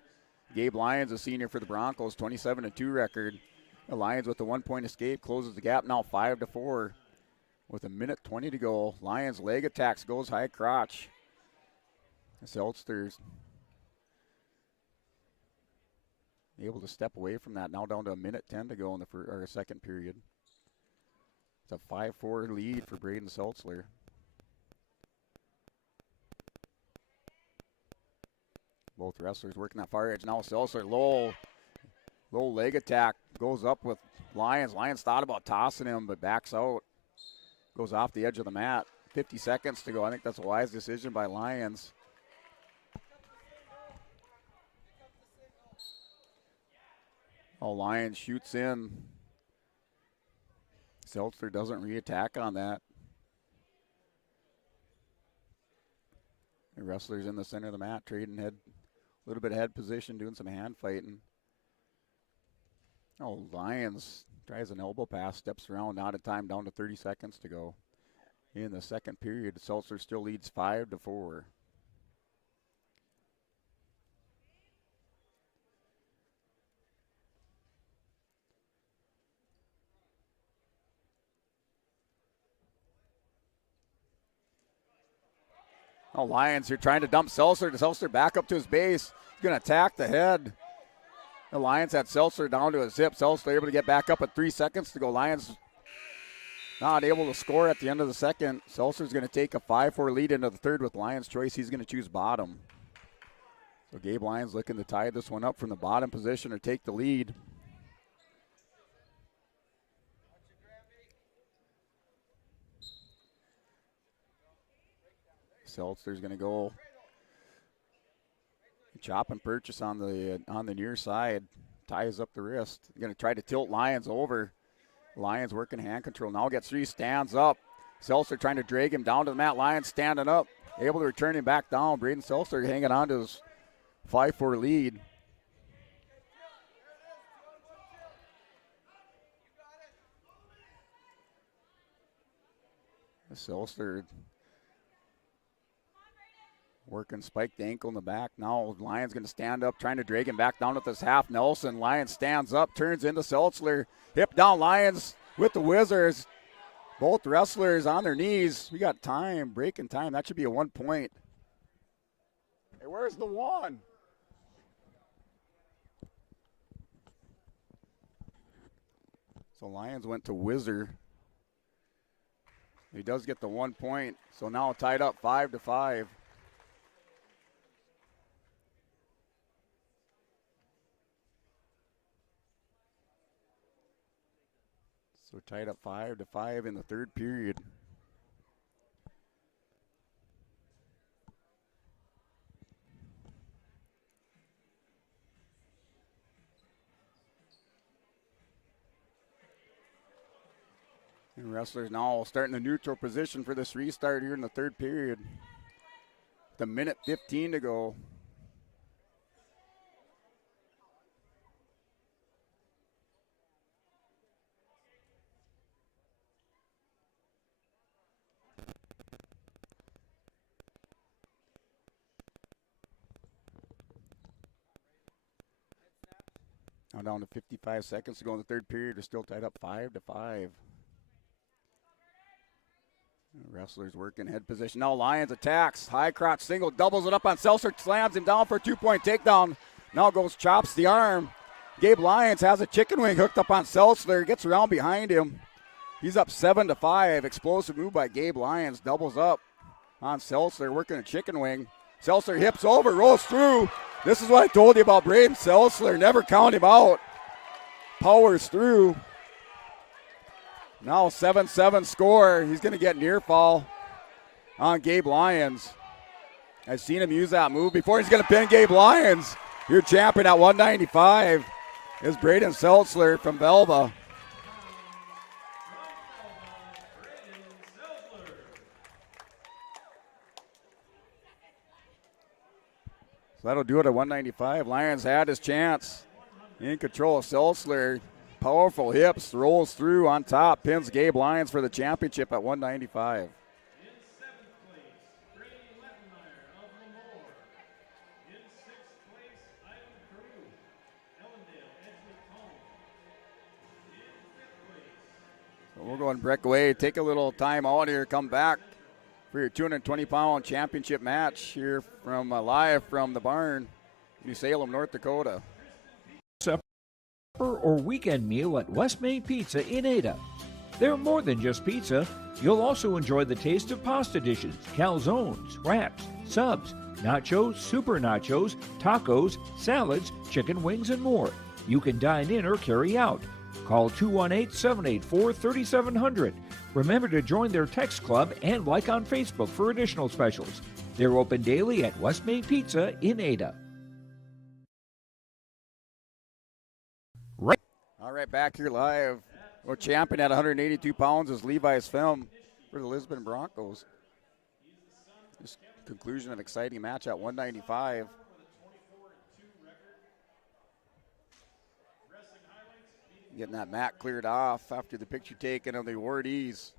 Gabe Lyons, a senior for the Broncos, 27-2 record. The Lions with the 1-point escape closes the gap now 5-4 with a minute 20 to go. Lions leg attacks, goes high crotch. Seltzer's able to step away from that. Now down to a minute 10 to go in the second period. It's a 5-4 lead for Braden Seltzler. Both wrestlers working that far edge. Now Seltzer low leg attack. Goes up with Lions. Lions thought about tossing him, but backs out. Goes off the edge of the mat. 50 seconds to go. I think that's a wise decision by Lions. Oh, Lions shoots in. Seltzer doesn't re-attack on that. The wrestlers in the center of the mat trading head, a little bit of head position, doing some hand fighting. Oh, Lions tries an elbow pass, steps around, out of time, down to 30 seconds to go. In the second period, Seltzer still leads 5-4. Oh, Lions here trying to dump Seltzer. Seltzer back up to his base. He's going to attack the head. The Lions had Seltzer down to his hip. Seltzer able to get back up at 3 seconds to go. Lions not able to score at the end of the second. Seltzer's going to take a 5-4 lead into the third with Lions' choice. He's going to choose bottom. So Gabe Lyons looking to tie this one up from the bottom position or take the lead. Seltzer's going to go chop and purchase on the near side. Ties up the wrist. Going to try to tilt Lyons over. Lyons working hand control. Now gets 3, stands up. Seltzer trying to drag him down to the mat. Lyons standing up. Able to return him back down. Braden Seltzer hanging on to his 5-4 lead. Seltzer working spiked ankle in the back. Now Lyons going to stand up, trying to drag him back down with this half Nelson. Lyons stands up, turns into Seltzler. Hip down Lyons with the Wizards. Both wrestlers on their knees. We got time, breaking time. That should be a 1 point. Hey, where's the 1? So Lyons went to Wizard. He does get the 1 point. So now tied up 5-5. So tied up 5-5 in the third period. Wrestlers now starting a neutral position for this restart here in the third period. The minute 15 to go. Now down to 55 seconds to go in the third period. They're still tied up 5-5. Wrestlers working head position. Now Lions attacks. High crotch single. Doubles it up on Seltzer. Slams him down for a 2-point takedown. Now goes chops the arm. Gabe Lyons has a chicken wing hooked up on Seltzer. Gets around behind him. He's up 7-5. Explosive move by Gabe Lyons. Doubles up on Seltzer. Working a chicken wing. Seltzer hips over. Rolls through. This is what I told you about Braden Seltzer. Never count him out. Powers through. Now 7-7 score. He's going to get near fall on Gabe Lyons. I've seen him use that move before. He's going to pin Gabe Lyons. Your champion at 195 is Braden Seltzer from Velva. So that'll do it at 195. Lyons had his chance. In control of Seltzer. Powerful hips, rolls through on top, pins Gabe Lyons for the championship at 195. So we'll go and break away, take a little time out here, come back for your 220-pound championship match here from live from the barn, New Salem, North Dakota. Or weekend meal at West Main Pizza in Ada. They're more than just pizza. You'll also enjoy the taste of pasta dishes, calzones, wraps, subs, nachos, super nachos, tacos, salads, chicken wings, and more. You can dine in or carry out. Call 218-784-3700. Remember to join their text club and like on Facebook for additional specials. They're open daily at West Main Pizza in Ada. All right, back here live. Our champion at 182 pounds is Levi's Film for the Lisbon Broncos. This conclusion of an exciting match at 195. Getting that mat cleared off after the picture taken of the awardees.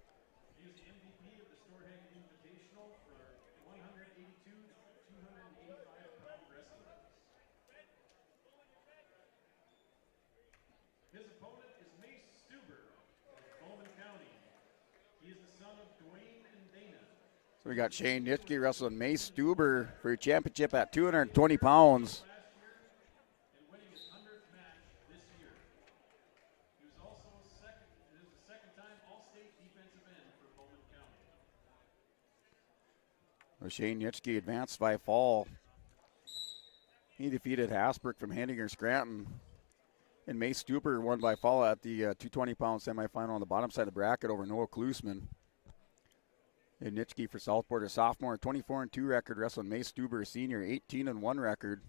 So we got Shane Nitschke wrestling Mace Stuber for your championship at 220 pounds. So Shane Nitschke advanced by fall. He defeated Hasbrook from Henninger Scranton. And Mace Stuber won by fall at the 220-pound semifinal on the bottom side of the bracket over Noah Klusman. And Nitschke for Southport, a sophomore, 24-2 record, wrestling Mace Stuber, a senior, 18-1 record.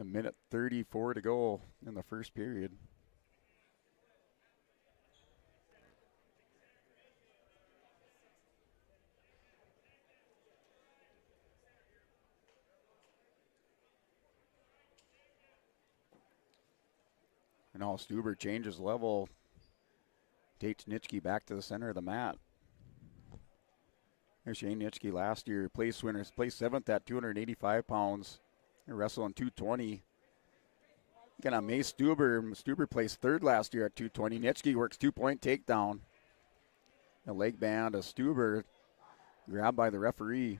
A minute 34 to go in the first period. And now Stuber changes level, takes Nitschke back to the center of the mat. There's Shane Nitschke last year, place winners, placed 7th at 285 pounds, wrestling 220. Again on Mace Stuber. Stuber placed 3rd last year at 220. Nitschke works 2-point takedown. A leg band of Stuber, grabbed by the referee.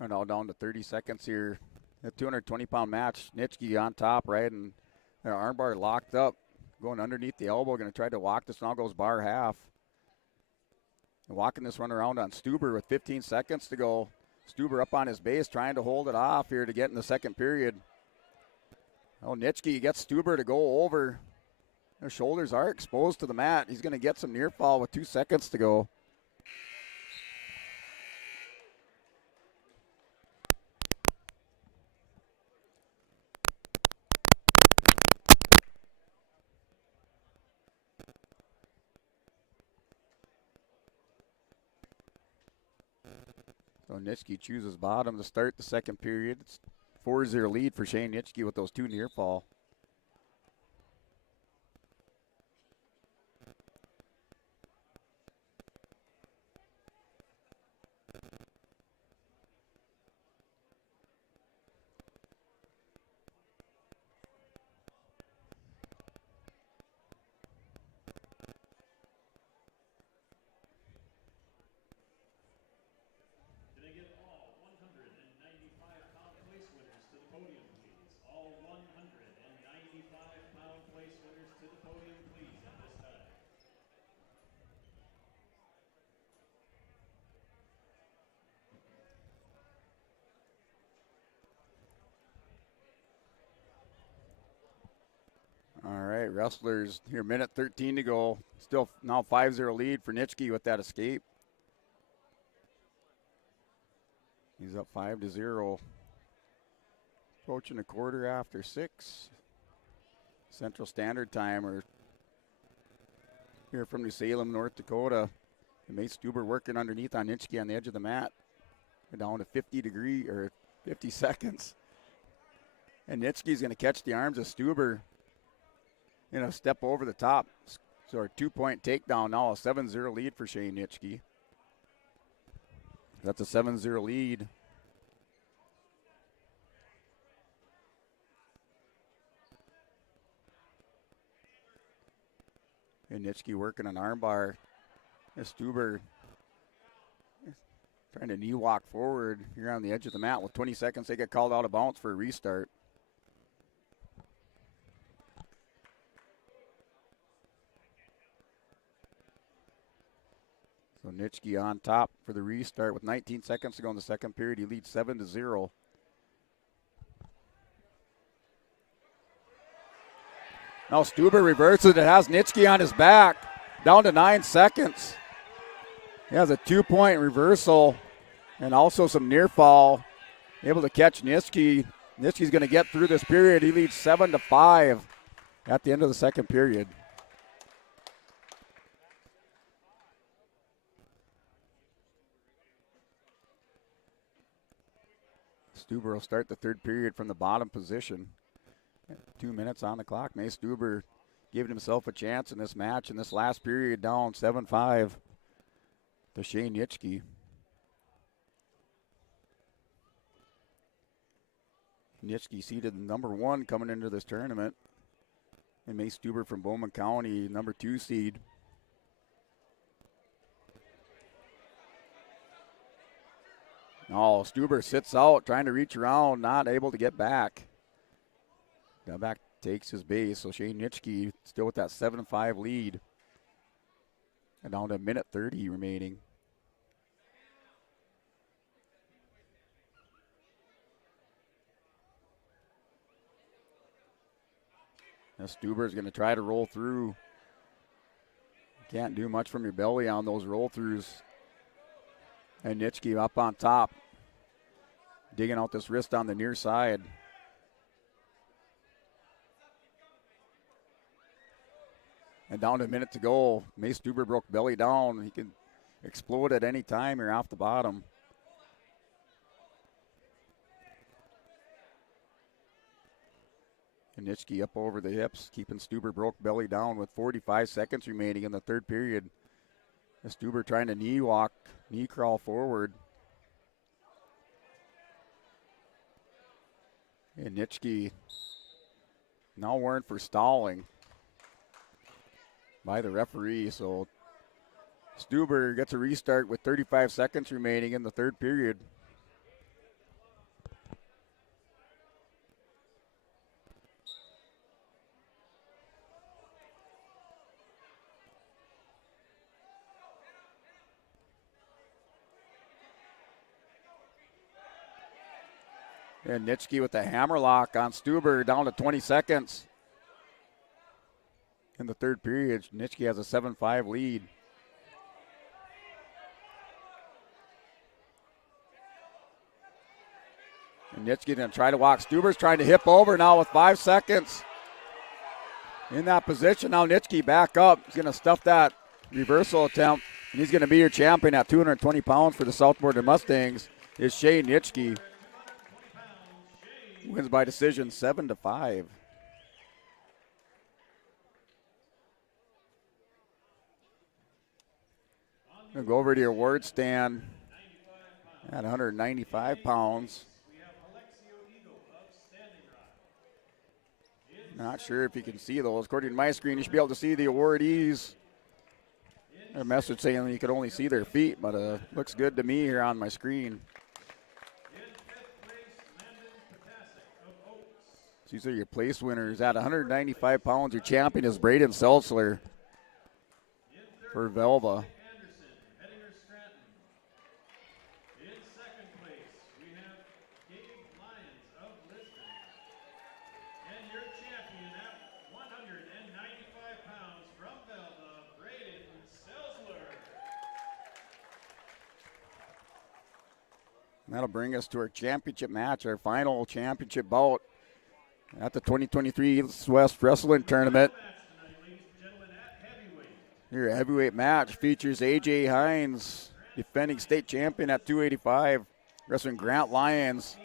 We're now down to 30 seconds here. A 220-pound match. Nitschke on top, right, and their armbar locked up, going underneath the elbow. Going to try to walk this. Now goes bar half. And walking this run around on Stuber with 15 seconds to go. Stuber up on his base, trying to hold it off here to get in the second period. Oh, Nitschke gets Stuber to go over. Their shoulders are exposed to the mat. He's going to get some near fall with 2 seconds to go. So Nitschke chooses bottom to start the second period. It's 4-0 lead for Shane Nitschke with those 2 near fall. All right, wrestlers here, minute 13 to go. Still now 5-0 lead for Nitschke with that escape. He's up 5-0. Approaching a quarter after 6. Central Standard Time, or here from New Salem, North Dakota. And Mace Stuber working underneath on Nitschke on the edge of the mat. We're down to 50 seconds. And Nitschke's going to catch the arms of Stuber. Step over the top. So our 2-point takedown now, a 7-0 lead for Shane Nitschke. That's a 7-0 lead. And Nitschke working an armbar. Stuber trying to knee walk forward here on the edge of the mat with 20 seconds. They get called out of bounds for a restart. So Nitschke on top for the restart with 19 seconds to go in the second period. He leads 7-0. Now Stuber reverses it. It has Nitschke on his back. Down to 9 seconds. He has a 2-point reversal and also some near fall. Able to catch Nitschke. Nitschke's going to get through this period. He leads 7-5 at the end of the second period. Stuber will start the third period from the bottom position. 2 minutes on the clock. Mace Stuber giving himself a chance in this match in this last period, down 7-5 to Shane Nitschke. Nitschke seeded number 1 coming into this tournament. And Mace Stuber from Bowman County, number 2 seed. Oh, Stuber sits out, trying to reach around, not able to get back. Got back, takes his base. So Shane Nitschke still with that 7-5 lead. And down to a minute 30 remaining. Now Stuber's going to try to roll through. Can't do much from your belly on those roll throughs. And Nitschke up on top, digging out this wrist on the near side. And down to a minute to go. Mace Stuber broke belly down. He can explode at any time here off the bottom. And Nitschke up over the hips, keeping Stuber broke belly down with 45 seconds remaining in the third period. Stuber trying to knee walk, knee crawl forward. And Nitschke now warned for stalling by the referee. So Stuber gets a restart with 35 seconds remaining in the third period. And Nitschke with the hammerlock on Stuber, down to 20 seconds. In the third period, Nitschke has a 7-5 lead. And Nitschke going to try to walk. Stuber's trying to hip over now with 5 seconds. In that position, now Nitschke back up. He's going to stuff that reversal attempt. And he's going to be your champion at 220 pounds for the Southmorton Mustangs, is Shane Nitschke. Wins by decision 7-5. We'll go over to your word stand at 195 pounds. Not sure if you can see those. According to my screen, you should be able to see the awardees. A message saying you could only see their feet, but looks good to me here on my screen. These are your place winners. At 195 pounds, your champion is Braden Seltzler for Velva. That'll bring us to our championship match, our final championship bout at the 2023 East West Wrestling Tournament. Your heavyweight match features AJ Hines, defending state champion at 285, wrestling Grant Lyons,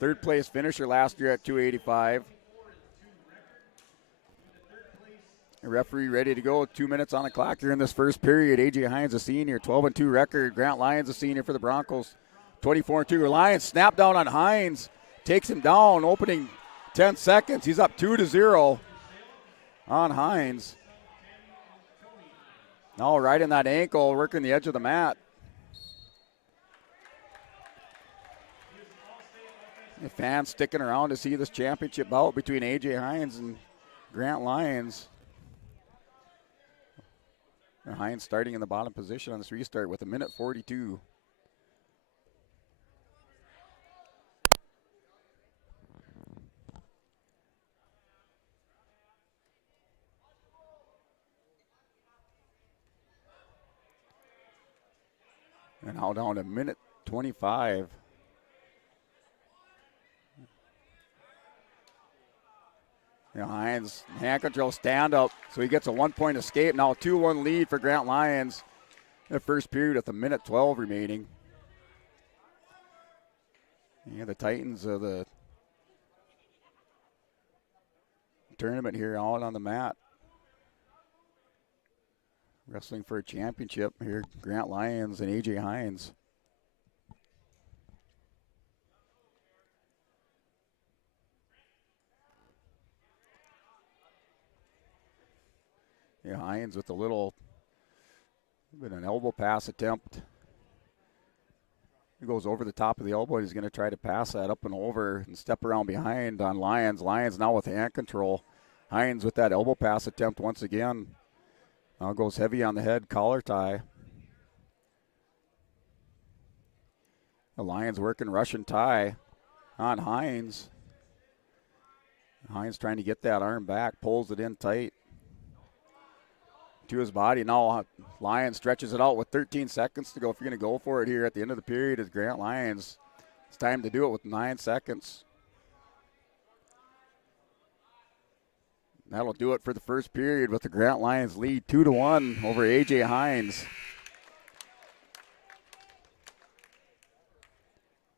third place finisher last year at 285. The referee ready to go, 2 minutes on the clock here in this first period. AJ Hines, a senior, 12-2 record. Grant Lyons, a senior for the Broncos. 24-2. Lions snap down on Hines, takes him down, opening 10 seconds. He's up 2-0 on Hines. Now right in that ankle, working the edge of the mat. The fans sticking around to see this championship bout between AJ Hines and Grant Lyons. And Hines starting in the bottom position on this restart with 1:42. And now down to 1:25. Hines, hand control, stand up. So he gets a 1-point escape. Now a 2-1 lead for Grant Lyons in the first period with 1:12 remaining. Yeah, the Titans of the tournament here out on the mat. Wrestling for a championship here, Grant Lyons and AJ Hines. Yeah, Hines with a little bit of an elbow pass attempt. He goes over the top of the elbow. He's going to try to pass that up and over and step around behind on Lyons. Lyons now with hand control. Hines with that elbow pass attempt once again. Now goes heavy on the head, collar tie. The Lions working Russian tie on Hines. Hines trying to get that arm back, pulls it in tight to his body. Now Lyons stretches it out with 13 seconds to go. If you're going to go for it here at the end of the period as Grant Lyons, it's time to do it with 9 seconds. That'll do it for the first period with the Grant Lyons lead 2-1 over AJ Hines.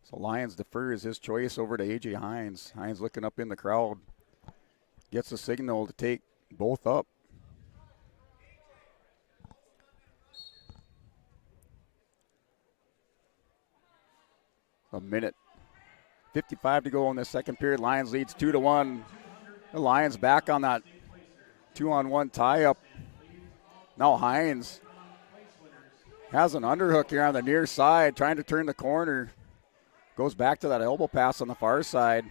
So Lyons defers his choice over to AJ Hines. Hines looking up in the crowd. Gets a signal to take both up. A 1:55 to go in the second period. Lions leads 2-1. The Lions back on that 2-on-1 tie-up. Now Hines has an underhook here on the near side, trying to turn the corner. Goes back to that elbow pass on the far side.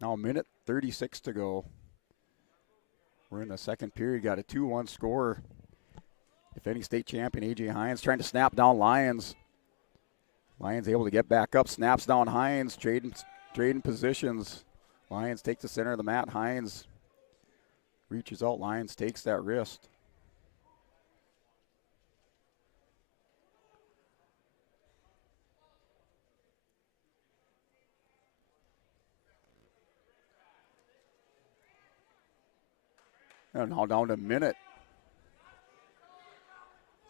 Now 1:36 to go. We're in the second period. Got a 2-1 score. Defending state champion AJ Hines trying to snap down Lyons. Lions able to get back up, snaps down Hines, trading positions. Lions take the center of the mat. Hines reaches out. Lions takes that wrist. And now down to a minute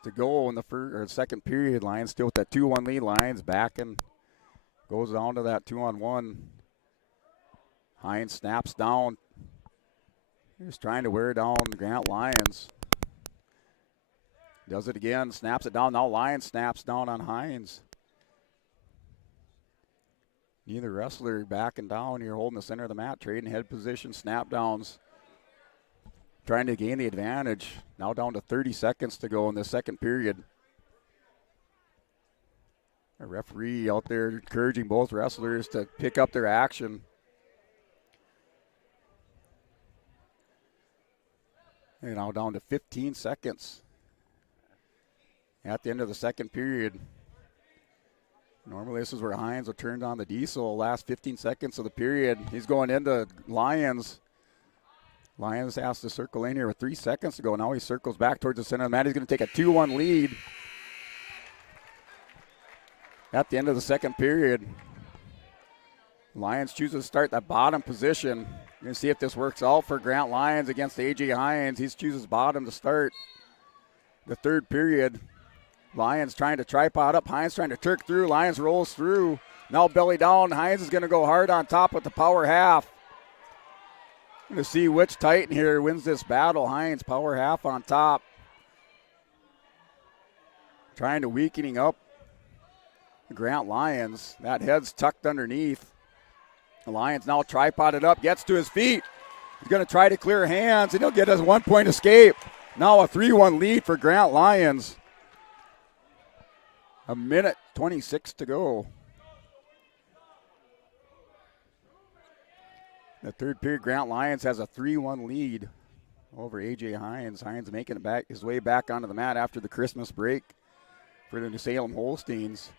to go in the second period. Lions still with that 2-1 lead. Lions back and goes down to that 2-on-1. Hines snaps down. He's trying to wear down the Grant Lions. Does it again, snaps it down. Now Lions snaps down on Hines. Neither wrestler backing down here, holding the center of the mat, trading head position, snap downs. Trying to gain the advantage. Now down to 30 seconds to go in the second period. A referee out there encouraging both wrestlers to pick up their action. And now down to 15 seconds at the end of the second period. Normally this is where Hines will turn on the diesel. Last 15 seconds of the period. He's going into Lions. Lions has to circle in here with 3 seconds to go. Now he circles back towards the center of the mat. He's going to take a 2-1 lead at the end of the second period. Lions chooses to start that bottom position. You're going to see if this works out for Grant Lions against A.J. Hines. He chooses bottom to start the third period. Lions trying to tripod up. Hines trying to turk through. Lions rolls through. Now belly down. Hines is going to go hard on top with the power half. Going to see which Titan here wins this battle. Hines, power half on top. Trying to weakening up the Grant Lions. That head's tucked underneath. The Lions now tripoded up, gets to his feet. He's going to try to clear hands, and he'll get his 1-point escape. Now a 3-1 lead for Grant Lions. A minute 26 to go. The third period, Grant Lions has a 3-1 lead over A.J. Hines. Hines making it back his way back onto the mat after the Christmas break for the New Salem Holsteins.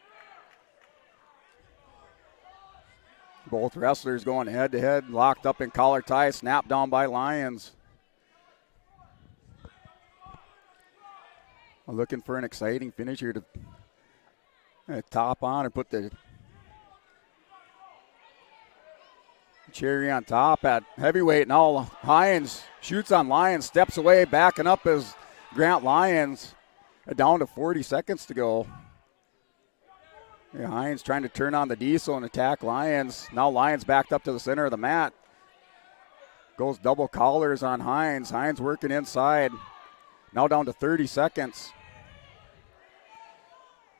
Both wrestlers going head-to-head, locked up in collar ties, snapped down by Lions. Looking for an exciting finish here to top on and put the cherry on top at heavyweight. Now Hines shoots on Lions, steps away, backing up as Grant Lions. Down to 40 seconds to go. Yeah, Hines trying to turn on the diesel and attack Lions. Now Lions backed up to the center of the mat. Goes double collars on Hines. Hines working inside. Now down to 30 seconds.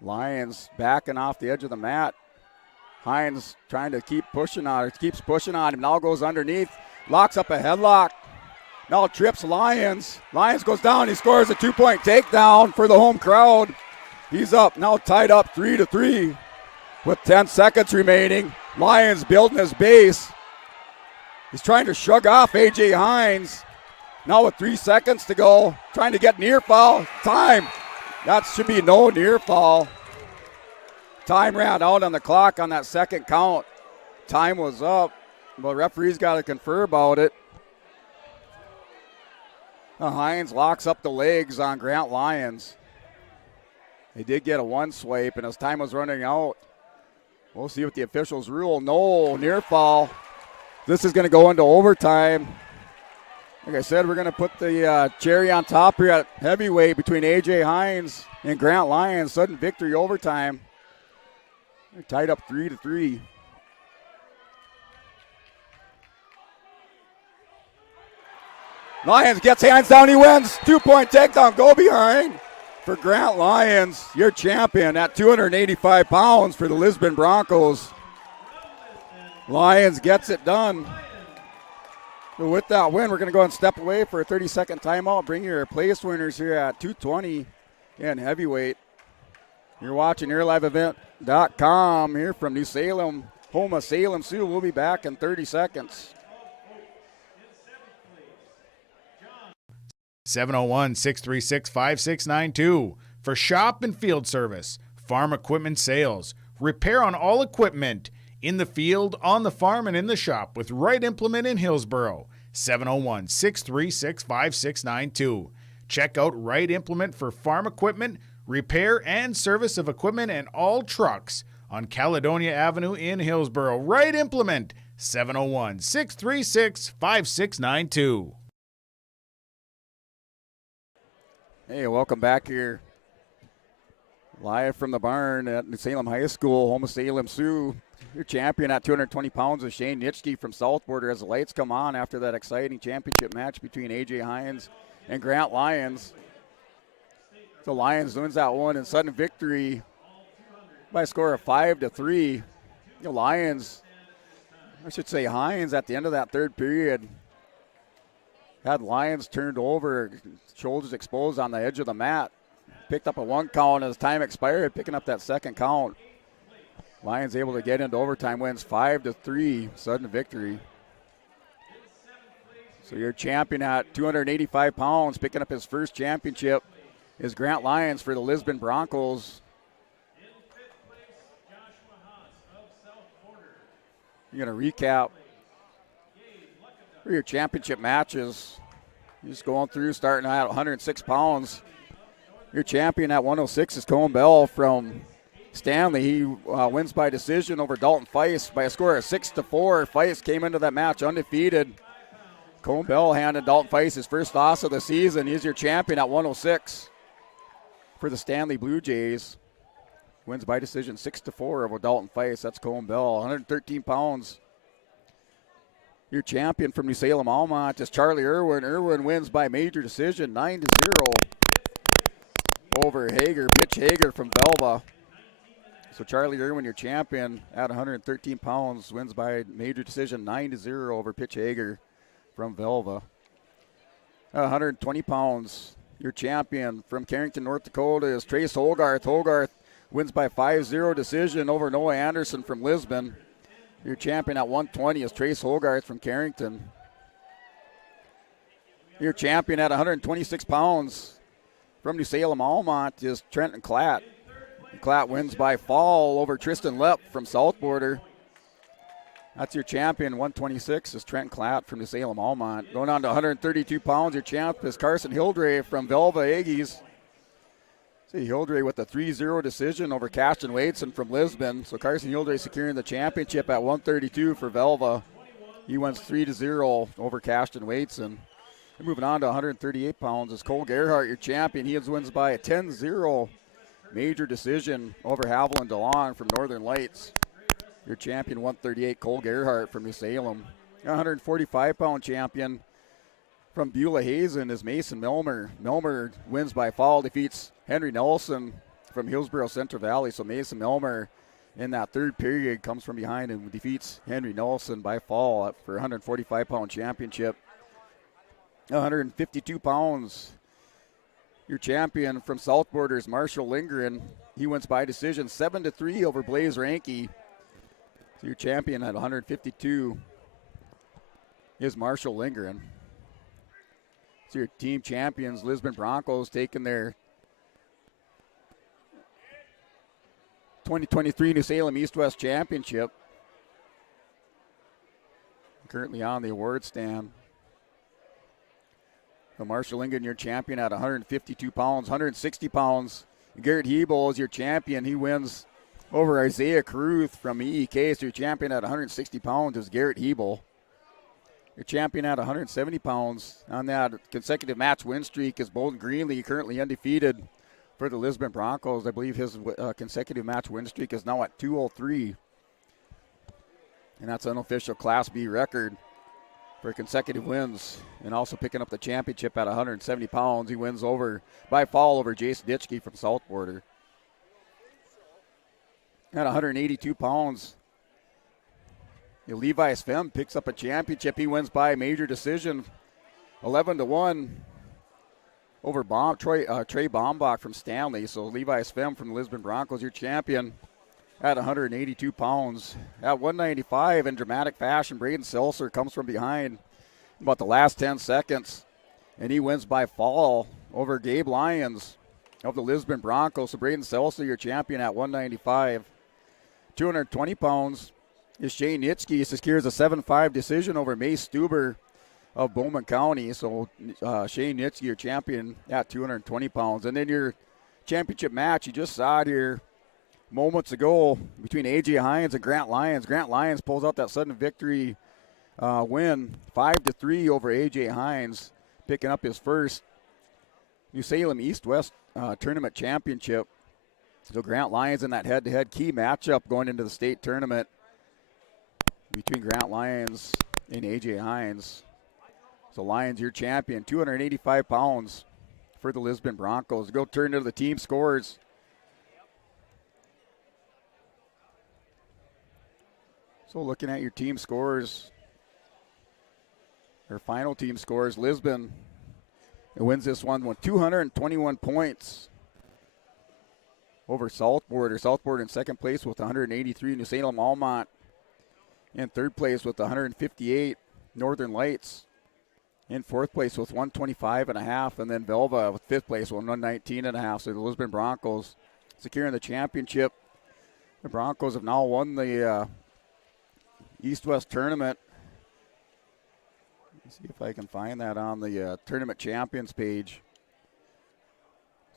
Lions backing off the edge of the mat. Hines trying to keep pushing on it. Keeps pushing on him. Now goes underneath. Locks up a headlock. Now trips Lions. Lions goes down. He scores a 2-point takedown for the home crowd. He's up. Now tied up 3-3 with 10 seconds remaining. Lions building his base. He's trying to shrug off A.J. Hines. Now with 3 seconds to go. Trying to get near foul. Time. That should be no near foul. Time ran out on the clock on that second count. Time was up. But referee's got to confer about it. Hines locks up the legs on Grant Lions. He did get a one swipe, and as time was running out, we'll see what the officials rule. No, near fall. This is going to go into overtime. Like I said, we're going to put the cherry on top here at heavyweight between A.J. Hines and Grant Lions. Sudden victory overtime. They're tied up 3-3. Lions gets hands down, he wins. 2-point takedown, go behind for Grant Lions, your champion at 285 pounds for the Lisbon Broncos. Lions gets it done. So with that win, we're going to go and step away for a 30-second timeout. Bring your place winners here at 220 in heavyweight. You're watching airliveevent.com here from New Salem, home of Salem Sioux. We'll be back in 30 seconds. 701-636-5692 for shop and field service, farm equipment sales, Repair on all equipment, in the field, on the farm, and in the shop with Wright Implement in Hillsboro. 701-636-5692. Check out Wright Implement for farm equipment, repair and service of equipment and all trucks on Caledonia Avenue in Hillsboro. Wright Implement, 701-636-5692. Hey, welcome back here. Live from the barn at New Salem High School, home of Salem Sioux. Your champion at 220 pounds is Shane Nitschke from South Border as the lights come on after that exciting championship match between A.J. Hines and Grant Lyons. The Lions wins that one in sudden victory by a score of 5-3. The Lions, I should say Hines, at the end of that third period, had Lyons turned over, shoulders exposed on the edge of the mat. Picked up a 1 count as time expired, picking up that 2nd count. Lions able to get into overtime, wins 5-3, sudden victory. So your champion at 285 pounds, picking up his first championship, is Grant Lyons for the Lisbon Broncos. You're going to recap for your championship matches. You're just going through, starting at 106 pounds. Your champion at 106 is Cone Bell from Stanley. He wins by decision over Dalton Feist by a score of 6-4. Feist came into that match undefeated. Cone Bell handed Dalton Feist his first loss of the season. He's your champion at 106 for the Stanley Blue Jays. Wins by decision 6-4 over Dalton Feist. That's Cone Bell, 113 pounds. Your champion from New Salem Almont is Charlie Irwin. Irwin wins by major decision 9-0 over Hager, Pitch Hager from Velva. So Charlie Irwin, your champion at 113 pounds, wins by major decision 9-0 over Pitch Hager from Velva. At 120 pounds, your champion from Carrington, North Dakota is Trace Hogarth. Hogarth wins by 5-0 decision over Noah Anderson from Lisbon. Your champion at 120 is Trace Hogarth from Carrington. Your champion at 126 pounds from New Salem Almont is Trenton Klatt. Klatt wins by fall over Tristan Lepp from South Border. That's your champion, 126, is Trent Klatt from New Salem Almont. Going on to 132 pounds, your champ is Carson Hildre from Velva Aggies. See Hildre with a 3-0 decision over Cashton Waitson from Lisbon. So Carson Hildre securing the championship at 132 for Velva. He wins 3-0 over Cashton Waitson. Moving on to 138 pounds is Cole Gerhart, your champion. He wins by a 10-0 major decision over Haviland DeLong from Northern Lights. Your champion, 138, Cole Gerhart from New Salem. 145-pound champion from Beulah Hazen is Mason Milmer. Milmer wins by fall, defeats Henry Nelson from Hillsborough Central Valley. So Mason Milmer in that third period comes from behind and defeats Henry Nelson by fall for 145-pound championship. 152 pounds. Your champion from South Border is Marshall Lindgren. He wins by decision 7-3 over Blaze Ranke. So your champion at 152 is Marshall Lindgren. So your team champions, Lisbon Broncos, taking their 2023 New Salem East-West Championship. Currently on the award stand. So Marshall Lindgren, your champion at 152 pounds, 160 pounds. Garrett Hebel is your champion. He wins over Isaiah Caruth from EEK. So your champion at 160 pounds is Garrett Hebel. Your champion at 170 pounds on that consecutive match win streak is Bolden Greenlee, currently undefeated for the Lisbon Broncos. I believe his consecutive match win streak is now at 203. And that's an unofficial Class B record for consecutive wins, and also picking up the championship at 170 pounds. He wins by fall over Jason Ditchke from South Border. At 182 pounds, Levi Svem picks up a championship. He wins by major decision, 11-1 over Trey Baumbach from Stanley. So Levi Svem from the Lisbon Broncos, your champion at 182 pounds. At 195, in dramatic fashion, Braden Seltzer comes from behind about the last 10 seconds, and he wins by fall over Gabe Lyons of the Lisbon Broncos. So Braden Seltzer, your champion at 195. 220 pounds is Shane Nitsky. He secures a 7-5 decision over Mace Stuber of Bowman County. So Shane Nitsky, your champion at 220 pounds. And then your championship match, you just saw it here moments ago between A.J. Hines and Grant Lyons. Grant Lyons pulls out that sudden victory win, 5-3 over A.J. Hines, picking up his first New Salem East-West tournament championship. So Grant Lyons in that head-to-head key matchup going into the state tournament between Grant Lyons and A.J. Hines. So Lyons, your champion, 285 pounds for the Lisbon Broncos. Go turn to the team scores. So looking at your team scores, their final team scores, Lisbon wins this one with 221 points over Southport. Southport in second place with 183. New Salem Almont in third place with 158. Northern Lights in fourth place with 125.5. And then Velva with fifth place with 119.5. So the Lisbon Broncos securing the championship. The Broncos have now won the East-West tournament. Let's see if I can find that on the tournament champions page.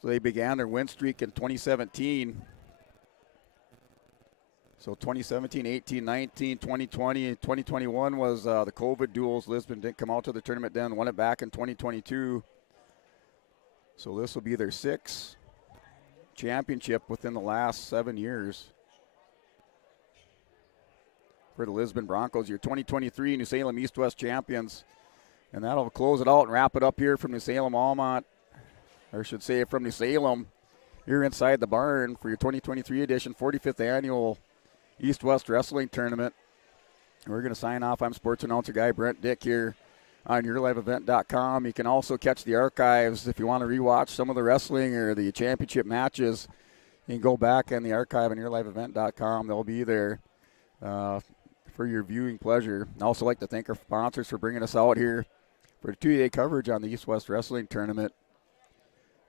So they began their win streak in 2017. So 2017, 18, 19, 2020, 2021 was the COVID duels. Lisbon didn't come out to the tournament then, won it back in 2022. So this will be their sixth championship within the last 7 years for the Lisbon Broncos, your 2023 New Salem East-West champions. And that'll close it out and wrap it up here from New Salem Almont, or I should say from New Salem, here inside the barn for your 2023 edition, 45th annual East-West Wrestling Tournament. We're going to sign off. I'm sports announcer guy Brent Dick here on YourLiveEvent.com. You can also catch the archives if you want to rewatch some of the wrestling or the championship matches. You can go back in the archive on YourLiveEvent.com. They'll be there for your viewing pleasure. I'd also like to thank our sponsors for bringing us out here for 2-day coverage on the East-West Wrestling Tournament.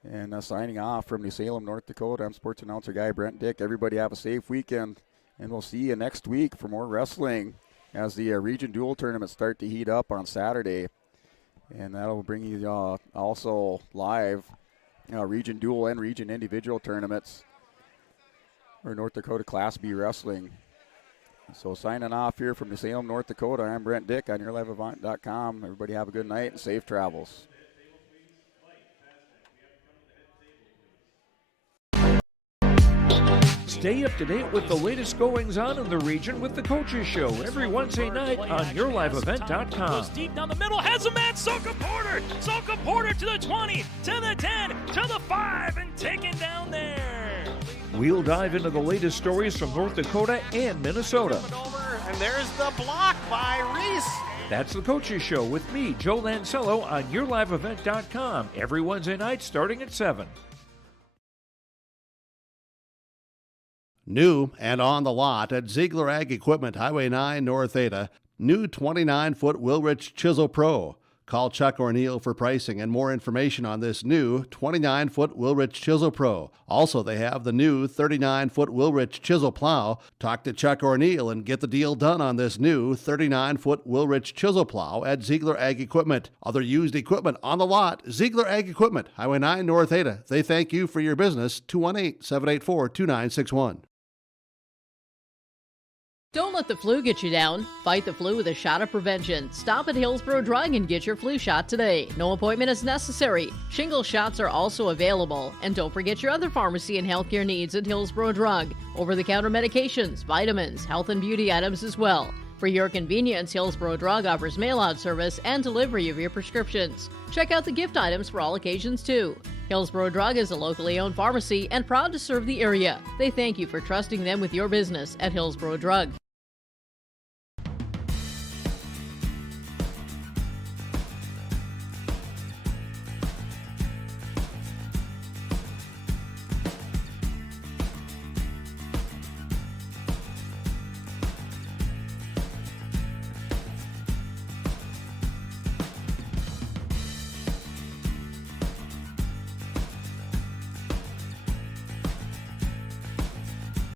And signing off from New Salem, North Dakota, I'm sports announcer guy Brent Dick. Everybody have a safe weekend, and we'll see you next week for more wrestling as the region dual tournaments start to heat up on Saturday. And that'll bring you also live region dual and region individual tournaments for North Dakota Class B Wrestling. So signing off here from New Salem, North Dakota, I'm Brent Dick on YourLiveEvent.com. Everybody have a good night and safe travels. Stay up to date with the latest goings-on in the region with the Coaches Show every Wednesday night on YourLiveEvent.com. Goes deep down the middle, has a man, Soka Porter! Soka Porter to the 20, to the 10, to the 5, and taken down there. We'll dive into the latest stories from North Dakota and Minnesota. And there's the block by Reese. That's the Coaches Show with me, Joe Lancello, on YourLiveEvent.com every Wednesday night starting at 7. New and on the lot at Ziegler Ag Equipment, Highway 9 North Ada, new 29-foot Wilrich Chisel Pro. Call Chuck O'Neill for pricing and more information on this new 29-foot Wilrich Chisel Pro. Also, they have the new 39-foot Wilrich Chisel Plow. Talk to Chuck O'Neill and get the deal done on this new 39-foot Wilrich Chisel Plow at Ziegler Ag Equipment. Other used equipment on the lot, Ziegler Ag Equipment, Highway 9 North Ada. They thank you for your business, 218-784-2961. Don't let the flu get you down. Fight the flu with a shot of prevention. Stop at Hillsborough Drug and get your flu shot today. No appointment is necessary. Shingle shots are also available. And don't forget your other pharmacy and healthcare needs at Hillsborough Drug. Over-the-counter medications, vitamins, health and beauty items as well. For your convenience, Hillsborough Drug offers mail-out service and delivery of your prescriptions. Check out the gift items for all occasions, too. Hillsborough Drug is a locally owned pharmacy and proud to serve the area. They thank you for trusting them with your business at Hillsborough Drug.